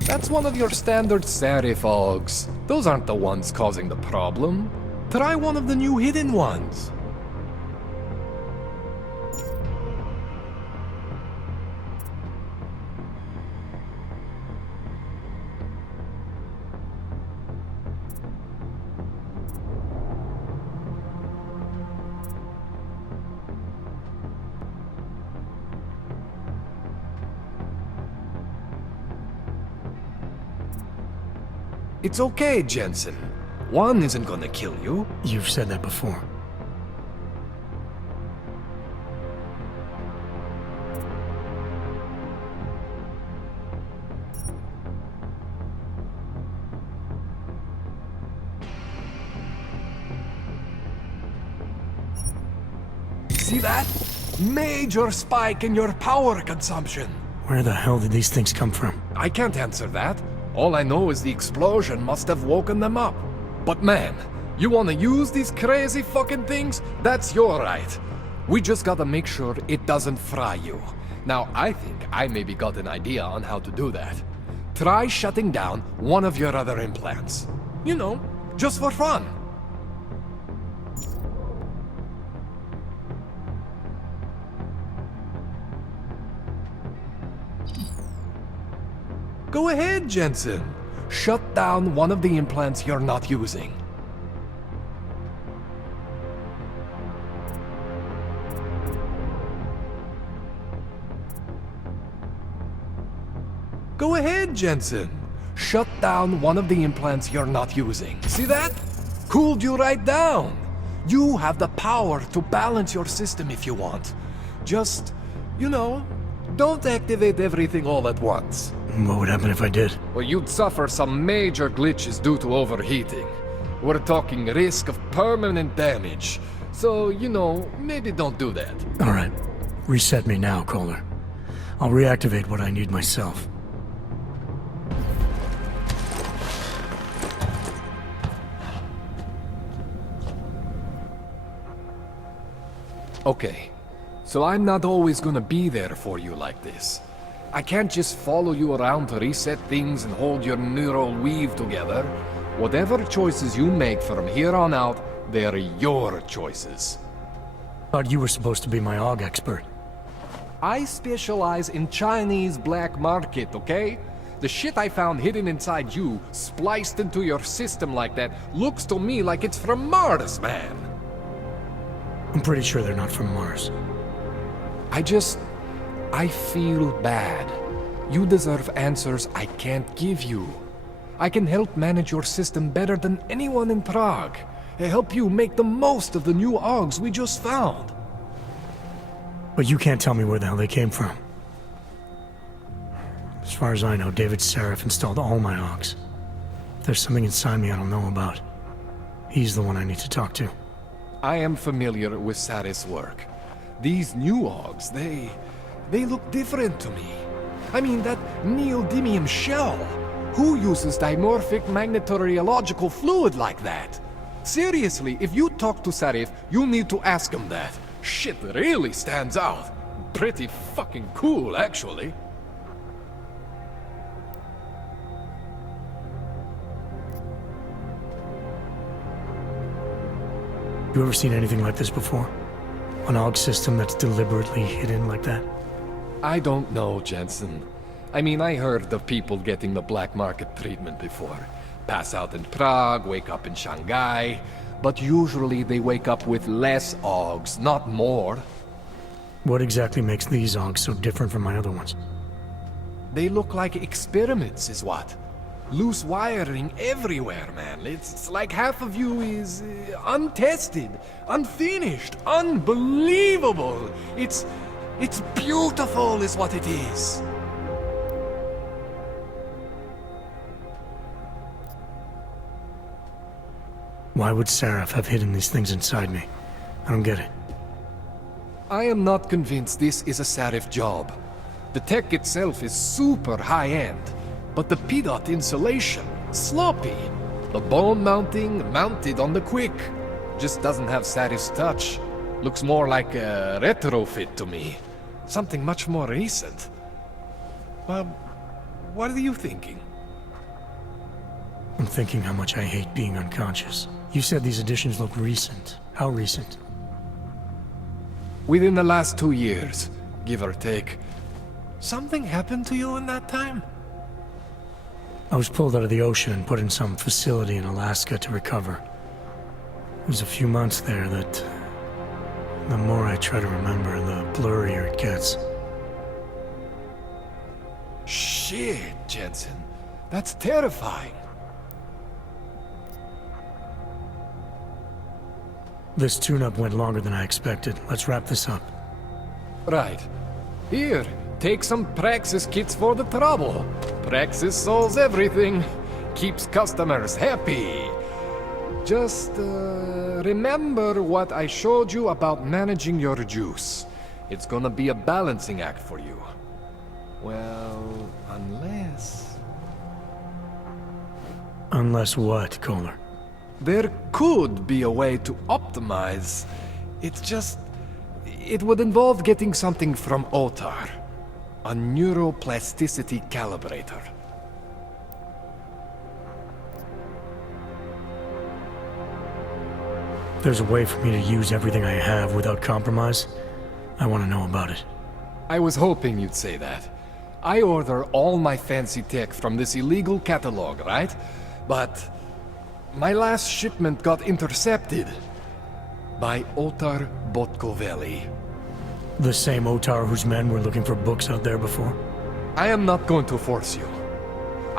That's one of your standard serif Augs. Those aren't the ones causing the problem. Try one of the new hidden ones. It's okay, Jensen. One isn't gonna kill you. You've said that before. See that? Major spike in your power consumption. Where the hell did these things come from? I can't answer that. All I know is the explosion must have woken them up. But man, you wanna use these crazy fucking things? That's your right. We just gotta make sure it doesn't fry you. Now, I think I maybe got an idea on how to do that. Try shutting down one of your other implants. You know, just for fun. Go ahead, Jensen. Shut down one of the implants you're not using. Go ahead, Jensen. Shut down one of the implants you're not using. See that? Cooled you right down. You have the power to balance your system if you want. Just, you know, don't activate everything all at once. What would happen if I did? Well, you'd suffer some major glitches due to overheating. We're talking risk of permanent damage. So, you know, maybe don't do that. All right. Reset me now, Kohler. I'll reactivate what I need myself. Okay. So I'm not always gonna be there for you like this. I can't just follow you around to reset things and hold your neural weave together. Whatever choices you make from here on out, they're your choices. Thought you were supposed to be my AUG expert. I specialize in Chinese black market, okay? The shit I found hidden inside you, spliced into your system like that, looks to me like it's from Mars, man. I'm pretty sure they're not from Mars. I feel bad. You deserve answers I can't give you. I can help manage your system better than anyone in Prague. Help you make the most of the new AUGs we just found. But you can't tell me where the hell they came from. As far as I know, David Seraph installed all my AUGs. If there's something inside me I don't know about, he's the one I need to talk to. I am familiar with Sarah's work. These new AUGs, they look different to me. I mean, that neodymium shell. Who uses dimorphic magnetorheological fluid like that? Seriously, if you talk to Sarif, you need to ask him that. Shit really stands out. Pretty fucking cool, actually. You ever seen anything like this before? An AUG system that's deliberately hidden like that? I don't know, Jensen. I mean, I heard of people getting the black market treatment before. Pass out in Prague, wake up in Shanghai. But usually they wake up with less Augs, not more. What exactly makes these Augs so different from my other ones? They look like experiments, is what? Loose wiring everywhere, man. It's like half of you is untested, unfinished, unbelievable. It's beautiful, is what it is. Why would Seraph have hidden these things inside me? I don't get it. I am not convinced this is a Seraph job. The tech itself is super high-end, but the PDOT insulation, sloppy. The bone mounting, mounted on the quick. Just doesn't have Seraph's touch. Looks more like a retrofit to me. Something much more recent. Well, what are you thinking? I'm thinking how much I hate being unconscious. You said these additions look recent. How recent? Within the last 2 years, give or take. Something happened to you in that time? I was pulled out of the ocean and put in some facility in Alaska to recover. It was a few months there that... the more I try to remember, the blurrier it gets. Shit, Jensen. That's terrifying. This tune-up went longer than I expected. Let's wrap this up. Right. Here, take some Praxis kits for the trouble. Praxis solves everything. Keeps customers happy. Just, remember what I showed you about managing your juice. It's gonna be a balancing act for you. Well, unless... Unless what, Kohler? There could be a way to optimize. It's just... it would involve getting something from Otar. A neuroplasticity calibrator. If there's a way for me to use everything I have without compromise, I want to know about it. I was hoping you'd say that. I order all my fancy tech from this illegal catalog, right? But... my last shipment got intercepted by Otar Botkoveli. The same Otar whose men were looking for books out there before? I am not going to force you.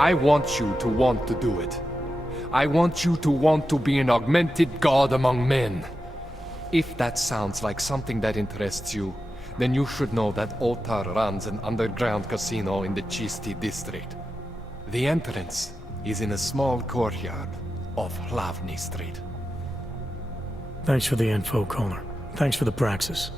I want you to want to do it. I want you to want to be an augmented god among men. If that sounds like something that interests you, then you should know that Otar runs an underground casino in the Chisti district. The entrance is in a small courtyard off Hlavny Street. Thanks for the info, Kohler. Thanks for the praxis.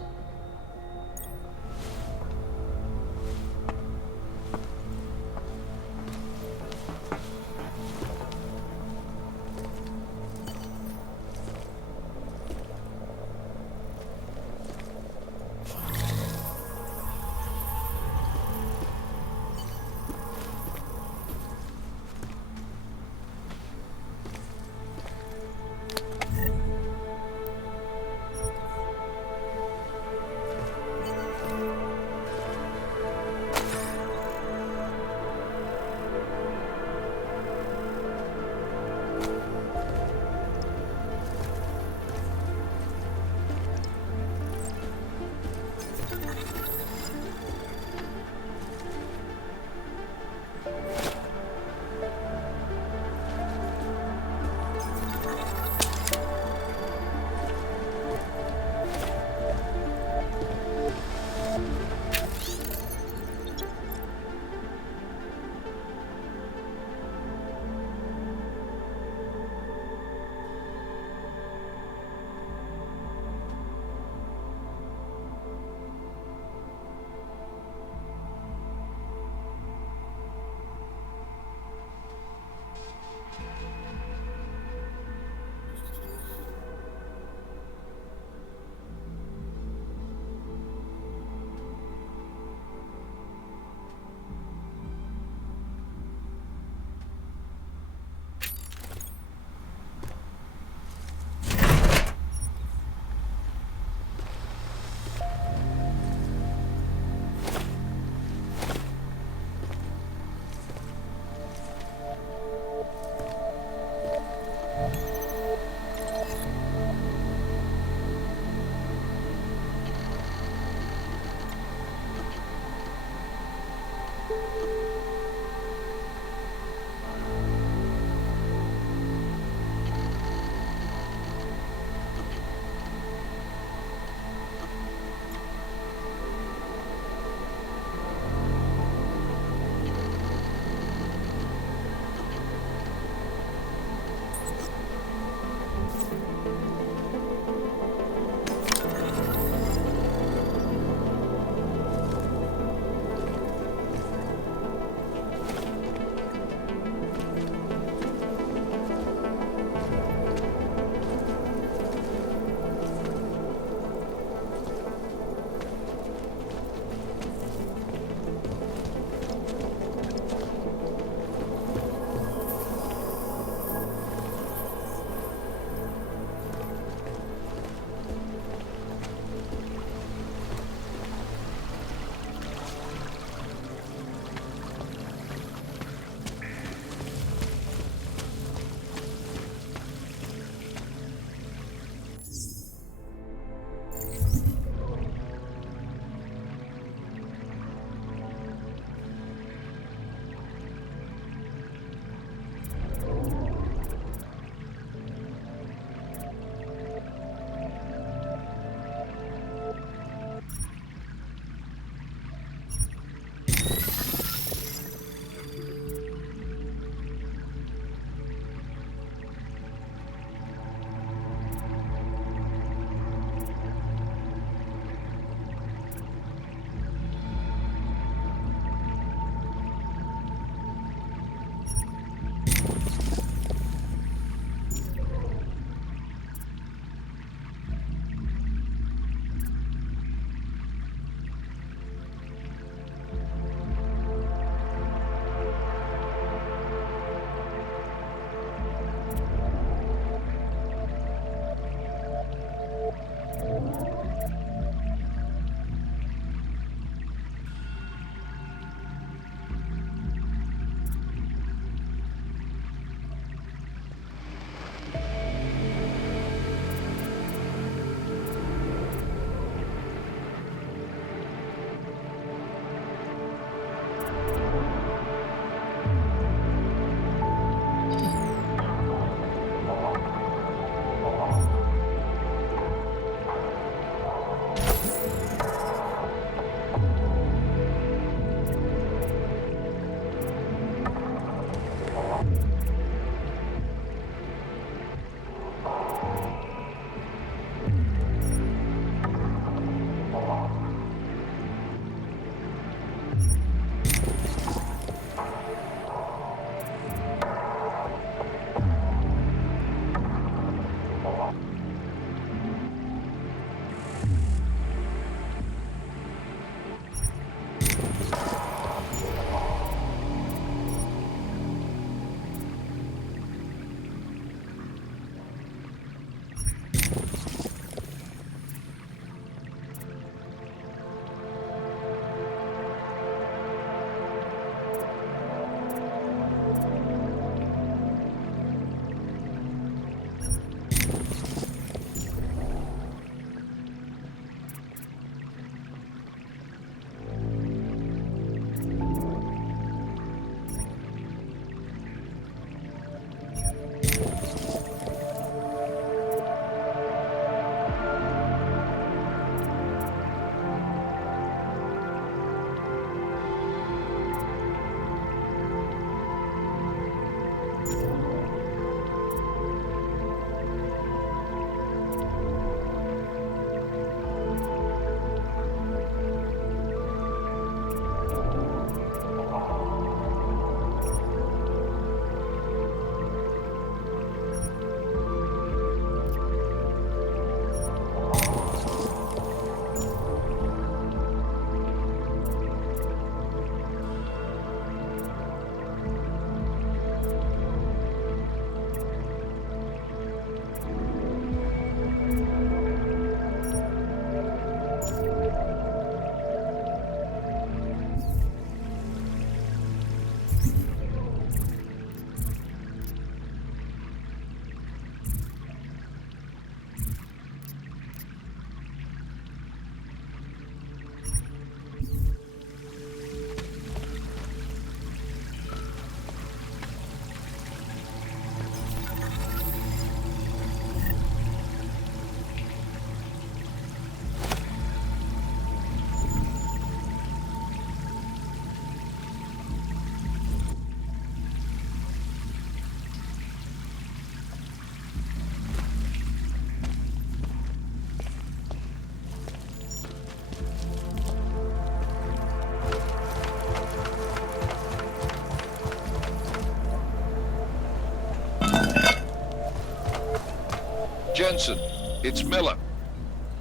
Jensen, it's Miller.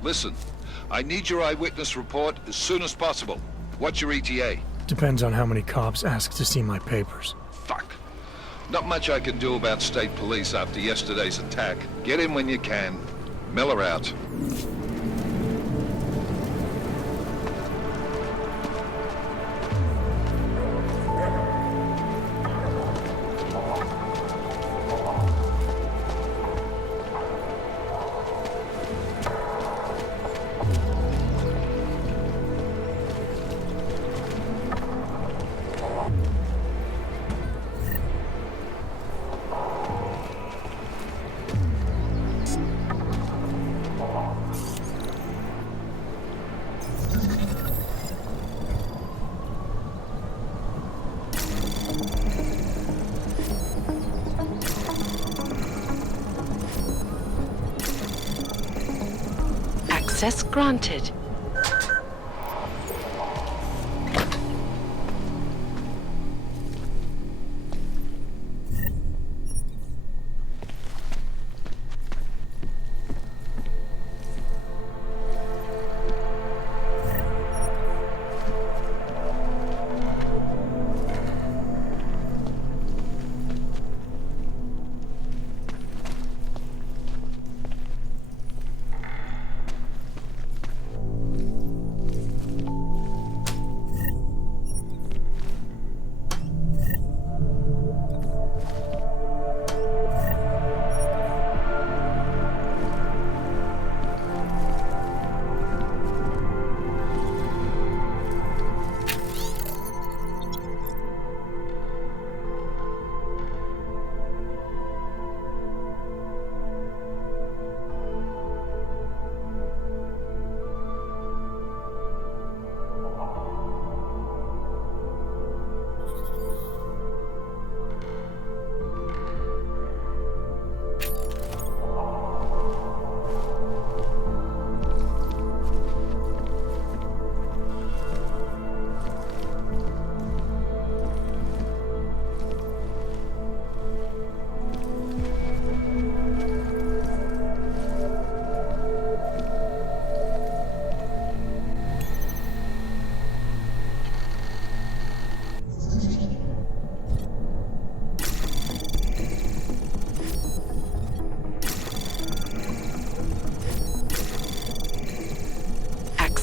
Listen, I need your eyewitness report as soon as possible. What's your ETA? Depends on how many cops ask to see my papers. Fuck. Not much I can do about state police after yesterday's attack. Get in when you can. Miller out. Access granted.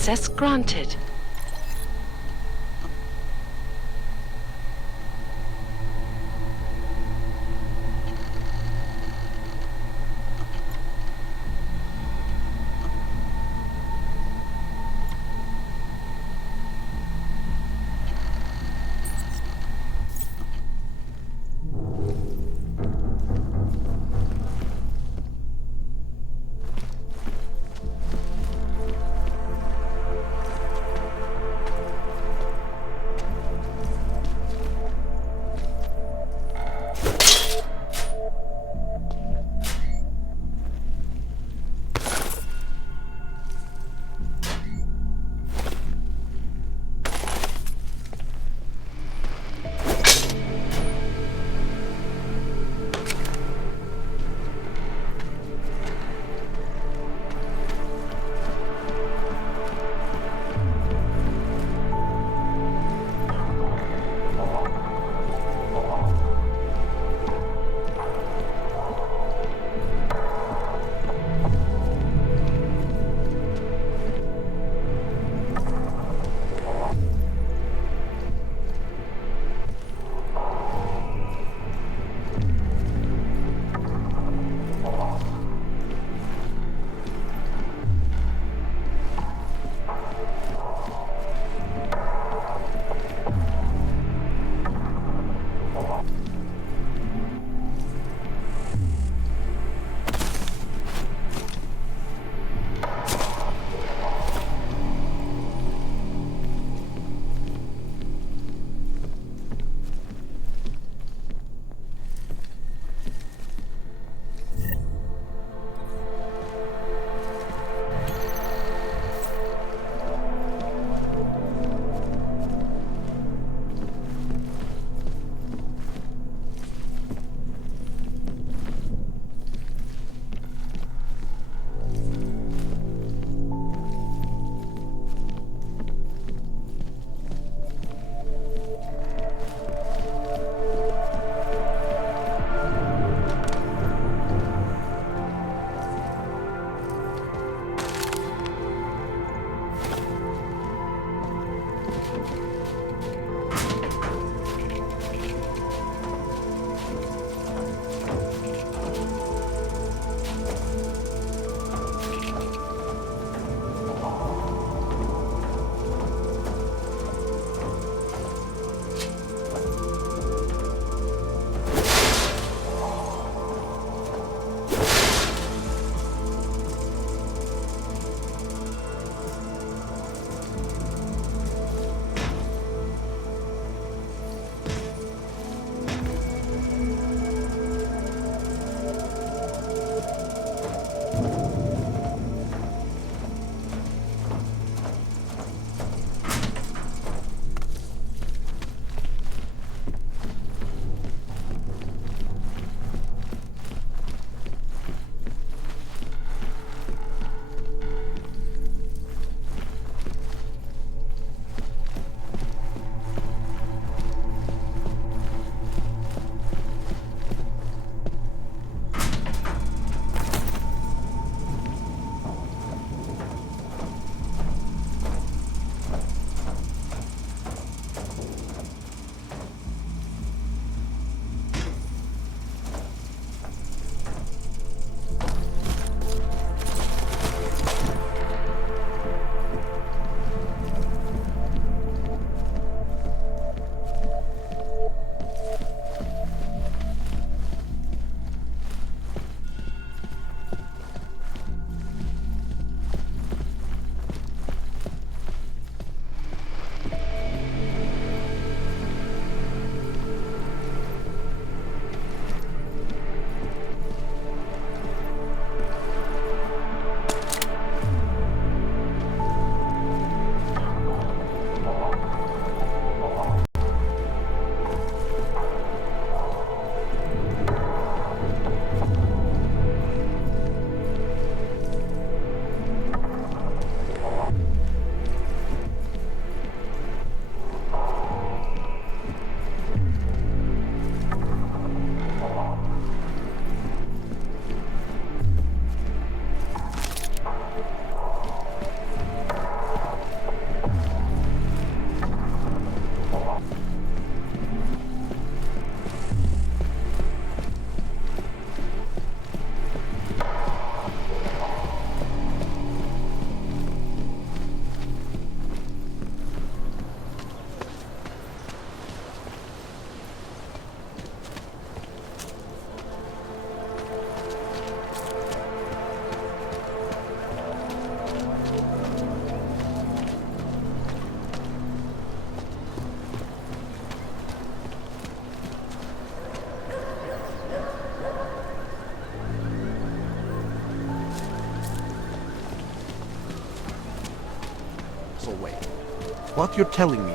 Access granted. muscle way. What you're telling me...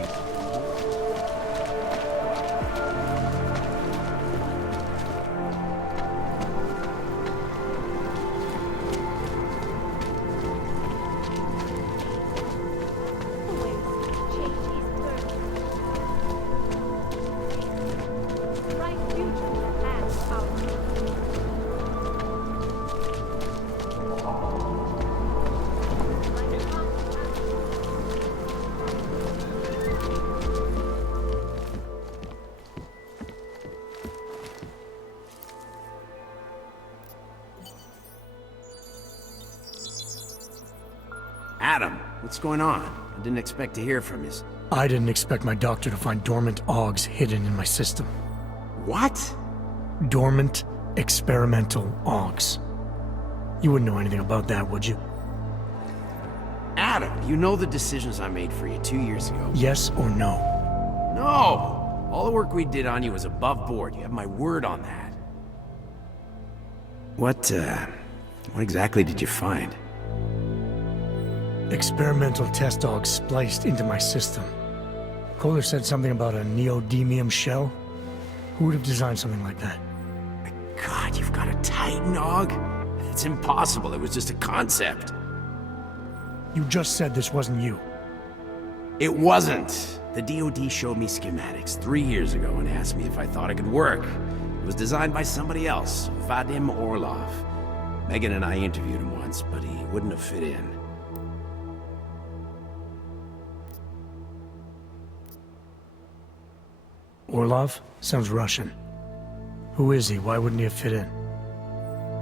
Adam, what's going on? I didn't expect to hear from you. I didn't expect my doctor to find dormant Augs hidden in my system. What? Dormant, experimental Augs. You wouldn't know anything about that, would you? Adam, you know the decisions I made for you 2 years ago. Yes or no? No! All the work we did on you was above board. You have my word on that. What exactly did you find? Experimental test Augs spliced into my system. Kohler said something about a neodymium shell. Who would have designed something like that? God, you've got a Titan Aug? It's impossible. It was just a concept. You just said this wasn't you. It wasn't. The DoD showed me schematics 3 years ago and asked me if I thought it could work. It was designed by somebody else, Vadim Orlov. Megan and I interviewed him once, but he wouldn't have fit in. Orlov? Sounds Russian. Who is he? Why wouldn't he have fit in?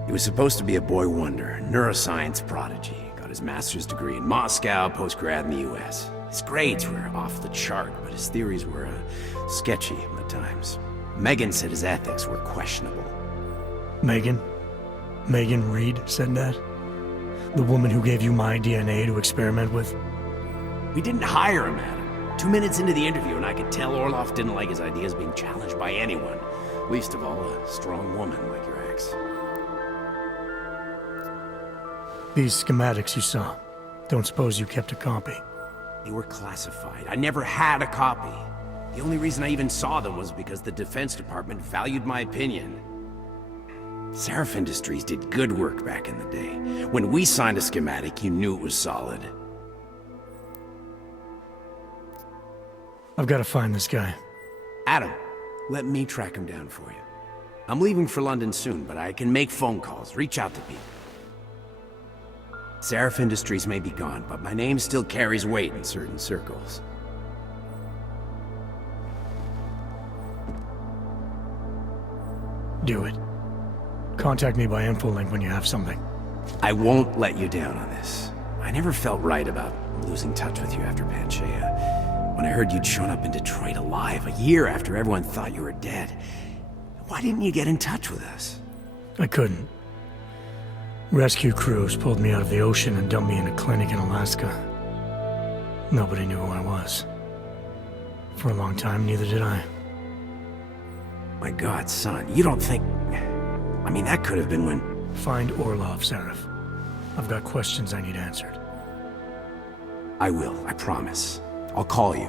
He was supposed to be a boy wonder, neuroscience prodigy. Got his master's degree in Moscow, post-grad in the US. His grades were off the chart, but his theories were sketchy at times. Megan said his ethics were questionable. Megan? Megan Reed said that? The woman who gave you my DNA to experiment with? We didn't hire him, Adam. 2 minutes into the interview, and I could tell Orlov didn't like his ideas being challenged by anyone. Least of all, a strong woman like your ex. These schematics you saw. Don't suppose you kept a copy? They were classified. I never had a copy. The only reason I even saw them was because the Defense Department valued my opinion. Seraph Industries did good work back in the day. When we signed a schematic, you knew it was solid. I've got to find this guy. Adam, let me track him down for you. I'm leaving for London soon, but I can make phone calls, reach out to people. Seraph Industries may be gone, but my name still carries weight in certain circles. Do it. Contact me by infolink when you have something. I won't let you down on this. I never felt right about losing touch with you after Panchaea. When I heard you'd shown up in Detroit alive, a year after everyone thought you were dead. Why didn't you get in touch with us? I couldn't. Rescue crews pulled me out of the ocean and dumped me in a clinic in Alaska. Nobody knew who I was. For a long time, neither did I. My God, son, you don't think... I mean, that could have been when... Find Orlov, Seraph. I've got questions I need answered. I will, I promise. I'll call you.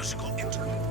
musical interlude.